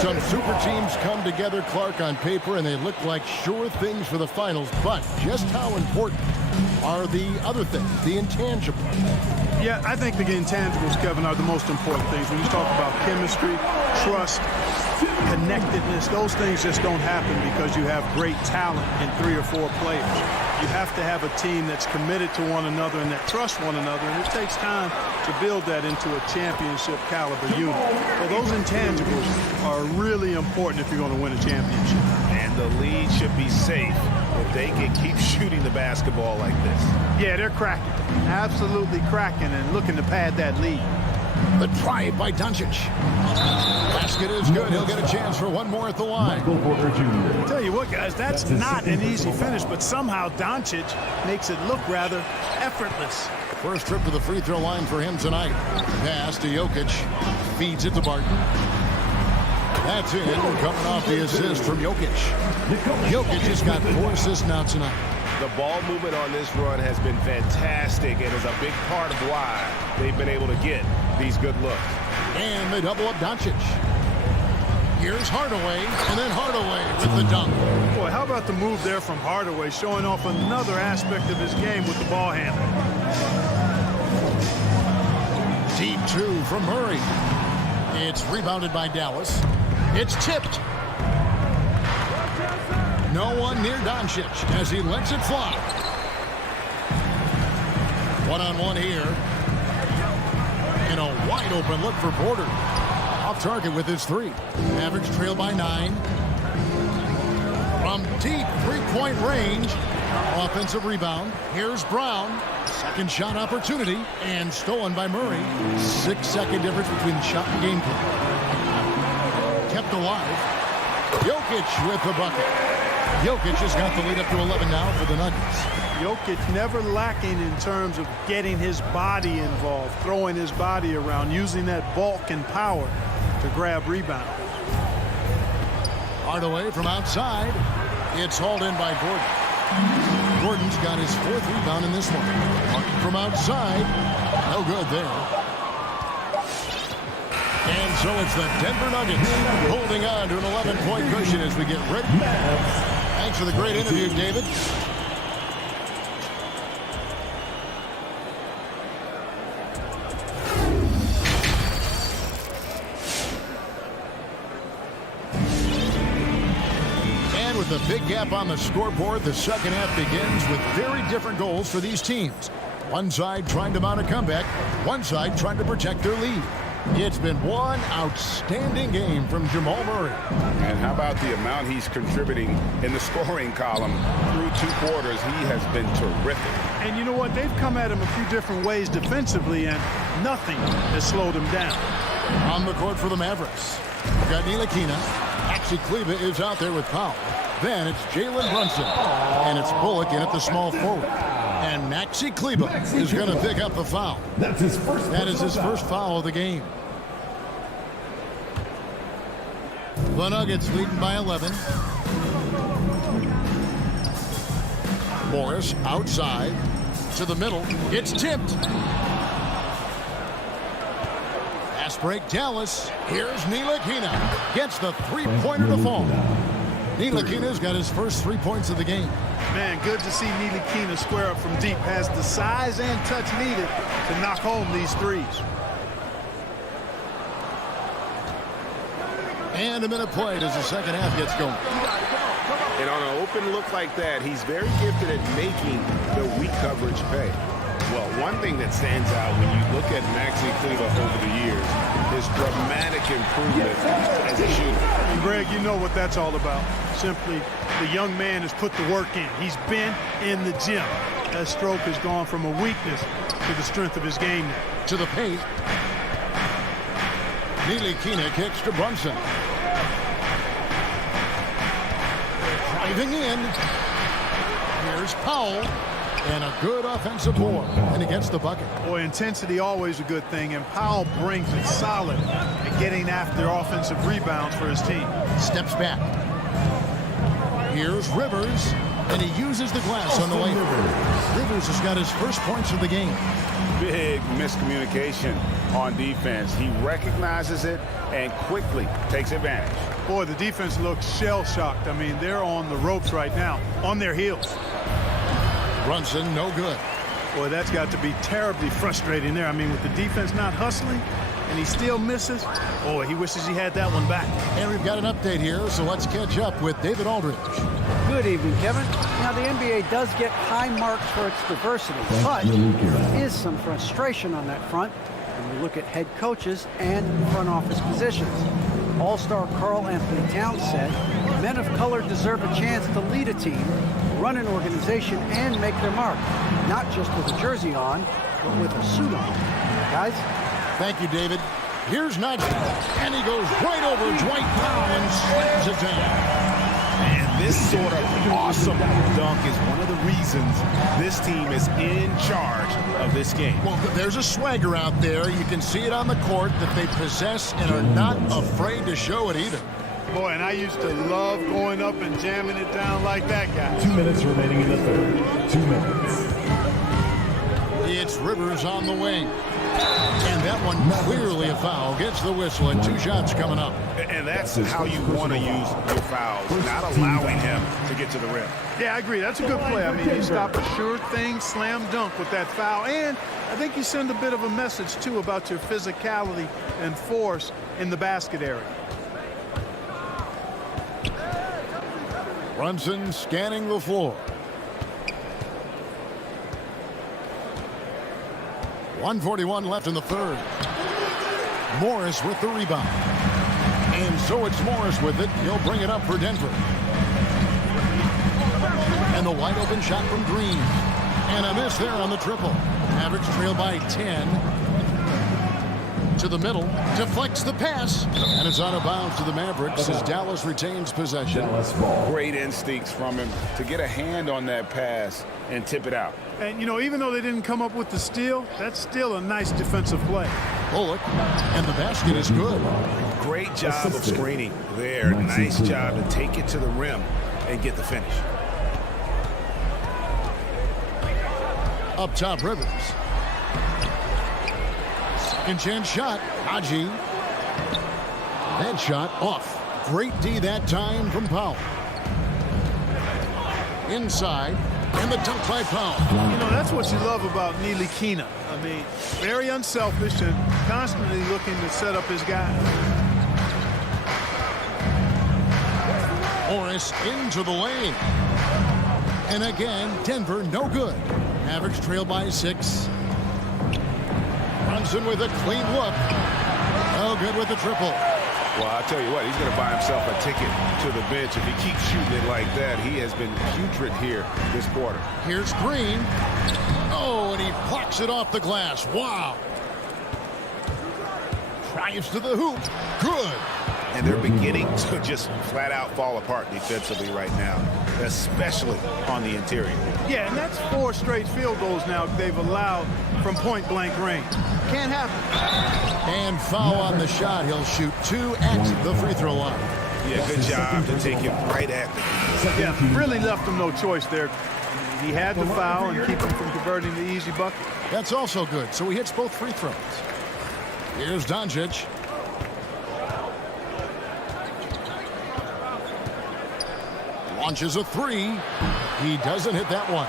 Some super teams come together, Clark, on paper, and they look like sure things for the finals. But just how important are the other things, the intangibles? Yeah, I think the intangibles, Kevin, are the most important things. When you talk about chemistry, trust, connectedness, those things just don't happen because you have great talent in 3 or 4 players. You have to have a team that's committed to one another and that trusts one another, and it takes time to build that into a championship caliber unit. So those intangibles are really important if you're going to win a championship. And the lead should be safe if they can keep shooting the basketball like this. Yeah, they're cracking. Absolutely cracking and looking to pad that lead. The drive by Doncic. Basket is good. He'll get a chance for one more at the line. Tell you what, guys, that's not an easy finish, but somehow Doncic makes it look rather effortless. First trip to the free throw line for him tonight. Pass to Jokic. Feeds it to Barton. That's in. Coming off the assist from Jokic. Jokic has got 4 assists now tonight. The ball movement on this run has been fantastic and is a big part of why they've been able to get these good looks. And they double up Doncic. Here's Hardaway, and then Hardaway with the dunk. Boy, how about the move there from Hardaway, showing off another aspect of his game with the ball handling. Deep 2 from Murray. It's rebounded by Dallas. It's tipped. No one near Doncic as he lets it fly. One-on-one here. And a wide open look for Porter. Off target with his 3. Mavericks trail by 9. From deep 3-point range. Offensive rebound. Here's Brown. Second shot opportunity. And stolen by Murray. 6-second difference between shot and game clock. Kept alive. Jokic with the bucket. Jokic has got the lead up to 11 now for the Nuggets. Jokic never lacking in terms of getting his body involved, throwing his body around, using that bulk and power to grab rebounds. Hardaway from outside. It's hauled in by Gordon. Gordon's got his 4th rebound in this one. Martin from outside. No good there. And so it's the Denver Nuggets holding on to an 11-point cushion as we get ready. Thanks for the great interview, David. And with a big gap on the scoreboard, the second half begins with very different goals for these teams. One side trying to mount a comeback, one side trying to protect their lead. It's been one outstanding game from Jamal Murray. And how about the amount he's contributing in the scoring column through 2 quarters? He has been terrific. And you know what? They've come at him a few different ways defensively, and nothing has slowed him down. On the court for the Mavericks. We've got Ntilikina. Maxi Kleber is out there with Powell. Then it's Jalen Brunson. And it's Bullock in at the small forward. And Maxi Kleber is going to pick up the foul. That is his first foul of the game. The Nuggets leading by 11. Morris outside to the middle. It's tipped. Fast break Dallas. Here's Ntilikina. Gets the 3-pointer to fall. Ntilikina's got his first 3 points of the game. Man, good to see Ntilikina square up from deep. Has the size and touch needed to knock home these threes. And a minute played as the second half gets going. And on an open look like that, he's very gifted at making the weak coverage pay. Well, one thing that stands out when you look at Maxi Kleber over the years is dramatic improvement as a shooter. And Greg, you know what that's all about. Simply, the young man has put the work in. He's been in the gym. That stroke has gone from a weakness to the strength of his game now. To the paint. Ntilikina kicks to Brunson. Driving in. Here's Powell. And a good offensive board. And he gets the bucket. Boy, intensity always a good thing. And Powell brings it solid at getting after offensive rebounds for his team. Steps back. Here's Rivers. And he uses the glass on the way. Rivers has got his first points of the game. Big miscommunication on defense. He recognizes it and quickly takes advantage. Boy, the defense looks shell-shocked. I mean, they're on the ropes right now, on their heels. Brunson, no good. Boy, that's got to be terribly frustrating there. I mean, with the defense not hustling and he still misses, boy, he wishes he had that one back. And we've got an update here, so let's catch up with David Aldridge. Good evening, Kevin. Now, the NBA does get high marks for its diversity, but there is some frustration on that front when we look at head coaches and front office positions. All-star Karl Anthony Towns said, men of color deserve a chance to lead a team, run an organization, and make their mark, not just with a jersey on, but with a suit on. Guys, Thank you, David. Here's Najee, and he goes right over Dwight Powell and slams it down. And this sort of awesome dunk is one of the reasons this team is in charge of this game. Well, there's a swagger out there. You can see it on the court that they possess and are not afraid to show it either. Boy, and I used to love going up and jamming it down like that guy. 2 minutes remaining in the third. 2 minutes. It's Rivers on the wing. And that one clearly a foul. Gets the whistle and 2 shots coming up. And that's how you want to use your fouls, not allowing him to get to the rim. Yeah, I agree. That's a good play. I mean, you stop a sure thing, slam dunk with that foul. And I think you send a bit of a message, too, about your physicality and force in the basket area. Brunson scanning the floor. 1:41 left in the third. Morris with the rebound. And so it's Morris with it. He'll bring it up for Denver. And the wide open shot from Green. And a miss there on the triple. Mavericks trail by 10. To the middle. Deflects the pass. And it's out of bounds to the Mavericks as Dallas retains possession. Great instincts from him to get a hand on that pass and tip it out. And, you know, even though they didn't come up with the steal, that's still a nice defensive play. Bullock, and the basket is good. Great job of screening there. Nice job to take it to the rim and get the finish. Up top, Rivers. Second chance shot. Najee. That shot off. Great D that time from Powell. Inside. And the dunk by Powell. You know, that's what you love about Ntilikina. I mean, very unselfish and constantly looking to set up his guy. Morris into the lane. And again, Denver no good. Mavericks trail by 6. Brunson with a clean look. No good with the triple. Well, I'll tell you what, he's going to buy himself a ticket to the bench. If he keeps shooting it like that, he has been putrid here this quarter. Here's Green. Oh, and he blocks it off the glass. Wow. Drives to the hoop. Good. And they're beginning to just flat out fall apart defensively right now, especially on the interior. Yeah, and that's 4 straight field goals now they've allowed from point-blank range. Can't happen. And foul on the shot. He'll shoot 2 at the free throw line. Yeah, good job to take him right at the Yeah, really left him no choice there. He had to foul and keep him from converting the easy bucket. That's also good. So he hits both free throws. Here's Doncic. Launches a 3. He doesn't hit that one.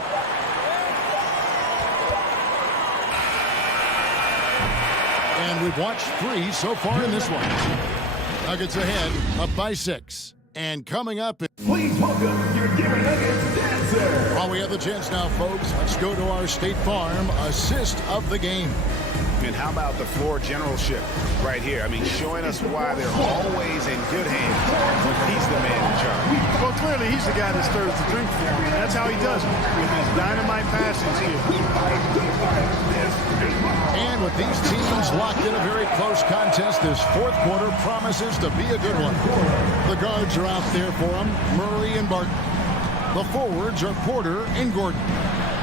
And we've watched 3 so far in this one. Nuggets ahead, up by 6. And coming up... Please welcome your Denver Nuggets dancer. While we have the chance now, folks, let's go to our State Farm assist of the game. And how about the floor generalship right here? I mean, showing us why they're always in good hands when he's the man in charge. Well, clearly he's the guy that stirs the drink for him. That's how he does it, with his dynamite passing skills. And with these teams locked in a very close contest, this fourth quarter promises to be a good one. The guards are out there for them, Murray and Barton. The forwards are Porter and Gordon.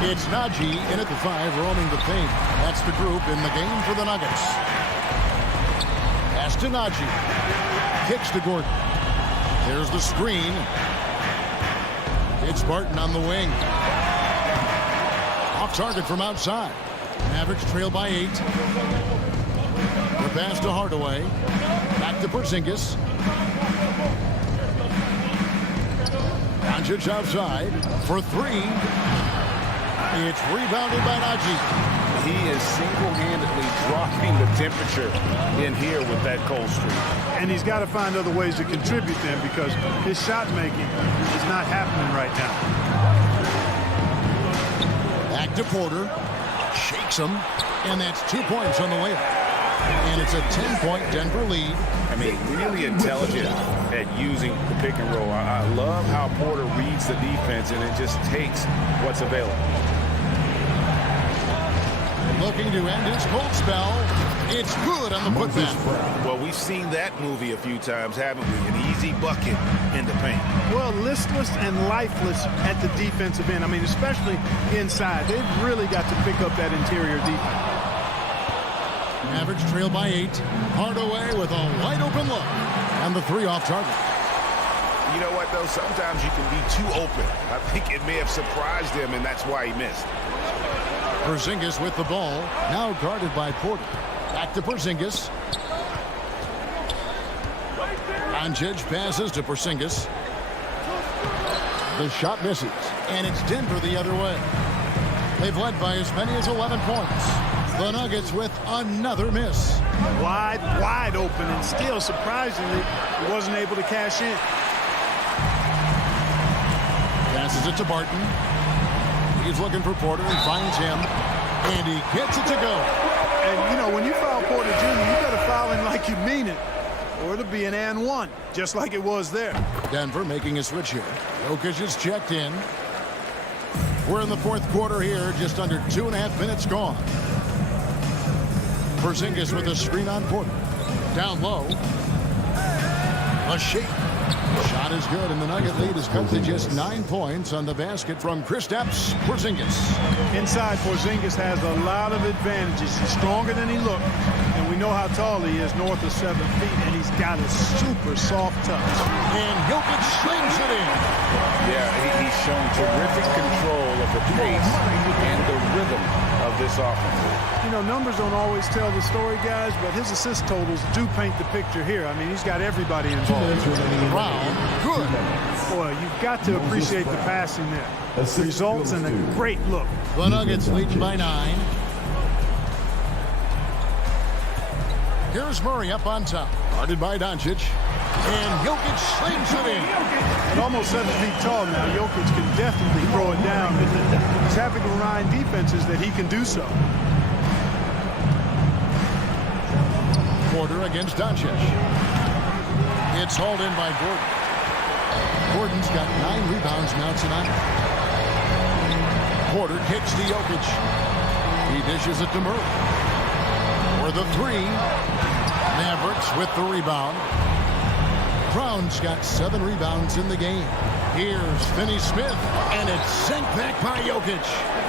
It's Najee in at the 5, roaming the paint. That's the group in the game for the Nuggets. Pass to Najee. Kicks to Gordon. There's the screen. It's Barton on the wing. Off target from outside. Mavericks trail by 8. The pass to Hardaway. Back to Porzingis. Doncic outside for 3. It's rebounded by Najee. He is single-handedly dropping the temperature in here with that cold streak. And he's got to find other ways to contribute then because his shot making is not happening right now. Back to Porter. Shakes him. And that's 2 points on the layup. And it's a 10-point Denver lead. I mean, really intelligent at using the pick and roll. I love how Porter reads the defense and it just takes what's available. looking to end his cold spell. It's good on the putback. Well, we've seen that movie a few times, haven't we? An easy bucket in the paint. Well, listless and lifeless at the defensive end. I mean, especially inside. They've really got to pick up that interior defense. Mavericks trail by 8. Hardaway with a wide open look. And the 3 off target. You know what, though? Sometimes you can be too open. I think it may have surprised him, and that's why he missed. Porzingis with the ball. Now guarded by Porter. Back to Porzingis. Doncic passes to Porzingis. The shot misses. And it's Denver the other way. They've led by as many as 11 points. The Nuggets with another miss. Wide open, and still, surprisingly, he wasn't able to cash in. Passes it to Barton. He's looking for Porter and finds him. And he gets it to go. And, you know, when you foul Porter Jr., you got to foul him like you mean it, or it'll be an and one, just like it was there. Denver making a switch here. Jokic is checked in. We're in the fourth quarter here, just under 2.5 minutes gone. Porzingis with a screen on Porter. Down low. A shake. Shot is good, and the Nugget lead is cut to just 9 points on the basket from Kristaps Porzingis. Inside, Porzingis has a lot of advantages. He's stronger than he looked, and we know how tall he is, north of 7 feet, and he's got a super soft touch. And Jokic slings it in. Yeah, he's shown terrific control of the pace and the rhythm of this offense. You know, numbers don't always tell the story, guys, but his assist totals do paint the picture here. I mean, he's got everybody involved. Brown, good. Boy, you've got to appreciate the passing there. Results in a great look. The Nuggets lead by 9. Here's Murray up on top. Guarded by Doncic. And Jokic slings it in. At almost 7 feet tall now, Jokic can definitely throw it down. He's having to remind defenses that he can do so. Porter against Doncic. It's hauled in by Gordon. Gordon's got 9 rebounds now tonight. Porter kicks to Jokic. He dishes it to Murray. For the 3. Mavericks with the rebound. Brown's got 7 rebounds in the game. Here's Finney Smith, and it's sent back by Jokic.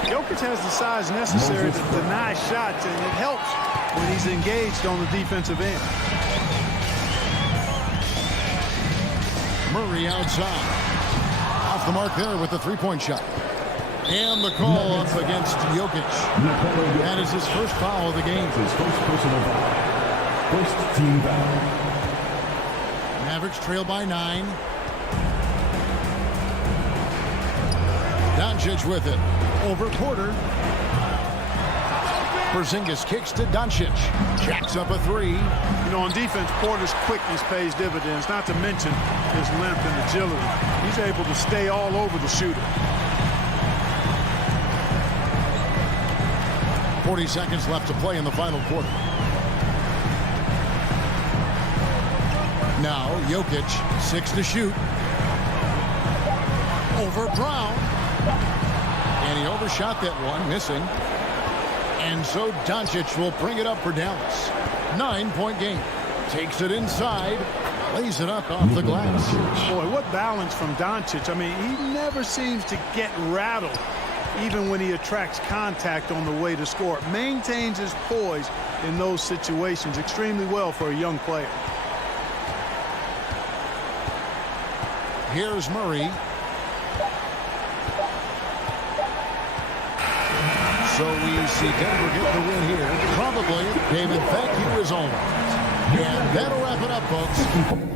Jokic has the size necessary to deny shots, and it helps when he's engaged on the defensive end. Murray outside. Off the mark there with the 3-point shot. And the call up against Jokic. That is his first foul of the game. His first personal foul. First team foul. Mavericks trail by 9. Doncic with it. Over Porter. Porzingis kicks to Doncic. Jacks up a 3. You know, on defense, Porter's quickness pays dividends, not to mention his length and agility. He's able to stay all over the shooter. 40 seconds left to play in the final quarter. Now, Jokic, 6 to shoot. Over Brown. And he overshot that one, missing. And so Doncic will bring it up for Dallas. 9-point game. Takes it inside. Lays it up off the glass. Boy, what balance from Doncic. I mean, he never seems to get rattled, even when he attracts contact on the way to score. Maintains his poise in those situations extremely well for a young player. Here's Murray. So we see Denver get the win here. Probably, David, thank you as always. And that'll wrap it up, folks.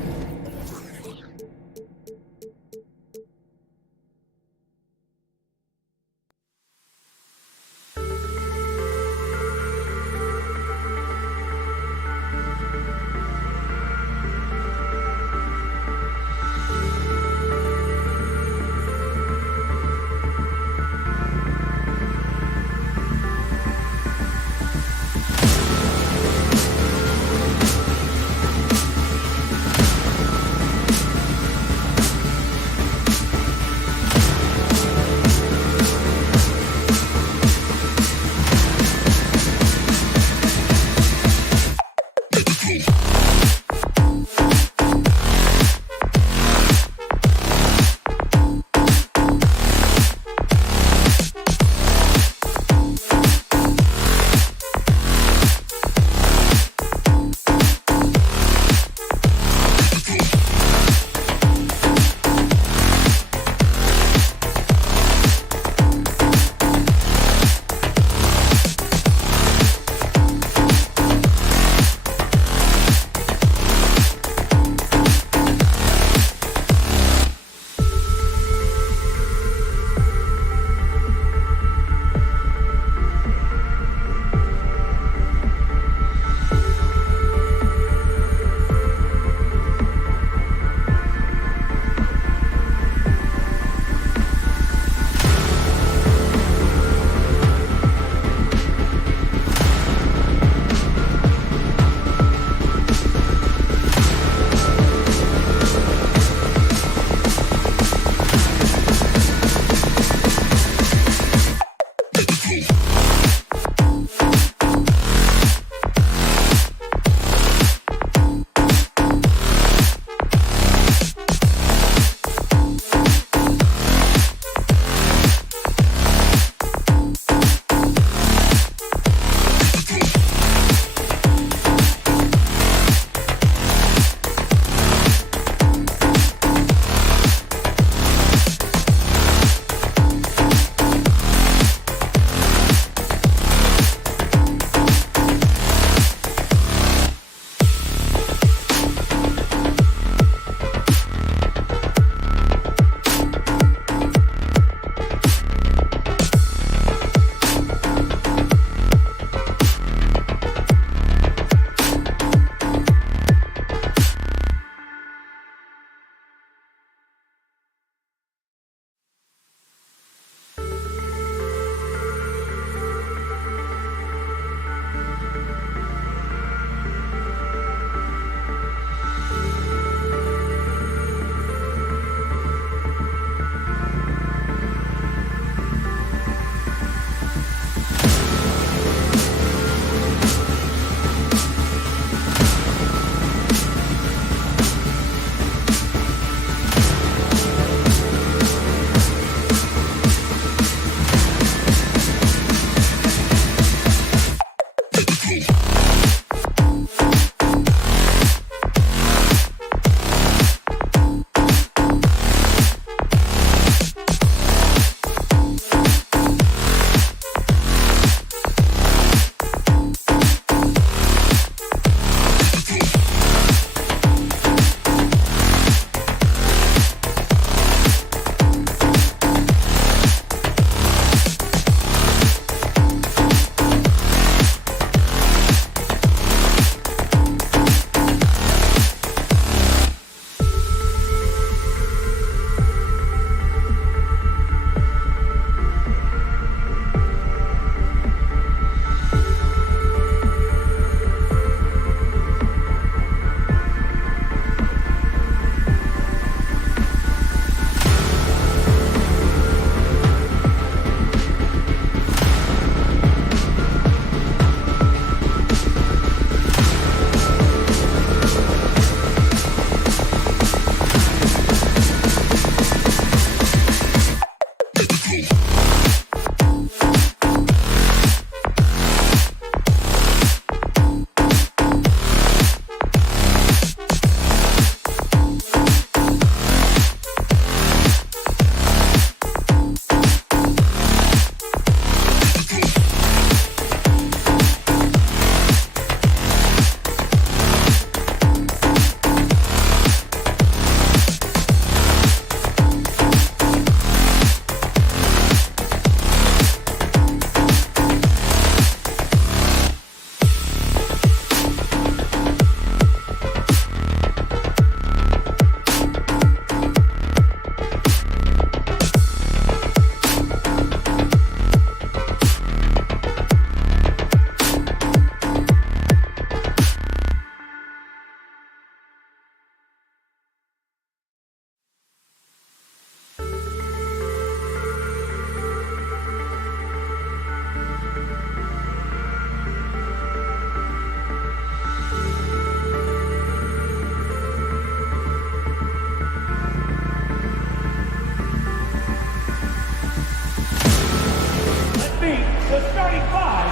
starting 5.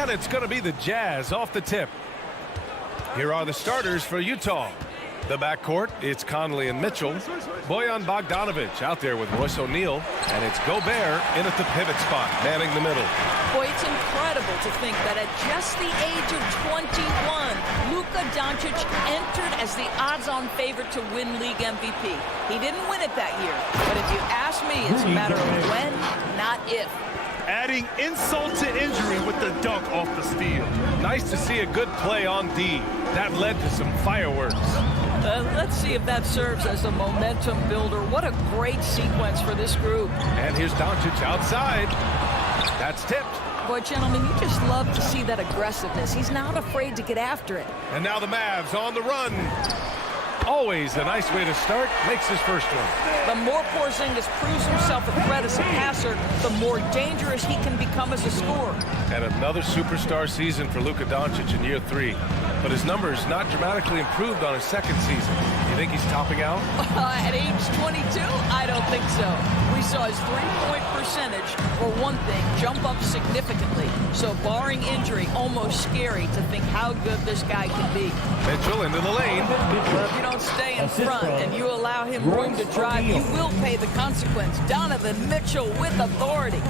And it's going to be the Jazz off the tip. Here are the starters for Utah. The backcourt, it's Conley and Mitchell. Bojan Bogdanovic out there with Royce O'Neal. And it's Gobert in at the pivot spot, manning the middle. Boy, it's incredible to think that at just the age of 21, Luka Doncic entered as the odds-on favorite to win league MVP. He didn't win it that year, but if you ask me, it's a matter of when, not if. Adding insult to injury with the dunk off the steal. Nice to see a good play on D. That led to some fireworks. Let's see if that serves as a momentum builder. What a great sequence for this group. And here's Doncic outside. That's tipped. Boy, gentlemen, you just love to see that aggressiveness. He's not afraid to get after it. And now the Mavs on the run. Always a nice way to start. Makes his first one. The more Porzingis proves himself a threat as a passer, the more dangerous he can become as a scorer. And another superstar season for Luka Doncic in year 3. But his numbers not dramatically improved on his second season. You think he's topping out? At age 22? I don't think so. We saw his three-point percentage, for one thing, jump up significantly. So barring injury, almost scary to think how good this guy can be. Mitchell into the lane. Well, if you don't stay in front and you allow him room to drive, you will pay the consequence. Donovan Mitchell with authority.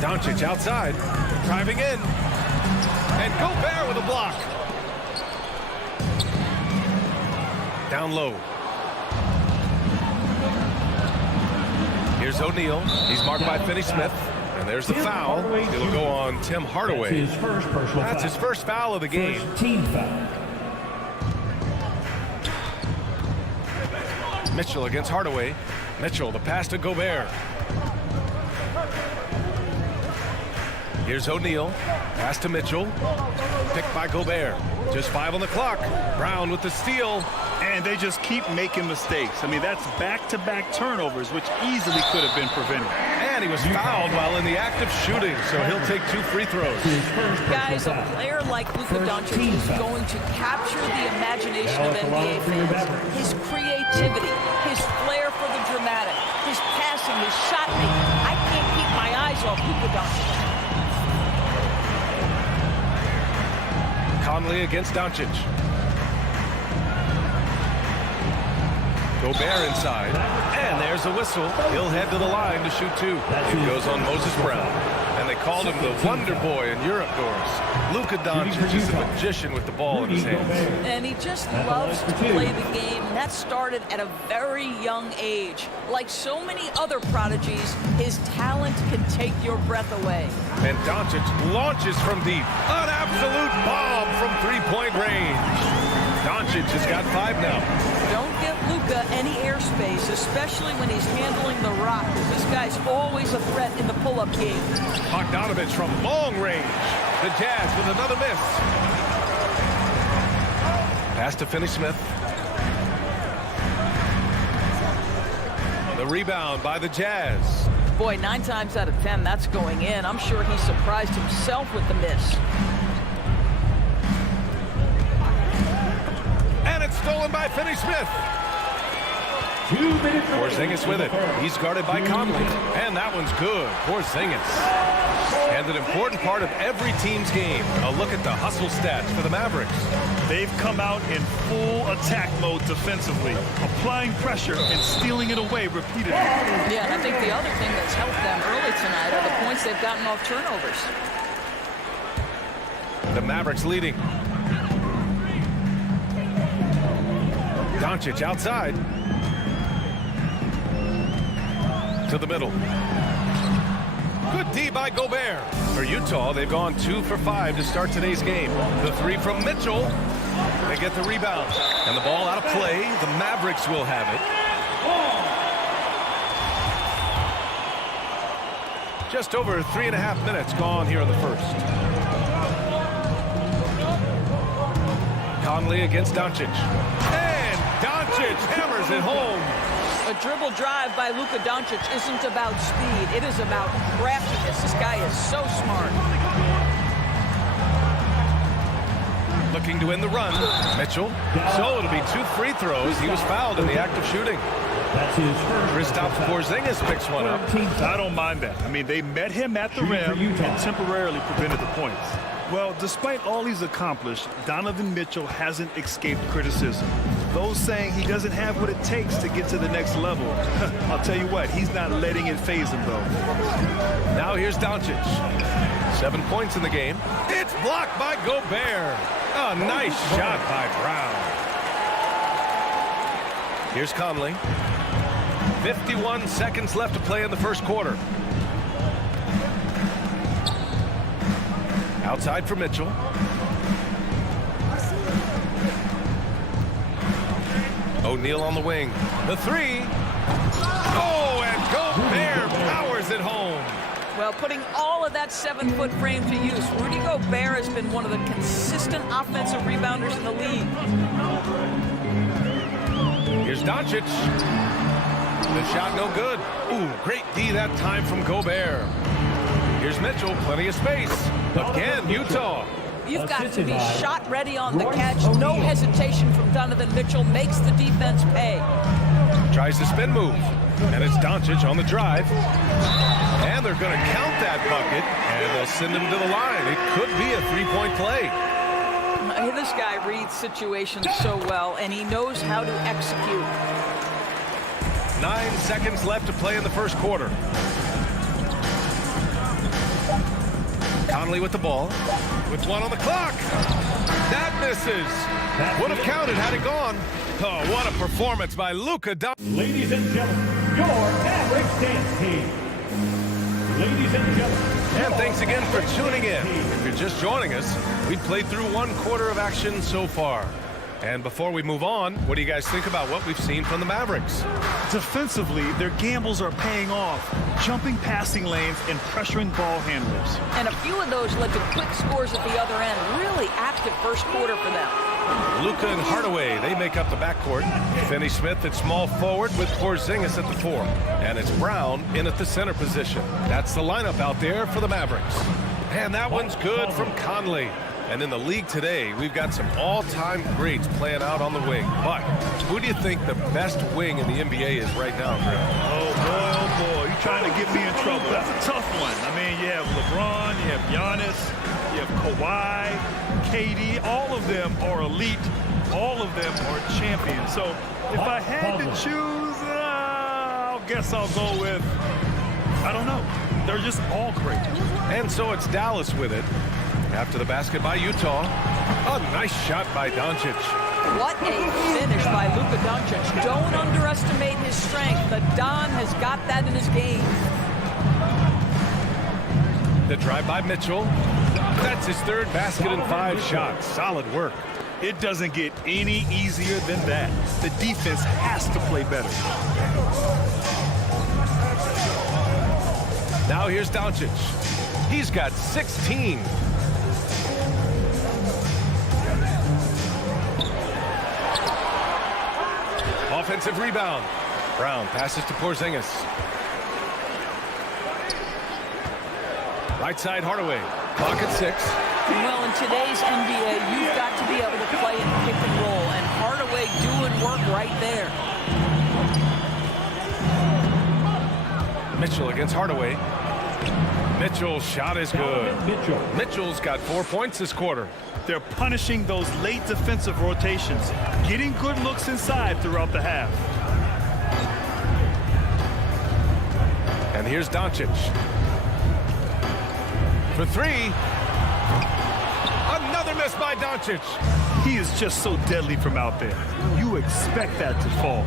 Doncic outside, driving in. And Gobert with a block. Down low. Here's O'Neal. He's marked by Finney Smith. And there's the foul. It'll go on Tim Hardaway. That's his first foul of the game. Team foul. Mitchell against Hardaway. Mitchell, the pass to Gobert. Here's O'Neal. Pass to Mitchell. Picked by Gobert. Just 5 on the clock. Brown with the steal. And they just keep making mistakes. I mean, that's back-to-back turnovers, which easily could have been prevented. And he was fouled while in the act of shooting, so he'll take 2 free throws. Guys, a player like Luka Doncic is going to capture the imagination of NBA fans. His creativity, his flair for the dramatic, his passing, his shot making. I can't keep my eyes off Luka Doncic. Conley against Doncic. Gobert inside. And there's a whistle. He'll head to the line to shoot 2. It goes on Moses Brown. And they called him the Wonder Boy in Europe, Doris. Luka Doncic is a magician with the ball in his hands. And he just loves to play the game. And that started at a very young age. Like so many other prodigies, his talent can take your breath away. And Doncic launches from deep. An absolute bomb from 3-point range. Doncic has got 5 now. Don't give Luka any airspace, especially when he's handling the rock. This guy's always a threat in the pull-up game. Bogdanovic from long range. The Jazz with another miss. Pass to Finney Smith. The rebound by the Jazz. Boy, 9 times out of 10, that's going in. I'm sure he surprised himself with the miss. And it's stolen by Finney Smith. 2 minutes. Porzingis with it. He's guarded by Conley. And that one's good. Porzingis. And an important part of every team's game. A look at the hustle stats for the Mavericks. They've come out in full attack mode defensively, applying pressure and stealing it away repeatedly. Yeah, and I think the other thing that's helped them early tonight are the points they've gotten off turnovers. The Mavericks leading. Doncic outside. To the middle. Good D by Gobert. For Utah, they've gone 2 for 5 to start today's game. The 3 from Mitchell. They get the rebound. And the ball out of play. The Mavericks will have it. Just over 3.5 minutes gone here in the first. Conley against Doncic. And Doncic hammers it home. A dribble drive by Luka Doncic isn't about speed. It is about craftiness. This guy is so smart. looking to win the run. Mitchell. So it'll be 2 free throws. He was fouled in the act of shooting. That's his first. Kristaps Porzingis picks one up. I don't mind that. I mean, they met him at the rim and temporarily prevented the points. Well, despite all he's accomplished, Donovan Mitchell hasn't escaped criticism. Those saying he doesn't have what it takes to get to the next level. I'll tell you what, he's not letting it faze him, though. Now here's Doncic. 7 points in the game. It's blocked by Gobert. A nice shot by Brown. Here's Conley. 51 seconds left to play in the first quarter. Outside for Mitchell. O'Neal on the wing. The 3. Oh, and Gobert powers it home. Well, putting all of that 7-foot frame to use, Rudy Gobert has been one of the consistent offensive rebounders in the league. Here's Doncic. The shot no good. Ooh, great D that time from Gobert. Here's Mitchell, plenty of space. Again, Utah. You've got to be shot ready on the catch. No hesitation from Donovan Mitchell. Makes the defense pay. Tries the spin move. And it's Doncic on the drive. And they're going to count that bucket. And they'll send him to the line. It could be a 3-point play. This guy reads situations so well, and he knows how to execute. 9 seconds left to play in the first quarter. Conley with the ball. With 1 on the clock. That misses. Would have counted had it gone. Oh, what a performance by Luka Doncic. Ladies and gentlemen, your Mavericks dance team. Ladies and gentlemen. And thanks again for tuning in. If you're just joining us, we've played through 1 quarter of action so far. And before we move on, what do you guys think about what we've seen from the Mavericks? Defensively, their gambles are paying off. Jumping passing lanes and pressuring ball handlers. And a few of those led to quick scores at the other end. Really active first quarter for them. Luka and Hardaway, they make up the backcourt. Finney Smith at small forward with Porzingis at the 4. And it's Brown in at the center position. That's the lineup out there for the Mavericks. And that one's good from Conley. And in the league today, we've got some all-time greats playing out on the wing. But who do you think the best wing in the NBA is right now, Greg? Oh, boy, you're trying to get me in trouble. That's a tough one. I mean, you have LeBron, you have Giannis, you have Kawhi, KD. All of them are elite. All of them are champions. So if I had to choose, I guess I'll go with, I don't know. They're just all great. And so it's Dallas with it. After the basket by Utah. A nice shot by Doncic. What a finish by Luka Doncic. Don't underestimate his strength. The Don has got that in his game. The drive by Mitchell. That's his 3rd basket in 5 shots. Solid work. It doesn't get any easier than that. The defense has to play better. Now here's Doncic. He's got 16. Offensive rebound. Brown passes to Porzingis. Right side Hardaway. Clock at 6. Well, in today's NBA, you've got to be able to play in pick and roll, and Hardaway doing work right there. Mitchell against Hardaway. Mitchell's shot is good. Mitchell's got 4 points this quarter. They're punishing those late defensive rotations, getting good looks inside throughout the half. And here's Doncic. For 3. Another miss by Doncic. He is just so deadly from out there. You expect that to fall.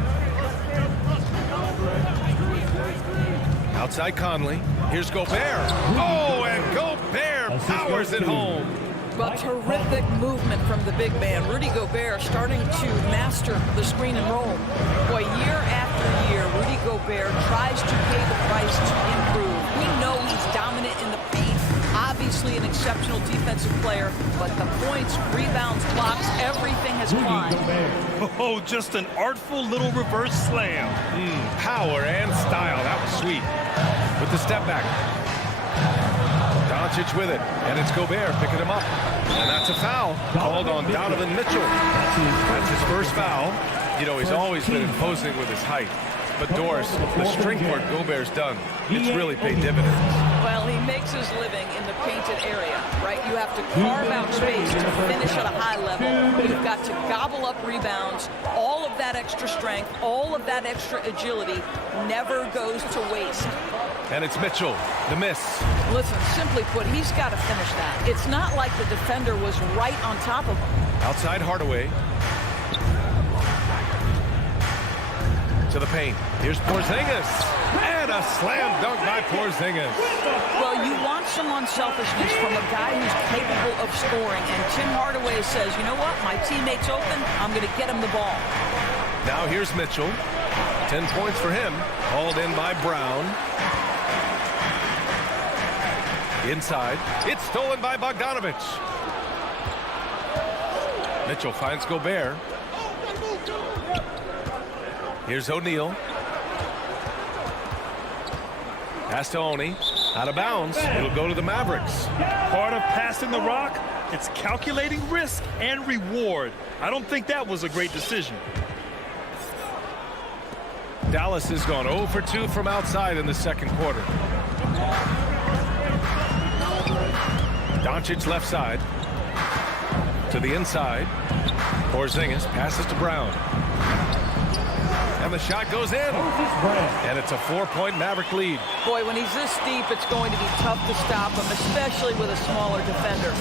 Outside Conley. Here's Gobert. Oh, and Gobert powers it home. Well, terrific movement from the big man. Rudy Gobert starting to master the screen and roll. Boy, year after year, Rudy Gobert tries to pay the price to improve. We know he's dominant in the paint. Obviously an exceptional defensive player, but the points, rebounds, blocks, everything has climbed. Oh, just an artful little reverse slam. Power and style. That was sweet. With the step back. Doncic with it, and it's Gobert picking him up. And that's it's a foul called on Donovan Mitchell. That's his first foul. You know, he's always been imposing with his height. But Doris, the string work Gobert's done, it's really paid dividends. Well, he makes his living in the painted area, right? You have to carve out space to finish at a high level. You've got to gobble up rebounds. All of that extra strength, all of that extra agility never goes to waste. And it's Mitchell, the miss. Listen, simply put, he's got to finish that. It's not like the defender was right on top of him. Outside Hardaway. To the paint. Here's Porzingis. And a slam dunk by Porzingis. Well, you want some unselfishness from a guy who's capable of scoring. And Tim Hardaway says, you know what? My teammate's open. I'm going to get him the ball. Now here's Mitchell. 10 points for him. Hauled in by Brown. Inside. It's stolen by Bogdanovich. Mitchell finds Gobert. Here's O'Neal. Pass to Oni. Out of bounds. It'll go to the Mavericks. Part of passing the rock, it's calculating risk and reward. I don't think that was a great decision. Dallas has gone 0 for 2 from outside in the second quarter. Doncic left side. To the inside. Porzingis passes to Brown. And the shot goes in. And it's a 4-point Maverick lead. Boy, when he's this deep, it's going to be tough to stop him, especially with a smaller defender.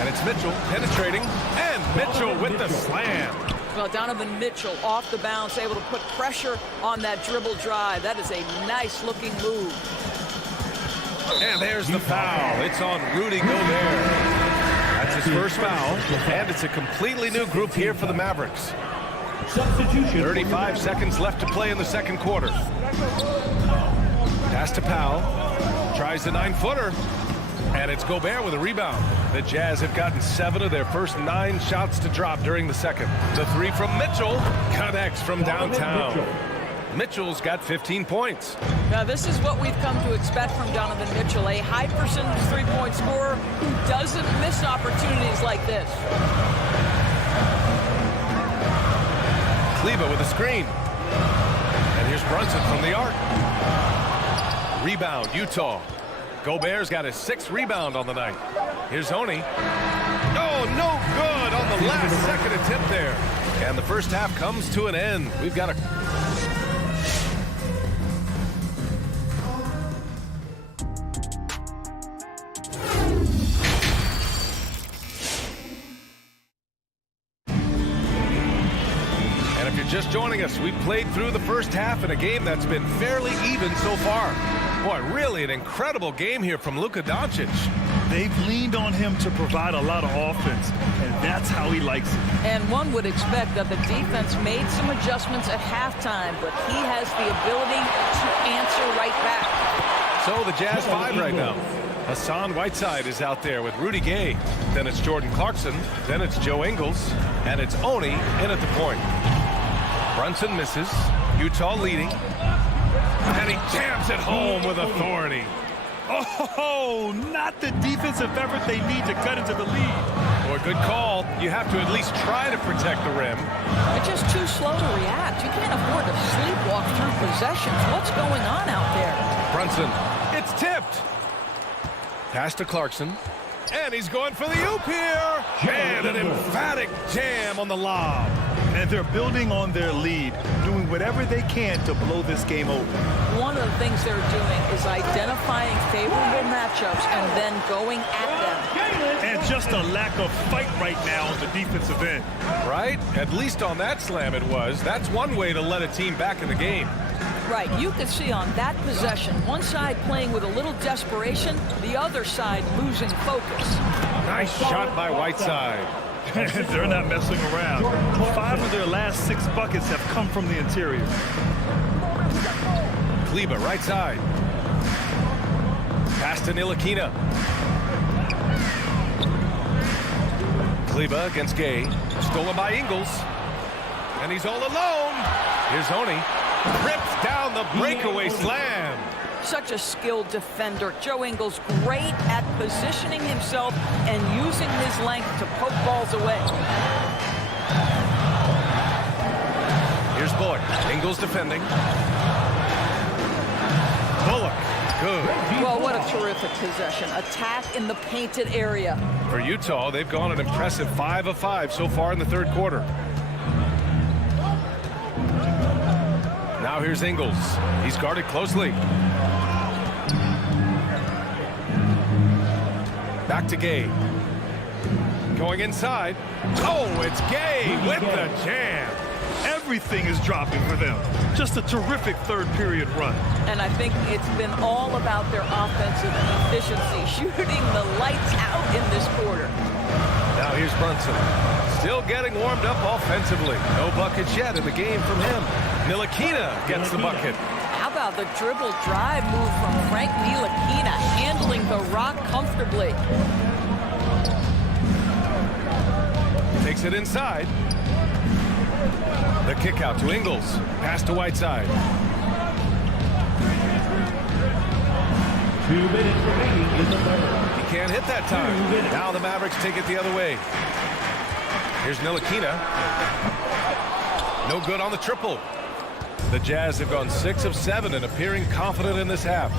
And it's Mitchell penetrating. And Mitchell with the slam. Well, Donovan Mitchell off the bounce, able to put pressure on that dribble drive. That is a nice-looking move. And there's the foul. It's on Rudy Gobert. That's his first foul. And it's a completely new group here for the Mavericks. 35 seconds left to play in the second quarter. Pass to Powell. Tries the 9-footer. And it's Gobert with a rebound. The Jazz have gotten 7 of their first 9 shots to drop during the second. The 3 from Mitchell connects from downtown. Mitchell's got 15 points. Now, this is what we've come to expect from Donovan Mitchell, a high percentage three-point scorer who doesn't miss opportunities like this. Kleber with a screen. And here's Brunson from the arc. Rebound, Utah. Gobert's got his 6th rebound on the night. Here's Oni. Oh, no good on the last second attempt there. And the first half comes to an end. We've got a... Just joining us, we've played through the first half in a game that's been fairly even so far. Boy, really an incredible game here from Luka Doncic. They've leaned on him to provide a lot of offense, and that's how he likes it. And one would expect that the defense made some adjustments at halftime, but he has the ability to answer right back. So the Jazz 5 right now. Hassan Whiteside is out there with Rudy Gay. Then it's Jordan Clarkson. Then it's Joe Ingles. And it's Oni in at the point. Brunson misses. Utah leading. And he jams it home with authority. Oh, not the defensive effort they need to cut into the lead. Boy, good call. You have to at least try to protect the rim. They're just too slow to react. You can't afford to sleepwalk through possessions. What's going on out there? Brunson, it's tipped. Pass to Clarkson. And he's going for the oop here. And an emphatic jam on the lob. And they're building on their lead, doing whatever they can to blow this game open. One of the things they're doing is identifying favorable matchups and then going at them. And just a lack of fight right now on the defensive end. Right? At least on that slam it was. That's one way to let a team back in the game. Right, you could see on that possession, one side playing with a little desperation, the other side losing focus. Nice shot by Whiteside. They're not messing around. 5 of their last 6 buckets have come from the interior. Kleber, right side. Pass to Ntilikina. Kleber against Gay. Stolen by Ingles. And he's all alone. Here's Oni. Rips down the breakaway slam. Such a skilled defender. Joe Ingles great at positioning himself and using his length to poke balls away. Here's Bullock. Ingles defending. Bullock. Good. Well, what a terrific possession. Attack in the painted area. For Utah, they've gone an impressive 5 of 5 so far in the third quarter. Now here's Ingles. He's guarded closely. Back to Gay. Going inside. Oh, it's Gay with the jam. Everything is dropping for them. Just a terrific third period run. And I think it's been all about their offensive efficiency, shooting the lights out in this quarter. Now here's Brunson. Still getting warmed up offensively. No buckets yet in the game from him. Ntilikina gets the bucket. How about the dribble drive move from Frank Ntilikina, handling the rock comfortably. Takes it inside. The kick out to Ingles. Pass to Whiteside. 2 minutes remaining in the third. He can't hit that time. Now the Mavericks take it the other way. Here's Ntilikina. No good on the triple. The Jazz have gone 6 of 7 and appearing confident in this half.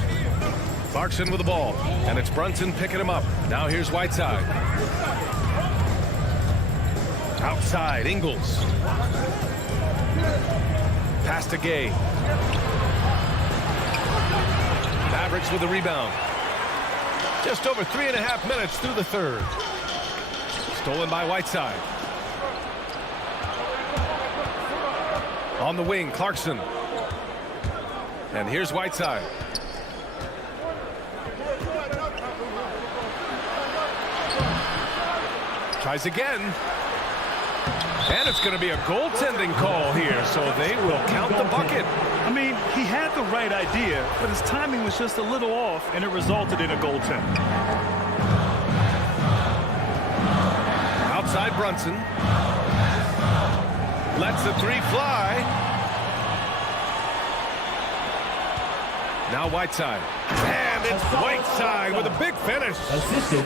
Clarkson with the ball, and it's Brunson picking him up. Now here's Whiteside. Outside, Ingles. Pass to Gay. Mavericks with the rebound. Just over 3.5 minutes through the third. Stolen by Whiteside. On the wing, Clarkson. And here's Whiteside. Tries again. And it's going to be a goaltending call here, so they will count the bucket. I mean, he had the right idea, but his timing was just a little off, and it resulted in a goaltend. Outside Brunson. Lets the three fly. Now Whiteside. And it's Whiteside with a big finish.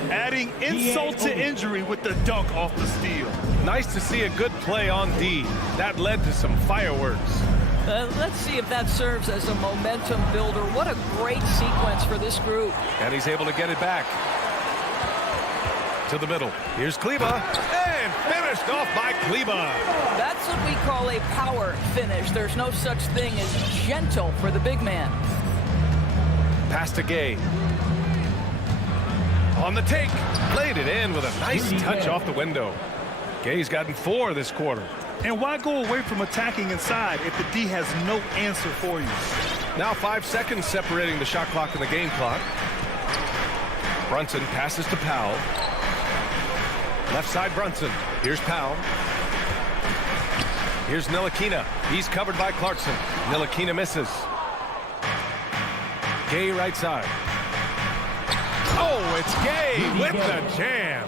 Adding insult to injury with the dunk off the steal. Nice to see a good play on D. That led to some fireworks. Let's see if that serves as a momentum builder. What a great sequence for this group. And he's able to get it back. To the middle. Here's Kleba. And finished off by Kleba. That's what we call a power finish. There's no such thing as gentle for the big man. Pass to Gay. On the take. Played it in with a nice touch off the window. Gay's gotten 4 this quarter. And why go away from attacking inside if the D has no answer for you? Now 5 seconds separating the shot clock and the game clock. Brunson passes to Powell. Left side Brunson. Here's Powell. Here's Ntilikina. He's covered by Clarkson. Ntilikina misses. Gay right side. Oh, it's Gay with the jam.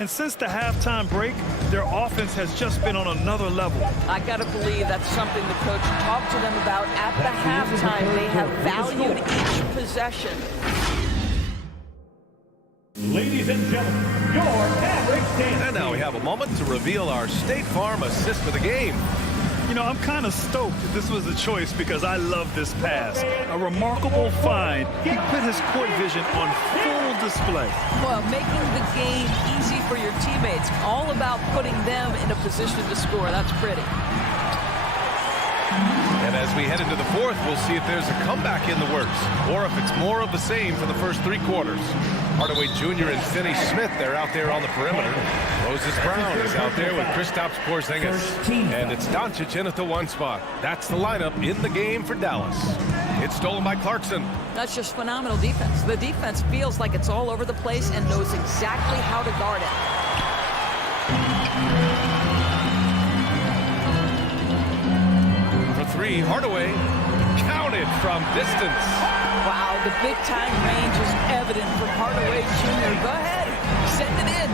And since the halftime break, their offense has just been on another level. I got to believe that's something the coach talked to them about at the halftime. They have valued each possession. Ladies and gentlemen, your Mavericks dance. And now we have a moment to reveal our State Farm assist for the game. You know, I'm kind of stoked that this was a choice because I love this pass. A remarkable find. He put his court vision on full display. Well, making the game easy for your teammates. All about putting them in a position to score. That's pretty. And as we head into the fourth, we'll see if there's a comeback in the works or if it's more of the same for the first 3 quarters. Hardaway Jr. and Finney Smith, they're out there on the perimeter. Moses Brown is out there with Kristaps Porzingis. And it's Doncic in at the 1 spot. That's the lineup in the game for Dallas. It's stolen by Clarkson. That's just phenomenal defense. The defense feels like it's all over the place and knows exactly how to guard it. For 3, Hardaway counted from distance. Wow, the big-time range is evident from Hardaway Jr. Go ahead, send it in.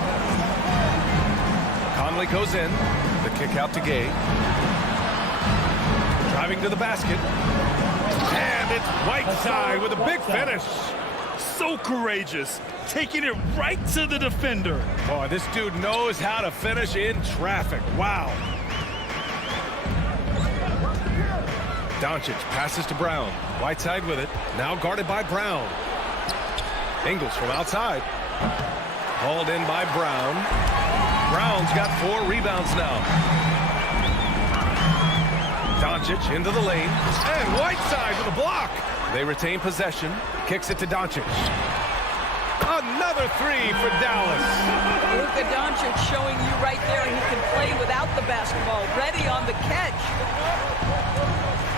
Conley goes in. The kick out to Gay. Driving to the basket. And it's Whiteside with a big finish. So courageous, taking it right to the defender. Boy, this dude knows how to finish in traffic. Wow. Doncic passes to Brown. Whiteside with it. Now guarded by Brown. Ingles from outside. Hauled in by Brown. Brown's got 4 rebounds now. Doncic into the lane. And Whiteside with a block. They retain possession. Kicks it to Doncic. Another 3 for Dallas. Luka Doncic showing you right there he can play without the basketball. Ready on the catch.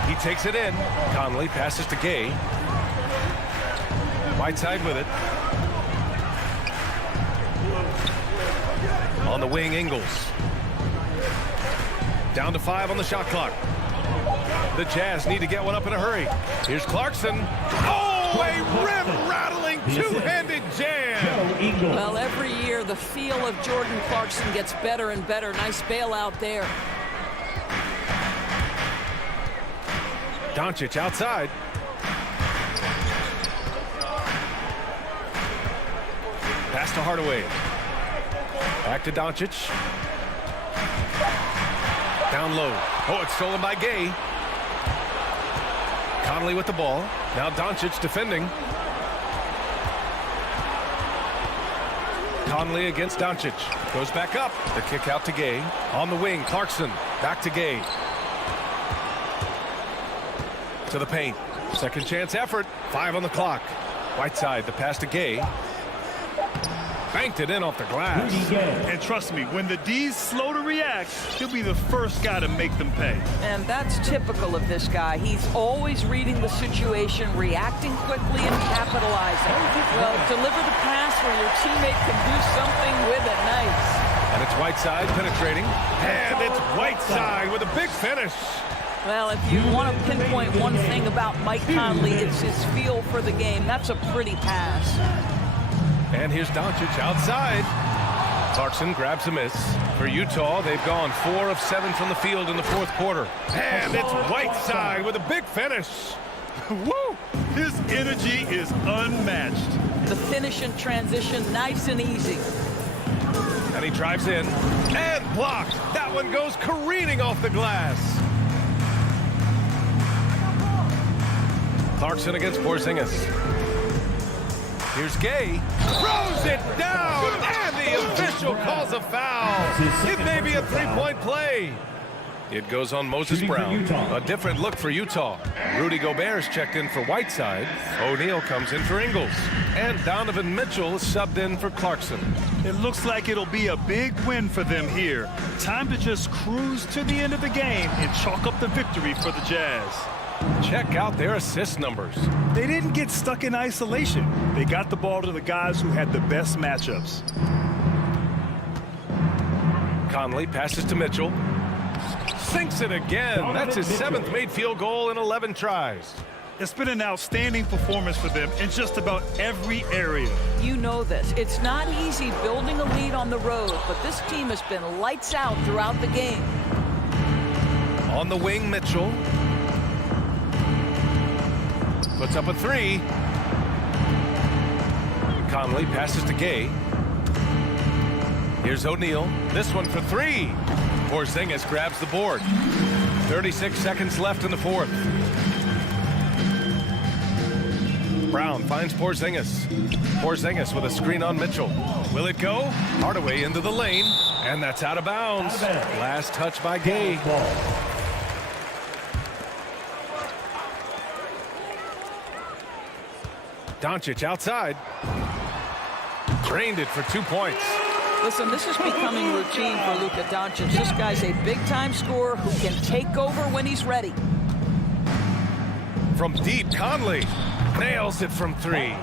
He takes it in. Conley passes to Gay. Whiteside with it. On the wing, Ingles. Down to 5 on the shot clock. The Jazz need to get one up in a hurry. Here's Clarkson. Oh, a rim-rattling two-handed jam. Well, every year the feel of Jordan Clarkson gets better and better. Nice bailout there. Doncic outside. Pass to Hardaway. Back to Doncic. Down low. Oh, it's stolen by Gay. Conley with the ball. Now Doncic defending. Conley against Doncic. Goes back up. The kick out to Gay. On the wing, Clarkson. Back to Gay. To the paint. Second chance effort. 5 on the clock. Whiteside, the pass to Gay. Banked it in off the glass. And trust me, when the D's slow to react, he'll be the first guy to make them pay. And that's typical of this guy. He's always reading the situation, reacting quickly, and capitalizing. Well, deliver the pass where your teammate can do something with it. Nice. And it's Whiteside penetrating. And it's Whiteside with a big finish. Well, if you want to pinpoint one thing about Mike Conley, it's his feel for the game. That's a pretty pass. And here's Doncic outside. Clarkson grabs a miss. For Utah, they've gone 4 of 7 from the field in the fourth quarter. And it's Whiteside with a big finish. Woo! His energy is unmatched. The finish and transition, nice and easy. And he drives in. And blocked. That one goes careening off the glass. Clarkson against Porzingis. Here's Gay. Throws it down. And the official calls a foul. It may be a three-point play. It goes on Moses Brown. A different look for Utah. Rudy Gobert's checked in for Whiteside. O'Neal comes in for Ingles. And Donovan Mitchell is subbed in for Clarkson. It looks like it'll be a big win for them here. Time to just cruise to the end of the game and chalk up the victory for the Jazz. Check out their assist numbers. They didn't get stuck in isolation. They got the ball to the guys who had the best matchups. Conley passes to Mitchell. Sinks it again. That's his 7th made field goal in 11 tries. It's been an outstanding performance for them in just about every area. You know this. It's not easy building a lead on the road, but this team has been lights out throughout the game. On the wing, Mitchell. Puts up a 3. Conley passes to Gay. Here's O'Neal. This one for 3. Porzingis grabs the board. 36 seconds left in the fourth. Brown finds Porzingis. Porzingis with a screen on Mitchell. Will it go? Hardaway into the lane. And that's out of bounds. Last touch by Gay. Doncic outside. Drained it for 2 points. Listen, this is becoming routine for Luka Doncic. This guy's a big-time scorer who can take over when he's ready. From deep, Conley nails it from 3.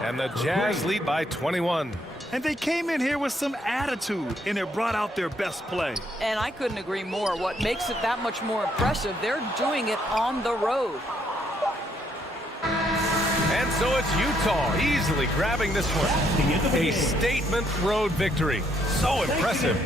And the Jazz lead by 21. And they came in here with some attitude, and it brought out their best play. And I couldn't agree more. What makes it that much more impressive, they're doing it on the road. And so it's Utah easily grabbing this one. A statement road victory. So impressive.